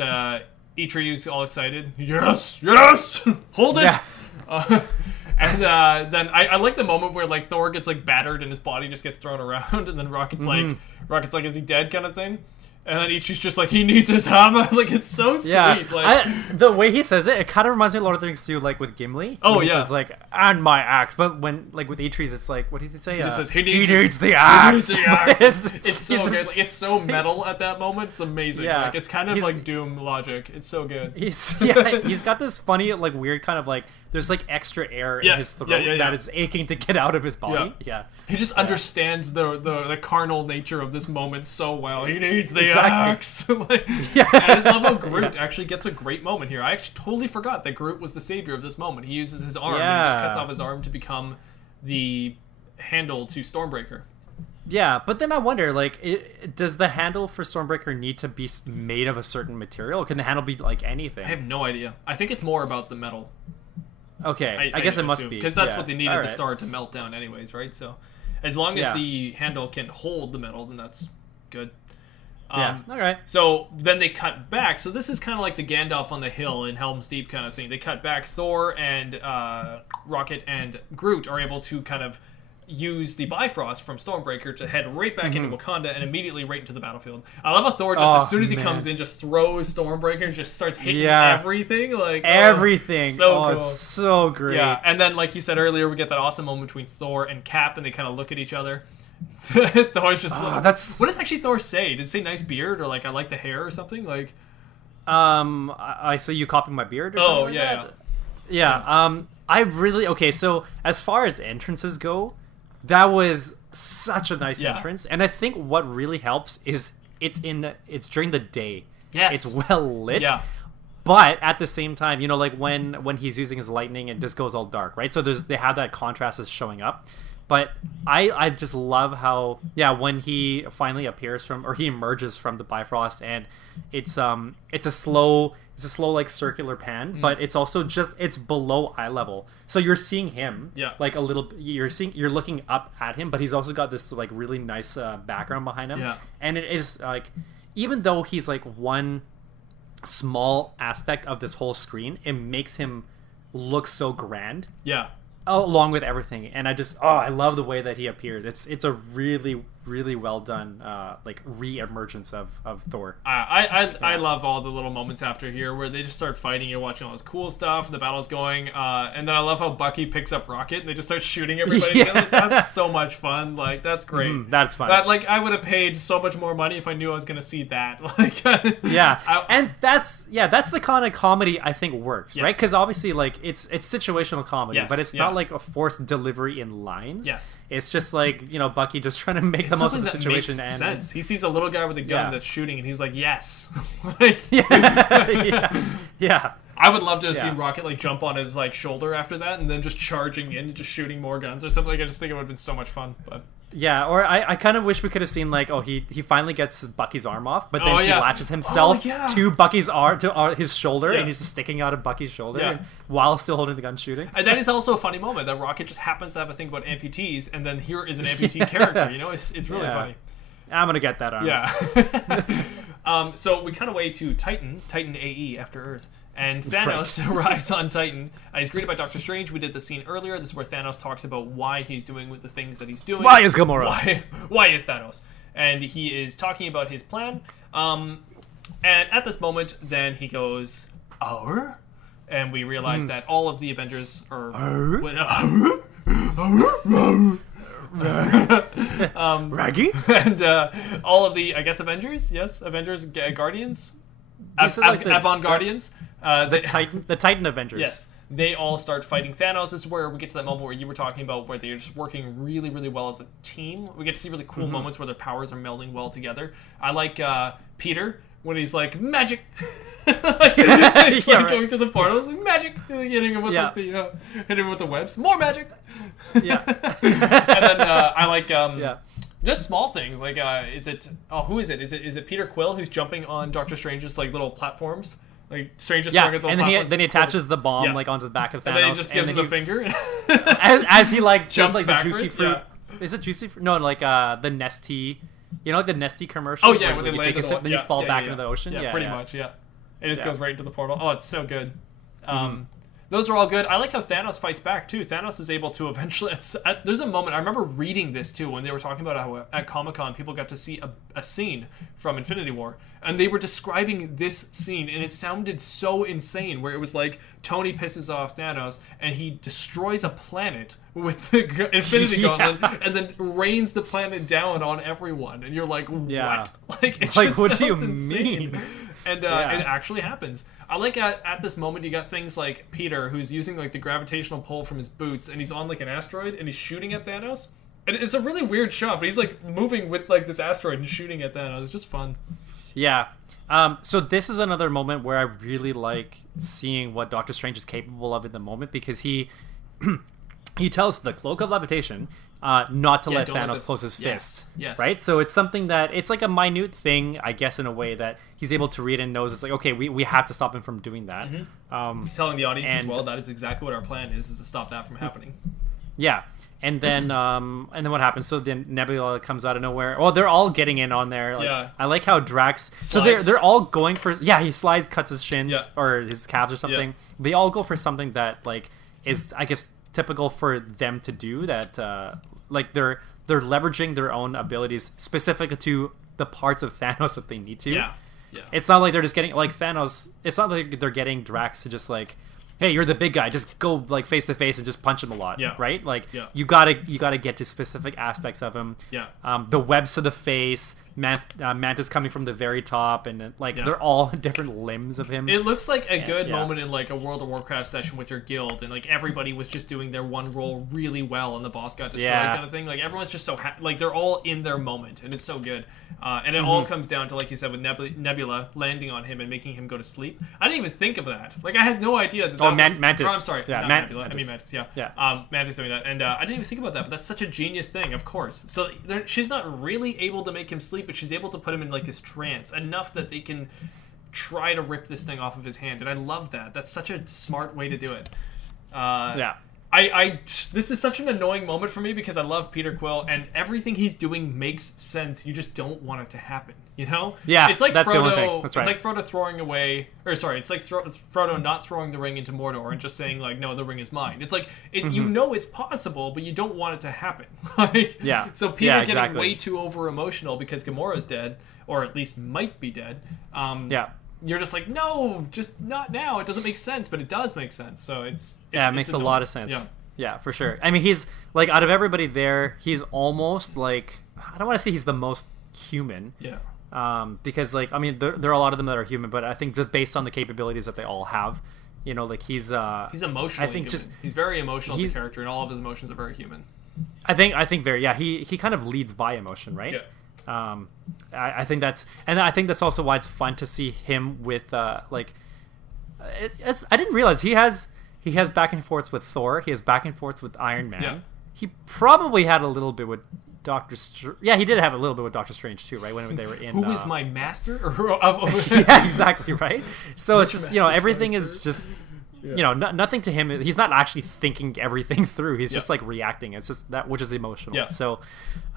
Atreus all excited. Yes! Hold it! Yeah. And then I like the moment where like Thor gets like battered and his body just gets thrown around, and then Rocket's like, is he dead kind of thing? And then Ichi's just like, he needs his hammer. Like, it's so sweet. Yeah, Like, the way he says it kind of reminds me of a lot of things too, like with Gimli. Oh, when he yeah. says like, and my axe. But when like with Atreus, it's like, what does he say? he just says, he he needs needs the He axe. needs the axe. It's He's so just- good. Like, it's so metal at that moment. It's amazing. Yeah. Like, it's kind of He's- like Doom logic. It's so good. He's got this funny, like weird kind of like, there's like extra air Yeah, in his throat yeah. that is aching to get out of his body. Yeah. He just understands the carnal nature of this moment so well. He needs the Exactly. axe. Like, Yeah. And I just love how Groot actually gets a great moment here. I actually totally forgot that Groot was the savior of this moment. He uses his arm. And he just Yeah. cuts off his arm to become the handle to Stormbreaker. Yeah, but then I wonder, like, does the handle for Stormbreaker need to be made of a certain material? Or can the handle be like anything? I have no idea. I think it's more about the metal. Okay, I guess it must be. because that's yeah. what they needed All the right. star to melt down, anyways, right? So, as long as Yeah. the handle can hold the metal, then that's good. Yeah, all right. So then they cut back. So this is kind of like the Gandalf on the hill in Helm's Deep kind of thing. They cut back. Thor and Rocket and Groot are able to kind of use the Bifrost from Stormbreaker to head right back into Wakanda and immediately right into the battlefield. I love how Thor just as soon as he man. comes in just throws Stormbreaker and just starts hitting Yeah. everything. Like Everything. so oh, cool. it's so great. Yeah, and then like you said earlier, we get that awesome moment between Thor and Cap, and they kind of look at each other. Thor's just like, that's- what does actually Thor say? Does he say nice beard or like I like the hair or something? Like I see you copying my beard or Oh, something like yeah, that? Yeah, I really... Okay, so as far as entrances go, that was such a nice Yeah. entrance. And I think what really helps is it's during the day. Yes. It's well lit. Yeah. But at the same time, you know, like when he's using his lightning, it just goes all dark, right? So they have that contrast is showing up. But I just love how, yeah, when he finally appears from, or he emerges from the Bifrost, and it's a slow like circular pan, but it's also it's below eye level, so you're seeing him, Yeah. like a little, you're looking up at him, but he's also got this like really nice background behind him, Yeah. and it is like, even though he's like one small aspect of this whole screen, it makes him look so grand. yeah. Along with everything, and I love the way that he appears. It's a really well done like re-emergence of Thor. I love all the little moments after here where they just start fighting. You're watching all this cool stuff. The battle's going, and then I love how Bucky picks up Rocket and they just start shooting everybody. Yeah. Together. That's so much fun. Like that's great. That's fun. That like I would have paid so much more money if I knew I was gonna see that. Like Yeah, I- and that's the kind of comedy I think works, right? Yes. Because obviously, like it's situational comedy, Yes, but it's yeah. not like a forced delivery in lines. Yes. It's just like, you know, Bucky just trying to make It's the most of something the that situation. makes And sense. He sees a little guy with a gun Yeah. that's shooting, and he's like, "Yes." Like, yeah. I would love to have Yeah. seen Rocket like jump on his like shoulder after that, and then just charging in and just shooting more guns or something. Like, I just think it would have been so much fun. But Yeah, or I kind of wish we could have seen like, oh, he finally gets Bucky's arm off, but then Oh, he yeah. latches himself Oh, yeah. to Bucky's arm, to his shoulder, Yeah. and he's just sticking out of Bucky's shoulder Yeah. and, while still holding the gun shooting. and that is also a funny moment that Rocket just happens to have a thing about amputees, and then here is an amputee character. You know, it's really Yeah. funny. I'm gonna get that arm. Yeah. So we cut away to Titan AE after Earth. And Thanos arrives on Titan. He's greeted by Doctor Strange. We did the scene earlier. This is where Thanos talks about why he's doing with the things that he's doing. Why is Gamora? Why is Thanos? And he is talking about his plan. And at this moment, then he goes, "Our?" And we realize that all of the Avengers are... Raggy? and all of the, I guess, Avengers? Yes? Avengers, Guardians? These are like the- Avant-Guardians? The Titan Avengers. Yes. They all start fighting Thanos. This is where we get to that moment where you were talking about where they're just working really, really well as a team. We get to see really cool moments where their powers are melding well together. I like Peter when he's like, magic! He's Yeah, like right. going to the portals, like, magic! Like, hitting him with Yeah. hitting him with the webs. More magic! Yeah. And then I like Yeah. just small things like who is it? Is it Peter Quill who's jumping on Doctor Strange's like little platforms? Like Strange is Yeah, throwing at the and platforms. then he attaches the bomb Yeah. like onto the back of Thanos. And then he just gives him then the finger. as he like Jumps jumps like the juicy backwards, fruit. yeah. Is it juicy fruit? No, like the Nestea. You know, like the Nestea commercial. Oh yeah, when they you land take a in the sip, then you fall back yeah. into the ocean. Yeah, Yeah, pretty yeah. much. Yeah, it just Yeah. goes right into the portal. Oh, it's so good. those are all good. I like how Thanos fights back too. Thanos is able to eventually. There's a moment I remember reading this too when they were talking about how at Comic-Con people got to see a scene from Infinity War, and they were describing this scene, and it sounded so insane. Where it was like Tony pisses off Thanos, and he destroys a planet with the Infinity Gauntlet, and then rains the planet down on everyone, and you're like, what? Yeah. Like, it Like, just what do you sounds insane. mean? And it actually happens. I like at this moment you got things like Peter, who's using like the gravitational pull from his boots, and he's on like an asteroid, and he's shooting at Thanos. And it's a really weird shot, but he's like moving with like this asteroid and shooting at Thanos. It's just fun. Yeah. So this is another moment where I really like seeing what Doctor Strange is capable of in the moment, because he he tells the Cloak of Levitation not to let Thanos close his fist. Yes. Right? So it's something that, it's like a minute thing, I guess, in a way that he's able to read and knows it's like, okay, we have to stop him from doing that. He's telling the audience as well, that is exactly what our plan is to stop that from happening. Yeah. And then what happens? So then Nebula comes out of nowhere. Oh, they're all getting in on there. Like, Yeah. I like how Drax. Slides. So they're all going for. Yeah, he slides, cuts his shins or his calves or something. Yeah. They all go for something that like is, I guess, typical for them to do. That like they're leveraging their own abilities specific to the parts of Thanos that they need to. Yeah. It's not like they're just getting like Thanos. It's not like they're getting Drax to just like, hey, you're the big guy, just go like face to face and just punch him a lot. Yeah. Right? Like Yeah. you gotta get to specific aspects of him. Yeah. The webs to the face, Mantis coming from the very top, and like they're all different limbs of him. It looks like a good moment in like a World of Warcraft session with your guild, and like everybody was just doing their one role really well, and the boss got destroyed, kind of thing. Like everyone's just so like they're all in their moment, and it's so good. And it all comes down to, like you said, with Nebula landing on him and making him go to sleep. I didn't even think of that. Like I had no idea that. Mantis. Oh, I'm sorry. Yeah, not Nebula. Mantis. I mean Mantis. Yeah. Yeah. Mantis doing that, and I didn't even think about that. But that's such a genius thing, of course. So she's not really able to make him sleep, but she's able to put him in like this trance enough that they can try to rip this thing off of his hand, and I love that. That's such a smart way to do it. This is such an annoying moment for me because I love Peter Quill and everything he's doing makes sense. You just don't want it to happen, you know? Yeah, it's like that's Frodo. the only thing. That's right. It's like Frodo throwing away, or sorry, it's like Frodo not throwing the ring into Mordor and just saying like, "No, the ring is mine." It's like you know it's possible, but you don't want it to happen. Like, so Peter getting way too over emotional because Gamora's dead, or at least might be dead. You're just like, no, just not now. It doesn't make sense, but it does make sense. So it makes a lot of sense. Yeah, for sure. I mean, he's like, out of everybody there, he's almost like, I don't want to say he's the most human. Yeah. Because like, I mean, there are a lot of them that are human, but I think just based on the capabilities that they all have, you know, like he's emotional. I think human. He's very emotional as a character, and all of his emotions are very human. I think very, he kind of leads by emotion, right? Yeah. I think that's also why it's fun to see him with like I didn't realize he has back and forths with Thor. He has back and forths with Iron Man. Yeah. He probably had a little bit with Doctor Strange. Yeah, he did have a little bit with Doctor Strange too, right? When they were in Who is my master? Yeah, exactly, right? So it's just, you know, everything is just you know, nothing to him. He's not actually thinking everything through. He's just like reacting. It's just that, which is emotional. Yeah. So,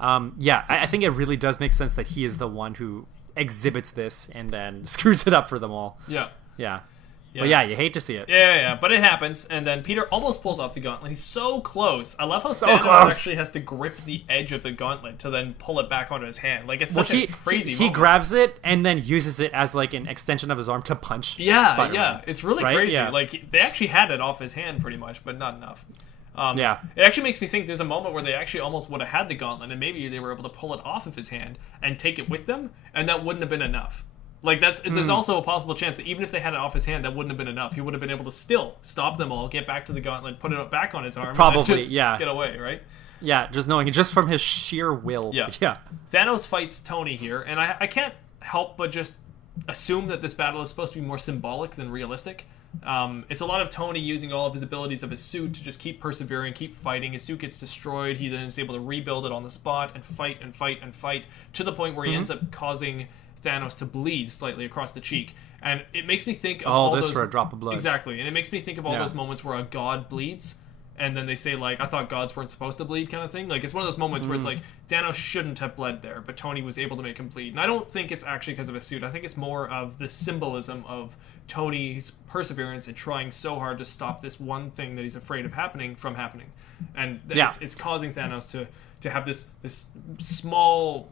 I think it really does make sense that he is the one who exhibits this and then screws it up for them all. Yeah. Yeah. But yeah, you hate to see it. Yeah, but it happens, and then Peter almost pulls off the gauntlet. He's so close. I love how Thanos actually has to grip the edge of the gauntlet to then pull it back onto his hand. Like, it's such a crazy moment. He grabs it and then uses it as like an extension of his arm to punch Spider-Man. Yeah, it's really crazy. Yeah. Like, they actually had it off his hand pretty much, but not enough. It actually makes me think there's a moment where they actually almost would have had the gauntlet, and maybe they were able to pull it off of his hand and take it with them, and that wouldn't have been enough. Like, there's also a possible chance that even if they had it off his hand, that wouldn't have been enough. He would have been able to still stop them all, get back to the gauntlet, put it back on his arm, and just get away, right? Yeah, just knowing it, just from his sheer will. Yeah. Thanos fights Tony here, and I can't help but just assume that this battle is supposed to be more symbolic than realistic. It's a lot of Tony using all of his abilities of his suit to just keep persevering, keep fighting. His suit gets destroyed. He then is able to rebuild it on the spot and fight and fight and fight to the point where he ends up causing Thanos to bleed slightly across the cheek, and it makes me think of all this those, for a drop of blood. Exactly, and it makes me think of all those moments where a god bleeds, and then they say like, I thought gods weren't supposed to bleed kind of thing. Like, it's one of those moments where it's like, Thanos shouldn't have bled there, but Tony was able to make him bleed. And I don't think it's actually because of his suit. I think it's more of the symbolism of Tony's perseverance and trying so hard to stop this one thing that he's afraid of happening from happening. And it's causing Thanos to have this small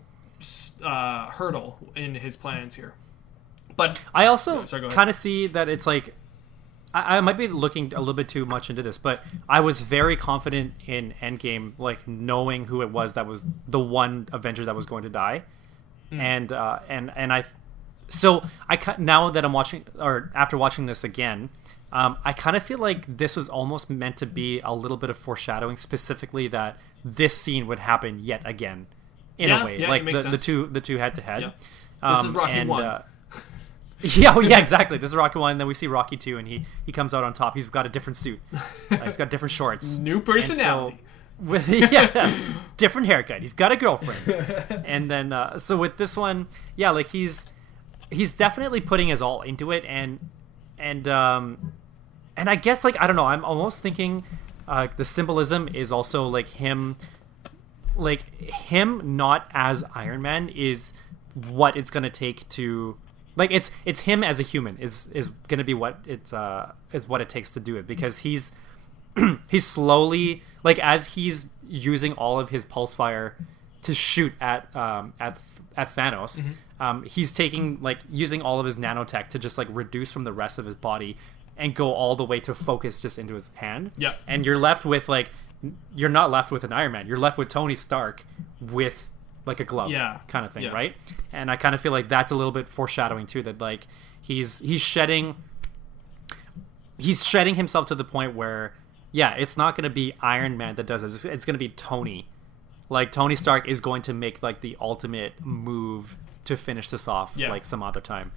hurdle in his plans here. But I also kind of see that it's like, I might be looking a little bit too much into this, but I was very confident in Endgame, like knowing who it was that was the one Avenger that was going to die, and I, so now that I'm watching, or after watching this again, I kind of feel like this was almost meant to be a little bit of foreshadowing, specifically that this scene would happen yet again, in a way, like the two head to head. This is Rocky 1. Yeah, exactly. This is Rocky 1, and then we see Rocky 2, and he comes out on top. He's got a different suit. He's got different shorts. New personality. Different haircut. He's got a girlfriend. And then, so with this one, like he's definitely putting his all into it, and I guess, like, I don't know, I'm almost thinking the symbolism is also like him not as Iron Man is what it's gonna take to. Like it's him as a human is gonna be what is what it takes to do it, because he's slowly, like, as he's using all of his pulse fire to shoot at Thanos, he's taking, like, using all of his nanotech to just, like, reduce from the rest of his body and go all the way to focus just into his hand. Yeah, and you're left with, like, you're not left with an Iron Man. You're left with Tony Stark with, like, a glove kind of thing, right? And I kind of feel like that's a little bit foreshadowing too, that, like, he's shedding himself to the point where it's not going to be Iron Man that does this. It's going to be Tony. Like, Tony Stark is going to make, like, the ultimate move to finish this off, like, some other time.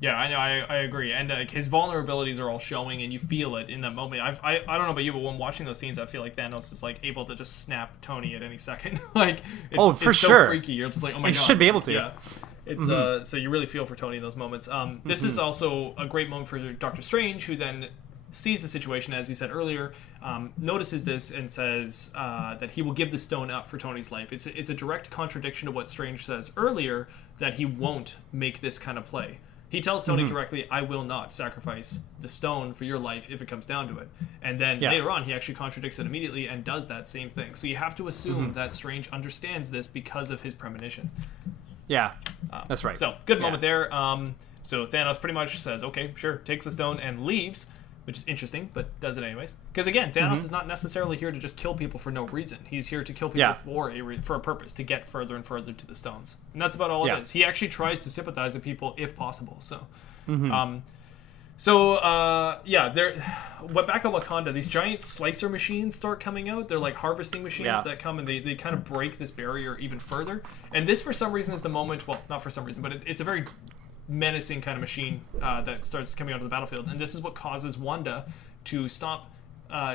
Yeah, I know, I agree. And his vulnerabilities are all showing, and you feel it in that moment. I don't know about you, but when watching those scenes, I feel like Thanos is, like, able to just snap Tony at any second. Like, it's so freaky. You're just like, oh my god. He should be able to. Yeah. It's so you really feel for Tony in those moments. This is also a great moment for Doctor Strange, who then sees the situation, as you said earlier, notices this and says that he will give the stone up for Tony's life. It's a direct contradiction to what Strange says earlier, that he won't make this kind of play. He tells Tony directly, I will not sacrifice the stone for your life if it comes down to it. And then later on, he actually contradicts it immediately and does that same thing. So you have to assume that Strange understands this because of his premonition. Yeah, that's right. So, good moment there. So Thanos pretty much says, okay, sure, takes the stone and leaves, which is interesting, but does it anyways. Because again, Thanos is not necessarily here to just kill people for no reason. He's here to kill people for a purpose, to get further and further to the stones. And that's about all it is. He actually tries to sympathize with people if possible. So, back at Wakanda, these giant slicer machines start coming out. They're like harvesting machines that come and they kind of break this barrier even further. And this, for some reason, is the moment, well, not for some reason, but it's a very menacing kind of machine that starts coming onto the battlefield, and this is what causes Wanda to stop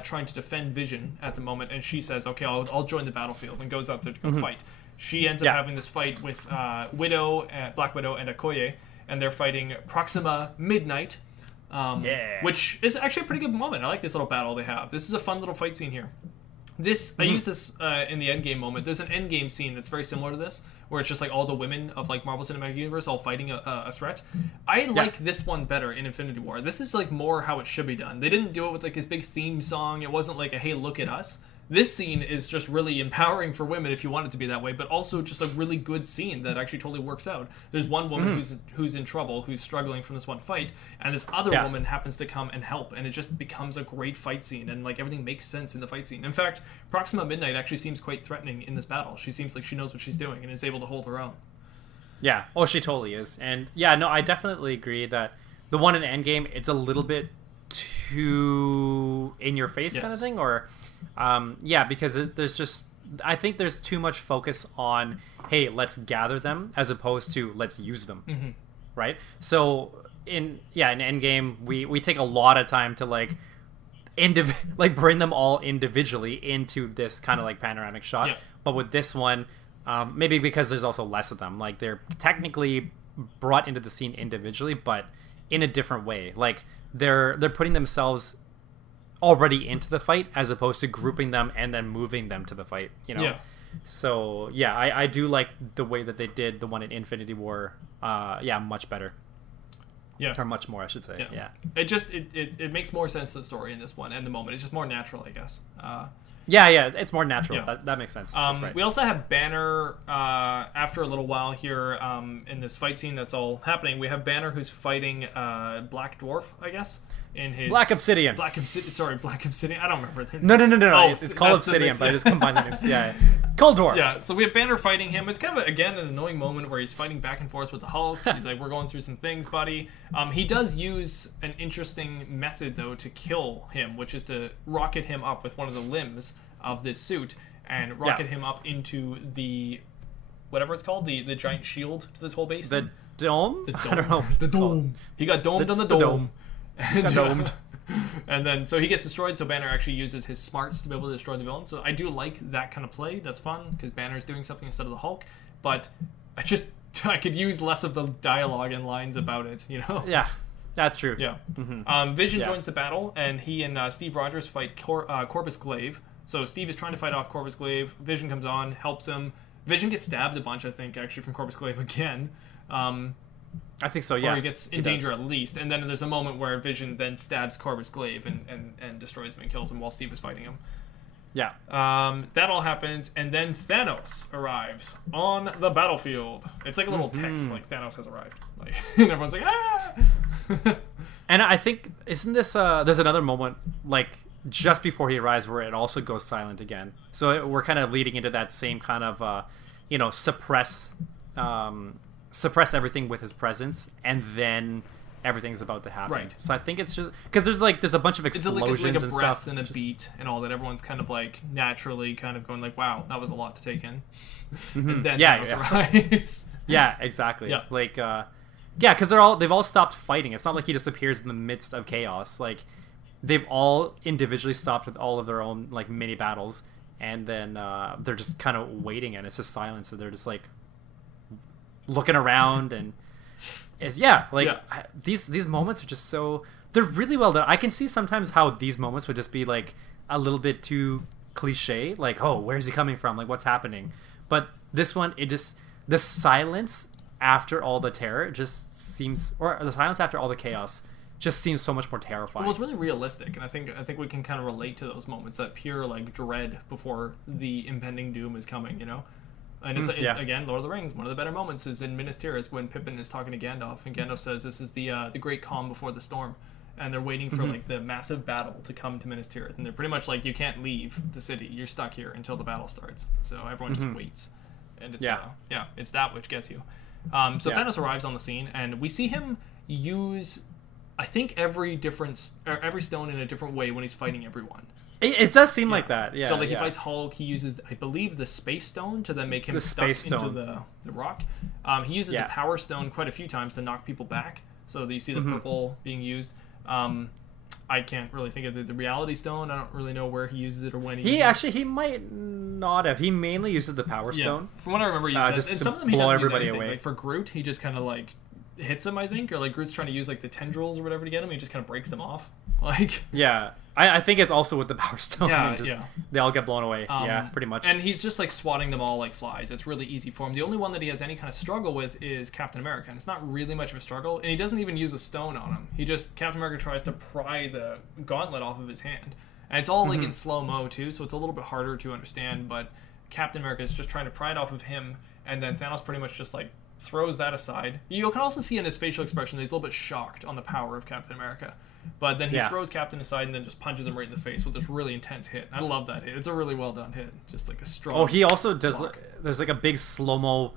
trying to defend Vision at the moment, and she says, okay, I'll join the battlefield, and goes out there to go fight. She ends up having this fight with Black Widow and Okoye, and they're fighting Proxima Midnight, which is actually a pretty good moment. I like this little battle they have. This is a fun little fight scene here. I use this in the Endgame moment. There's an Endgame scene that's very similar to this, where it's just like all the women of, like, Marvel Cinematic Universe all fighting a threat. I like this one better in Infinity War. This is, like, more how it should be done. They didn't do it with, like, this big theme song. It wasn't like a, hey, look at us. This scene is just really empowering for women if you want it to be that way, but also just a really good scene that actually totally works out. There's one woman who's in trouble, who's struggling from this one fight, and this other woman happens to come and help, and it just becomes a great fight scene, and, like, everything makes sense in the fight scene. In fact, Proxima Midnight actually seems quite threatening in this battle. She seems like she knows what she's doing and is able to hold her own. Yeah. Oh, she totally is. And I definitely agree that the one in Endgame, it's a little bit too in your face kind of thing, or because there's just, I think there's too much focus on, hey, let's gather them, as opposed to let's use them, right? So in Endgame, we take a lot of time to like bring them all individually into this kind of like panoramic shot, but with this one, maybe because there's also less of them, like they're technically brought into the scene individually, but in a different way. Like they're putting themselves already into the fight, as opposed to grouping them and then moving them to the fight. Yeah. So yeah, I do like the way that they did the one in Infinity War. Much better. Yeah. Or much more, I should say. Yeah. It just it makes more sense to the story in this one and the moment. It's just more natural, I guess. It's more natural. Yeah. That makes sense. That's right. We also have Banner after a little while here in this fight scene that's all happening. We have Banner who's fighting Black Dwarf, I guess, in his Black Obsidian. Black Obsidian. I don't remember their name. No. Oh, it's called Obsidian, but I just combined the names. Yeah. Cold Dwarf. Yeah, so we have Banner fighting him. It's kind of, again, an annoying moment where he's fighting back and forth with the Hulk. He's like, we're going through some things, buddy. He does use an interesting method, though, to kill him, which is to rocket him up with one of the limbs of this suit and rocket him up into the, whatever it's called, the giant shield to this whole base. The dome? The dome. I don't know. The dome. He got domed on the dome. Got domed. And then, so he gets destroyed, so Banner actually uses his smarts to be able to destroy the villain. So I do like that kind of play. That's fun, because Banner is doing something instead of the Hulk. But I could use less of the dialogue and lines about it, Yeah, that's true. Yeah. Vision joins the battle, and he and Steve Rogers fight Corvus Glaive. So Steve is trying to fight off Corvus Glaive. Vision comes on, helps him. Vision gets stabbed a bunch, I think, actually, from Corvus Glaive again. I think so, yeah. Or he gets in danger at least. And then there's a moment where Vision then stabs Corvus Glaive and destroys him and kills him while Steve is fighting him. Yeah. That all happens, and then Thanos arrives on the battlefield. It's like a little text, like, Thanos has arrived. Like, and everyone's like, ah! And I think, isn't this, there's another moment, like, just before he arrives where it also goes silent again. So we're kind of leading into that same kind of, suppress everything with his presence, and then everything's about to happen. Right. So I think it's just because there's a bunch of explosions like a and breath stuff, and a beat and all that. Everyone's kind of like naturally kind of going like, "Wow, that was a lot to take in." And then Thanos arrives. Yeah, exactly. Yeah. Like, because they've all stopped fighting. It's not like he just appears in the midst of chaos. Like, they've all individually stopped with all of their own like mini battles, and then they're just kind of waiting, and it's just silence. So they're just like looking around, and these moments are just so, they're really well done. I can see sometimes how these moments would just be like a little bit too cliche, like, oh, where's he coming from, like, what's happening? But this one, it just, the silence after all the terror just seems, or the silence after all the chaos just seems so much more terrifying. Well, it's really realistic, and I think we can kind of relate to those moments, that pure like dread before the impending doom is coming, And it's again, Lord of the Rings. One of the better moments is in Minas Tirith when Pippin is talking to Gandalf, and Gandalf says, "This is the great calm before the storm," and they're waiting for like the massive battle to come to Minas Tirith, and they're pretty much like, "You can't leave the city. You're stuck here until the battle starts." So everyone just waits, and it's it's that which gets you. Thanos arrives on the scene, and we see him use, I think, every stone in a different way when he's fighting everyone. It does seem like that, yeah. So, like, he fights Hulk, he uses, I believe, the Space Stone to then make him stuck into the rock. He uses the Power Stone quite a few times to knock people back, so that you see the purple being used. I can't really think of the Reality Stone. I don't really know where he uses it or when he uses it. He might not have. He mainly uses the Power Stone. From what I remember, he says, just and to some of them he blow doesn't everybody use anything. away. Like, for Groot, he just kind of, like, hits him, I think, or, like, Groot's trying to use, like, the tendrils or whatever to get him, he just kind of breaks them off. Like... Yeah. I think it's also with the Power Stone. They all get blown away. Pretty much. And he's just like swatting them all like flies. It's really easy for him. The only one that he has any kind of struggle with is Captain America, and it's not really much of a struggle. And he doesn't even use a stone on him. Captain America tries to pry the gauntlet off of his hand, and it's all like in slow mo too, so it's a little bit harder to understand. But Captain America is just trying to pry it off of him, and then Thanos pretty much just like throws that aside. You can also see in his facial expression that he's a little bit shocked on the power of Captain America. But then he throws Captain aside and then just punches him right in the face with this really intense hit. I love that hit. It's a really well done hit. Just like a strong... Oh, he also does... There's like a big slow-mo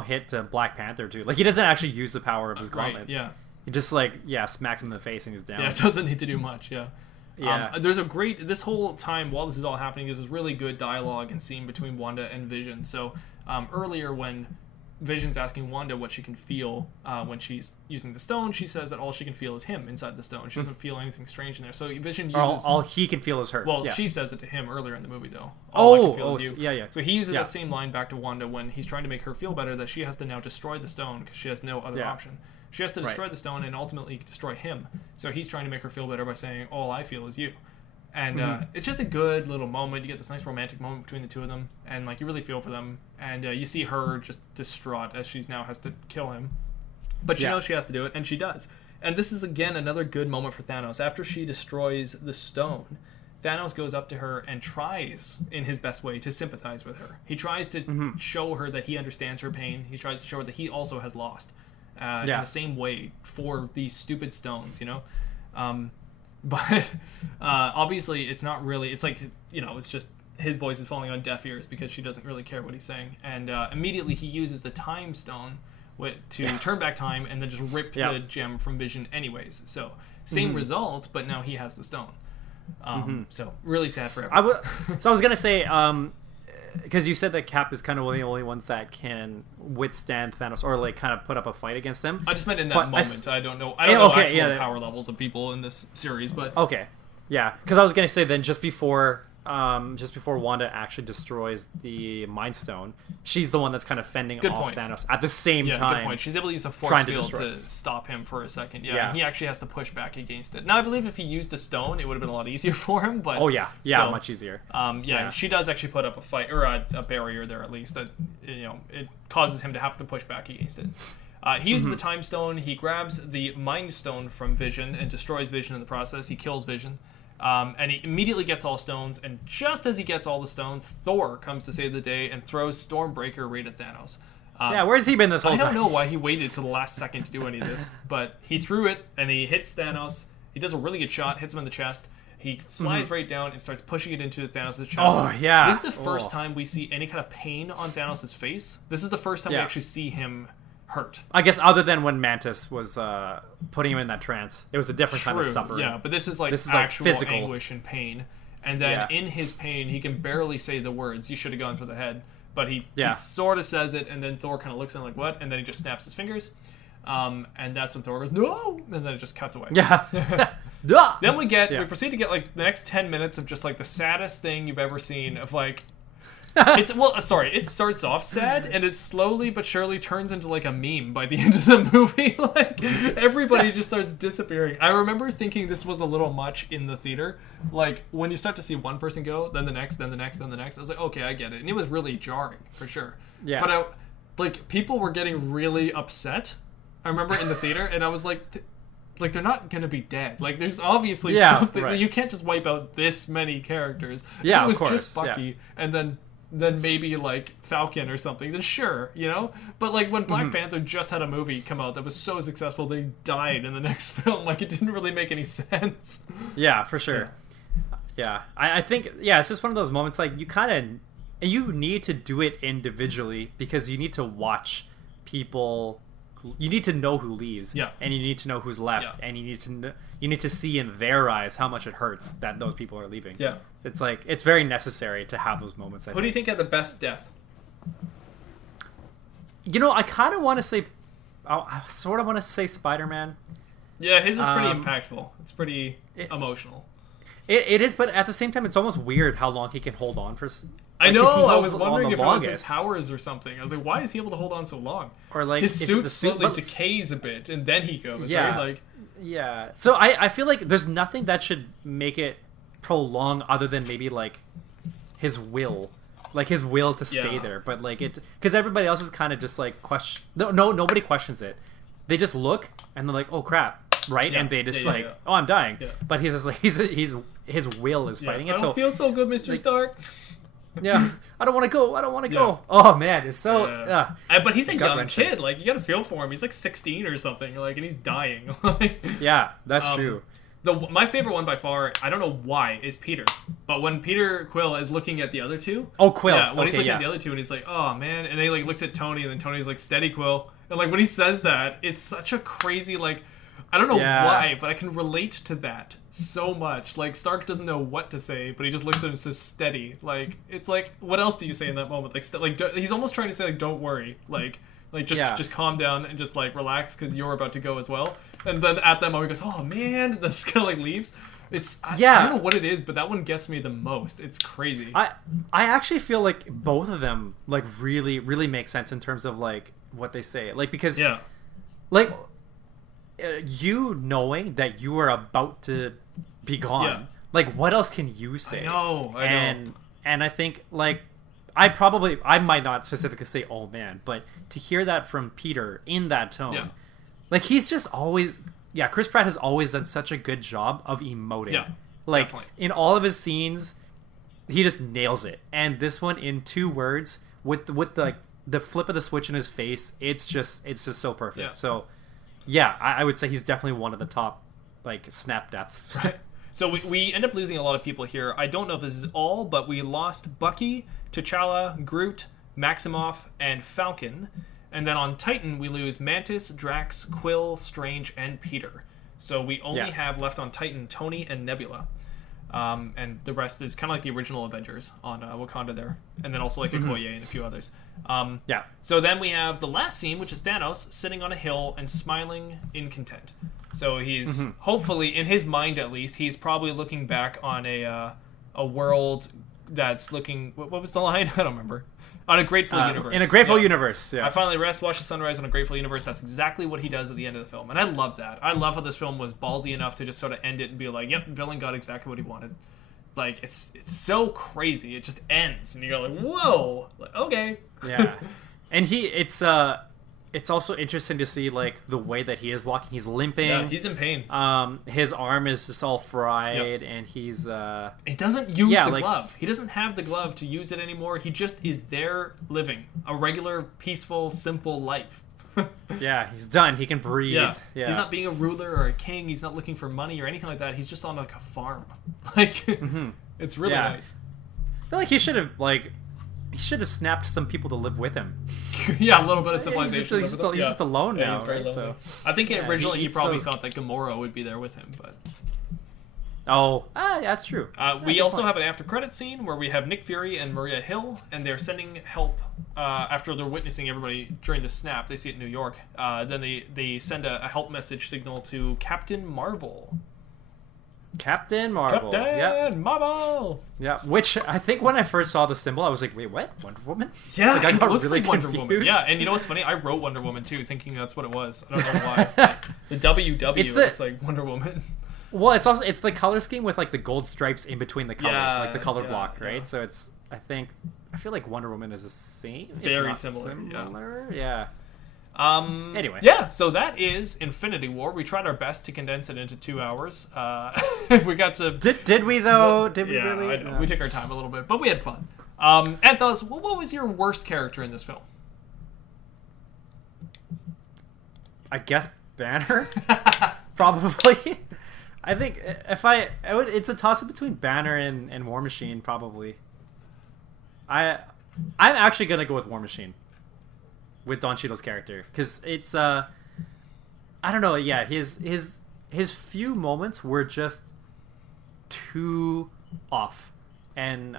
hit to Black Panther, too. Like, he doesn't actually use the power of his gauntlet. Right, yeah. He just, like, smacks him in the face and he's down. Yeah, it doesn't need to do much, yeah. There's a great... This whole time, while this is all happening, there's this really good dialogue and scene between Wanda and Vision. So, earlier when Vision's asking Wanda what she can feel when she's using the stone, she says that all she can feel is him inside the stone. She doesn't feel anything strange in there. So Vision uses... All he can feel is her. Well, she says it to him earlier in the movie, though. All I can feel is you. Yeah. So he uses that same line back to Wanda when he's trying to make her feel better, that she has to now destroy the stone because she has no other option. She has to destroy the stone and ultimately destroy him. So he's trying to make her feel better by saying, all I feel is you. And it's just a good little moment. You get this nice romantic moment between the two of them, and like you really feel for them. And you see her just distraught as she now has to kill him. But she knows she has to do it, and she does. And this is, again, another good moment for Thanos. After she destroys the stone, Thanos goes up to her and tries, in his best way, to sympathize with her. He tries to show her that he understands her pain. He tries to show her that he also has lost in the same way for these stupid stones, you know? But obviously, it's not really... It's like, you know, it's just his voice is falling on deaf ears because she doesn't really care what he's saying. And immediately he uses the time stone to turn back time and then just rip the gem from Vision anyways. So, same result, but now he has the stone. So really sad for everyone. So I was gonna say, because you said that Cap is kind of one of the only ones that can withstand Thanos or like kind of put up a fight against him. I just meant in that moment. I don't know actual power levels of people in this series, but because I was gonna say then just before Wanda actually destroys the Mind Stone, she's the one that's kind of fending off Thanos at the same time. Good point. She's able to use a force field to stop him for a second. He actually has to push back against it. Now, I believe if he used a stone, it would have been a lot easier for him. But still, much easier. She does actually put up a fight or a barrier there at least that it causes him to have to push back against it. He uses the Time Stone. He grabs the Mind Stone from Vision and destroys Vision in the process. He kills Vision. And he immediately gets all stones, and just as he gets all the stones, Thor comes to save the day and throws Stormbreaker right at Thanos. Where's he been this whole time? I don't know why he waited till the last second to do any of this, but he threw it, and he hits Thanos. He does a really good shot, hits him in the chest. He flies right down and starts pushing it into Thanos' chest. Oh, yeah. This is the first time we see any kind of pain on Thanos' face. This is the first time we actually see him hurt. I guess other than when Mantis was putting him in that trance. It was a different kind of suffering. Yeah, but this is actual physical anguish and pain. And then in his pain, he can barely say the words, "You should have gone for the head." But he sort of says it, and then Thor kind of looks at him like, "What?" And then he just snaps his fingers. And that's when Thor goes, "No!" And then it just cuts away. Yeah. Then we proceed to get like the next 10 minutes of just like the saddest thing you've ever seen of like it starts off sad and it slowly but surely turns into like a meme by the end of the movie. Like everybody just starts disappearing. I remember thinking this was a little much in the theater. Like when you start to see one person go, then the next, then the next, then the next. I was like, okay, I get it. And it was really jarring for sure. Yeah. But people were getting really upset. I remember in the theater, and I was like they're not gonna be dead. Like there's obviously something. Right. You can't just wipe out this many characters. Yeah, if it was of course. Just Bucky, and then maybe like Falcon or something, then sure, But like when Black Panther just had a movie come out that was so successful that he died in the next film, like it didn't really make any sense. Yeah, for sure. Yeah. I think it's just one of those moments like you need to do it individually because you need to watch people. You need to know who leaves, and you need to know who's left, and you need to see in their eyes how much it hurts that those people are leaving. Yeah, it's like it's very necessary to have those moments. Who do you think had the best death? I kind of want to say, I sort of want to say Spider-Man. Yeah, his is pretty impactful. It's pretty emotional. It is, but at the same time, it's almost weird how long he can hold on for. I know. I was wondering if it was his powers or something. I was like, why is he able to hold on so long? Or like his suit slowly decays a bit, and then he goes. Yeah. Right? Yeah. So I feel like there's nothing that should make it prolong other than maybe like his will, to stay there. But like because everybody else is kind of just like nobody questions it. They just look and they're like, oh crap. Right, and they just oh, I'm dying. Yeah. But he's just like his will is fighting it. I don't feel so good, Mr. Stark. Yeah, I don't want to go. I don't want to go. Oh man, it's so. But he's a young kid. Like you gotta feel for him. He's like 16 or something. Like, and he's dying. Yeah, that's true. My favorite one by far, I don't know why, is Peter. But when Peter Quill is looking at the other two. Oh, Quill. Yeah, when he's looking at the other two and he's like, oh man, and then he like looks at Tony and then Tony's like, steady Quill. And like when he says that, it's such a crazy like. I don't know why, but I can relate to that so much. Like, Stark doesn't know what to say, but he just looks at him and says, steady. Like, it's like, what else do you say in that moment? Like he's almost trying to say, like, don't worry. Like just calm down and just, like, relax because you're about to go as well. And then at that moment, he goes, oh, man. And then just kind of, like, leaves. I don't know what it is, but that one gets me the most. It's crazy. I actually feel like both of them, like, really, really make sense in terms of, like, what they say. Like, because, like... you knowing that you are about to be gone. Yeah. Like, what else can you say? I know. And I think, like, I might not specifically say, oh man, but to hear that from Peter in that tone, like, he's just always, Chris Pratt has always done such a good job of emoting. Yeah, like, definitely. in all of his scenes, he just nails it. And this one, in 2 words, with the flip of the switch in his face, it's just so perfect. Yeah. So, yeah, I would say he's definitely one of the top, like, snap deaths. Right. So we end up losing a lot of people here. I don't know if this is all, but we lost Bucky, T'Challa, Groot, Maximoff, and Falcon. And then on Titan, we lose Mantis, Drax, Quill, Strange, and Peter. So we only have left on Titan Tony and Nebula. And the rest is kind of like the original Avengers on Wakanda there. And then also like Okoye and a few others. So then we have the last scene, which is Thanos sitting on a hill and smiling in content. So he's hopefully, in his mind at least, he's probably looking back on a world that's looking... What was the line? I don't remember. On a grateful universe. In a grateful universe, yeah. I finally rest, watch the sunrise on a grateful universe. That's exactly what he does at the end of the film. And I love that. I love how this film was ballsy enough to just sort of end it and be like, yep, villain got exactly what he wanted. Like, it's so crazy. It just ends. And you go like, whoa! Like, okay. Yeah. And it's also interesting to see, like, the way that he is walking. He's limping. Yeah, he's in pain. His arm is just all fried, and he's... He doesn't use the glove. He doesn't have the glove to use it anymore. He just is there living a regular, peaceful, simple life. Yeah, he's done. He can breathe. Yeah. Yeah. He's not being a ruler or a king. He's not looking for money or anything like that. He's just on, like, a farm. Like, it's really nice. I feel like he should have snapped some people to live with him. Yeah, a little bit of civilization. He's just alone now. He's very lonely. So. I think originally he probably thought that Gamora would be there with him, but... that's true. We also have an after-credit scene where we have Nick Fury and Maria Hill, and they're sending help after they're witnessing everybody during the snap. They see it in New York. Then they send a help message signal to Captain Marvel. Captain Marvel. Marvel! Yeah, which I think when I first saw the symbol, I was like, wait, what? Wonder Woman? Yeah, like, I got it looks really like Wonder confused. Woman. Yeah, and you know what's funny? I wrote Wonder Woman too, thinking that's what it was. I don't know why. The WW looks like Wonder Woman. Well, it's the color scheme with, like, the gold stripes in between the colors, like the color block, right? Yeah. So I feel like Wonder Woman is the same. It's very similar. Yeah. Anyway. Yeah, so that is Infinity War. We tried our best to condense it into 2 hours. We got to... Did we, though? Well, did we really? I know. No. We took our time a little bit, but we had fun. Anth0z, what was your worst character in this film? I guess Banner? Probably. I think it's a toss-up between Banner and War Machine, probably. I'm actually going to go with War Machine. With Don Cheadle's character, because it's I don't know, yeah, his few moments were just too off and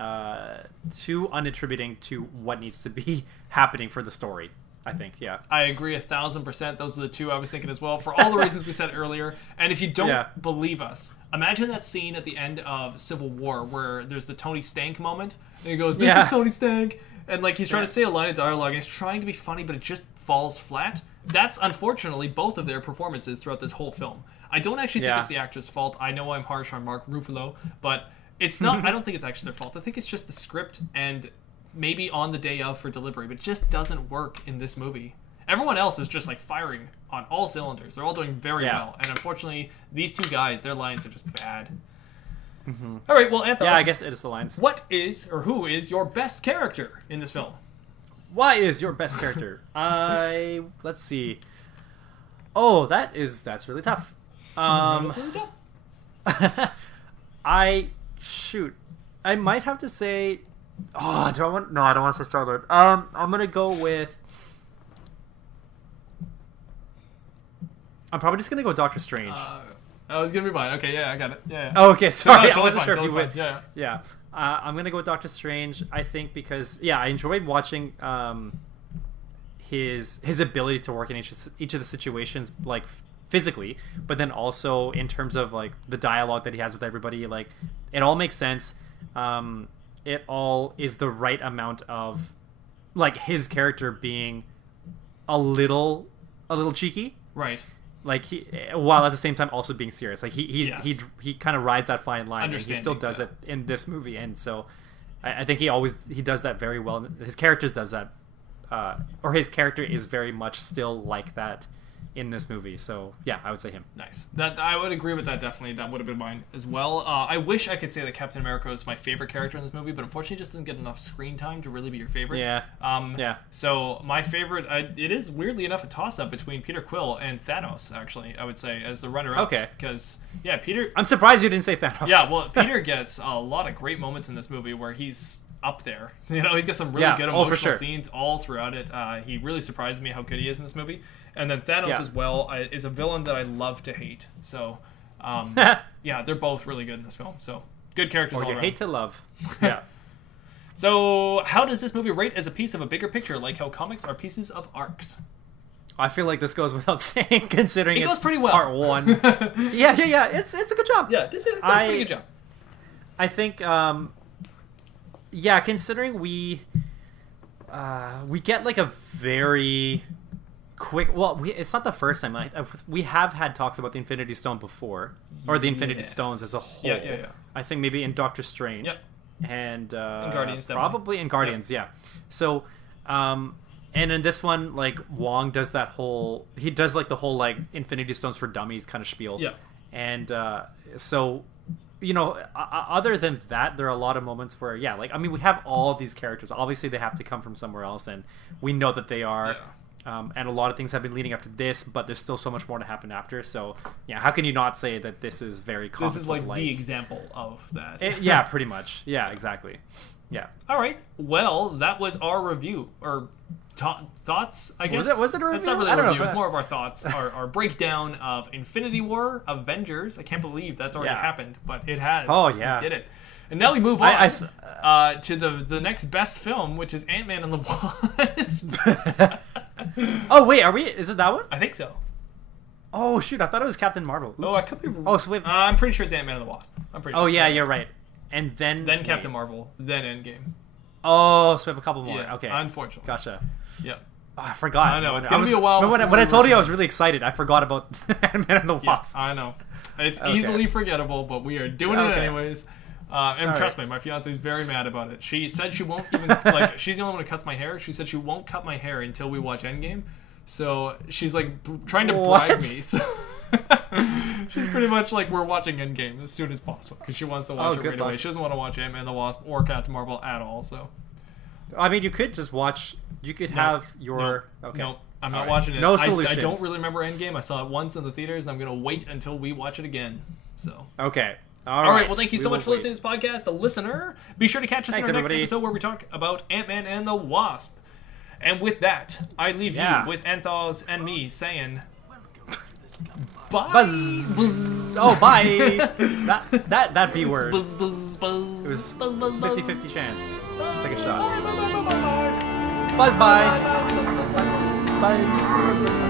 too unattributing to what needs to be happening for the story. I think, yeah. I agree 1,000%. Those are the two I was thinking as well, for all the reasons we said earlier. And if you don't believe us, imagine that scene at the end of Civil War where there's the Tony Stank moment, and he goes, "This is Tony Stank." And, like, he's trying to say a line of dialogue, and he's trying to be funny, but it just falls flat. That's, unfortunately, both of their performances throughout this whole film. I don't actually think it's the actor's fault. I know I'm harsh on Mark Ruffalo, but it's not... I don't think it's actually their fault. I think it's just the script and maybe on the day of for delivery, but it just doesn't work in this movie. Everyone else is just, like, firing on all cylinders. They're all doing very well. And, unfortunately, these two guys, their lines are just bad. Mm-hmm. All right, well, Anth0z, I guess it is the lines. What is, or who is, your best character in this film? Why is your best character? Let's see. Oh, that's really tough. I might have to say. Oh, do I want? No, I don't want to say Star-Lord. I'm gonna go with. I'm probably just gonna go Doctor Strange. Oh, it's gonna be mine. Okay, yeah, I got it. Yeah. Oh, okay, sorry. No, I wasn't sure if you would. Yeah. I'm gonna go with Doctor Strange. I think because I enjoyed watching his ability to work in each of the situations, like physically, but then also in terms of like the dialogue that he has with everybody. Like, it all makes sense. It all is the right amount of like his character being a little cheeky. Right. like while at the same time also being serious. Like Yes. he kind of rides that fine line, and he still Understanding, does yeah. it in this movie. And so I think he does that very well. His character does that, or his character is very much still like that in this movie. So yeah, I would say him. Nice. That I would agree with that. Definitely, that would have been mine as well. I wish I could say that Captain America is my favorite character in this movie, but unfortunately, he just doesn't get enough screen time to really be your favorite. Yeah. Yeah. So my favorite, it is weirdly enough a toss-up between Peter Quill and Thanos. Actually, I would say as the runner-ups. Okay. Because yeah, Peter. I'm surprised you didn't say Thanos. Yeah. Well, Peter gets a lot of great moments in this movie where he's up there. You know, he's got some really good emotional for sure. scenes all throughout it. He really surprised me how good he is in this movie. And then Thanos Yeah. as well is a villain that I love to hate. So, yeah, they're both really good in this film. So, good characters Or all you around. hate to love. Yeah. So, how does this movie rate as a piece of a bigger picture, like how comics are pieces of arcs? I feel like this goes without saying, considering It goes it's pretty well. part one. yeah. It's a good job. Yeah, that's a pretty good job. I think, considering we get like a very quick. Well, it's not the first time. We have had talks about the Infinity Stone before, or the Infinity Yes. Stones as a whole. Yeah. I think maybe in Doctor Strange. Yep. And Guardians, definitely. probably in Guardians, yeah. So, and in this one, like Wong does that whole. He does like the whole like Infinity Stones for Dummies kind of spiel. Yeah. And so. You know, other than that, there are a lot of moments where, yeah, like, I mean, we have all of these characters. Obviously, they have to come from somewhere else, and we know that they are. Yeah. And a lot of things have been leading up to this, but there's still so much more to happen after. So, yeah, how can you not say that this is very comic This is like book-like? the example of that. Yeah, pretty much. Yeah, exactly. Yeah. All right. Well, that was our review or thoughts. I guess Was it a It's not review? really I a don't know review. if It's I- more of our thoughts, our breakdown of Infinity War, Avengers. I can't believe that's already Yeah. happened, but it has. Oh, yeah. We did it. And now we move on I to the next best film, which is Ant-Man and the Wasp. Oh, wait, is it that one? I think so. Oh, shoot, I thought it was Captain Marvel. Oops. Oh, I could be. Oh, so wait. I'm pretty sure it's Ant-Man and the Wasp. I'm pretty. Oh, sure. yeah, you're right. And then... Then Captain wait. Marvel. Then Endgame. Oh, so we have a couple more. Yeah. Okay. Unfortunately. Gotcha. Yep. Oh, I forgot. I know, it's gonna be a while When before I we told you I return. was really excited, I forgot about Ant-Man and the Yeah, Wasp. I know. It's Okay. easily forgettable, but we are doing it Okay. anyways. And All trust right. me, my fiance is very mad about it. She said she won't even like. She's the only one who cuts my hair. She said she won't cut my hair until we watch Endgame. So she's like trying to bribe What? me. So she's pretty much like, we're watching Endgame as soon as possible because she wants to watch it good right away. luck. She doesn't want to watch Ant-Man and the Wasp or Captain Marvel at all. So I mean, you could just watch... You could have your... no, Okay. no, I'm not All right. watching it. No I solutions. don't really remember Endgame. I saw it once in the theaters, and I'm gonna wait until we watch it again. So. Okay. All right. Well, thank you so much for listening to this podcast, the listener. Be sure to catch us Thanks, in our everybody. next episode where we talk about Ant-Man and the Wasp. And with that, I leave Yeah. you with Anth0z and me saying Welcome to the scum. bye. Buzz. Oh, bye. that B word. Buzz, buzz, buzz. It was buzz, buzz, buzz. 50-50 chance. Take a shot. Bye, bye, bye, bye, bye. Buzz, bye. Buzz, buzz, buzz, buzz, buzz. Buzz, buzz, buzz, buzz.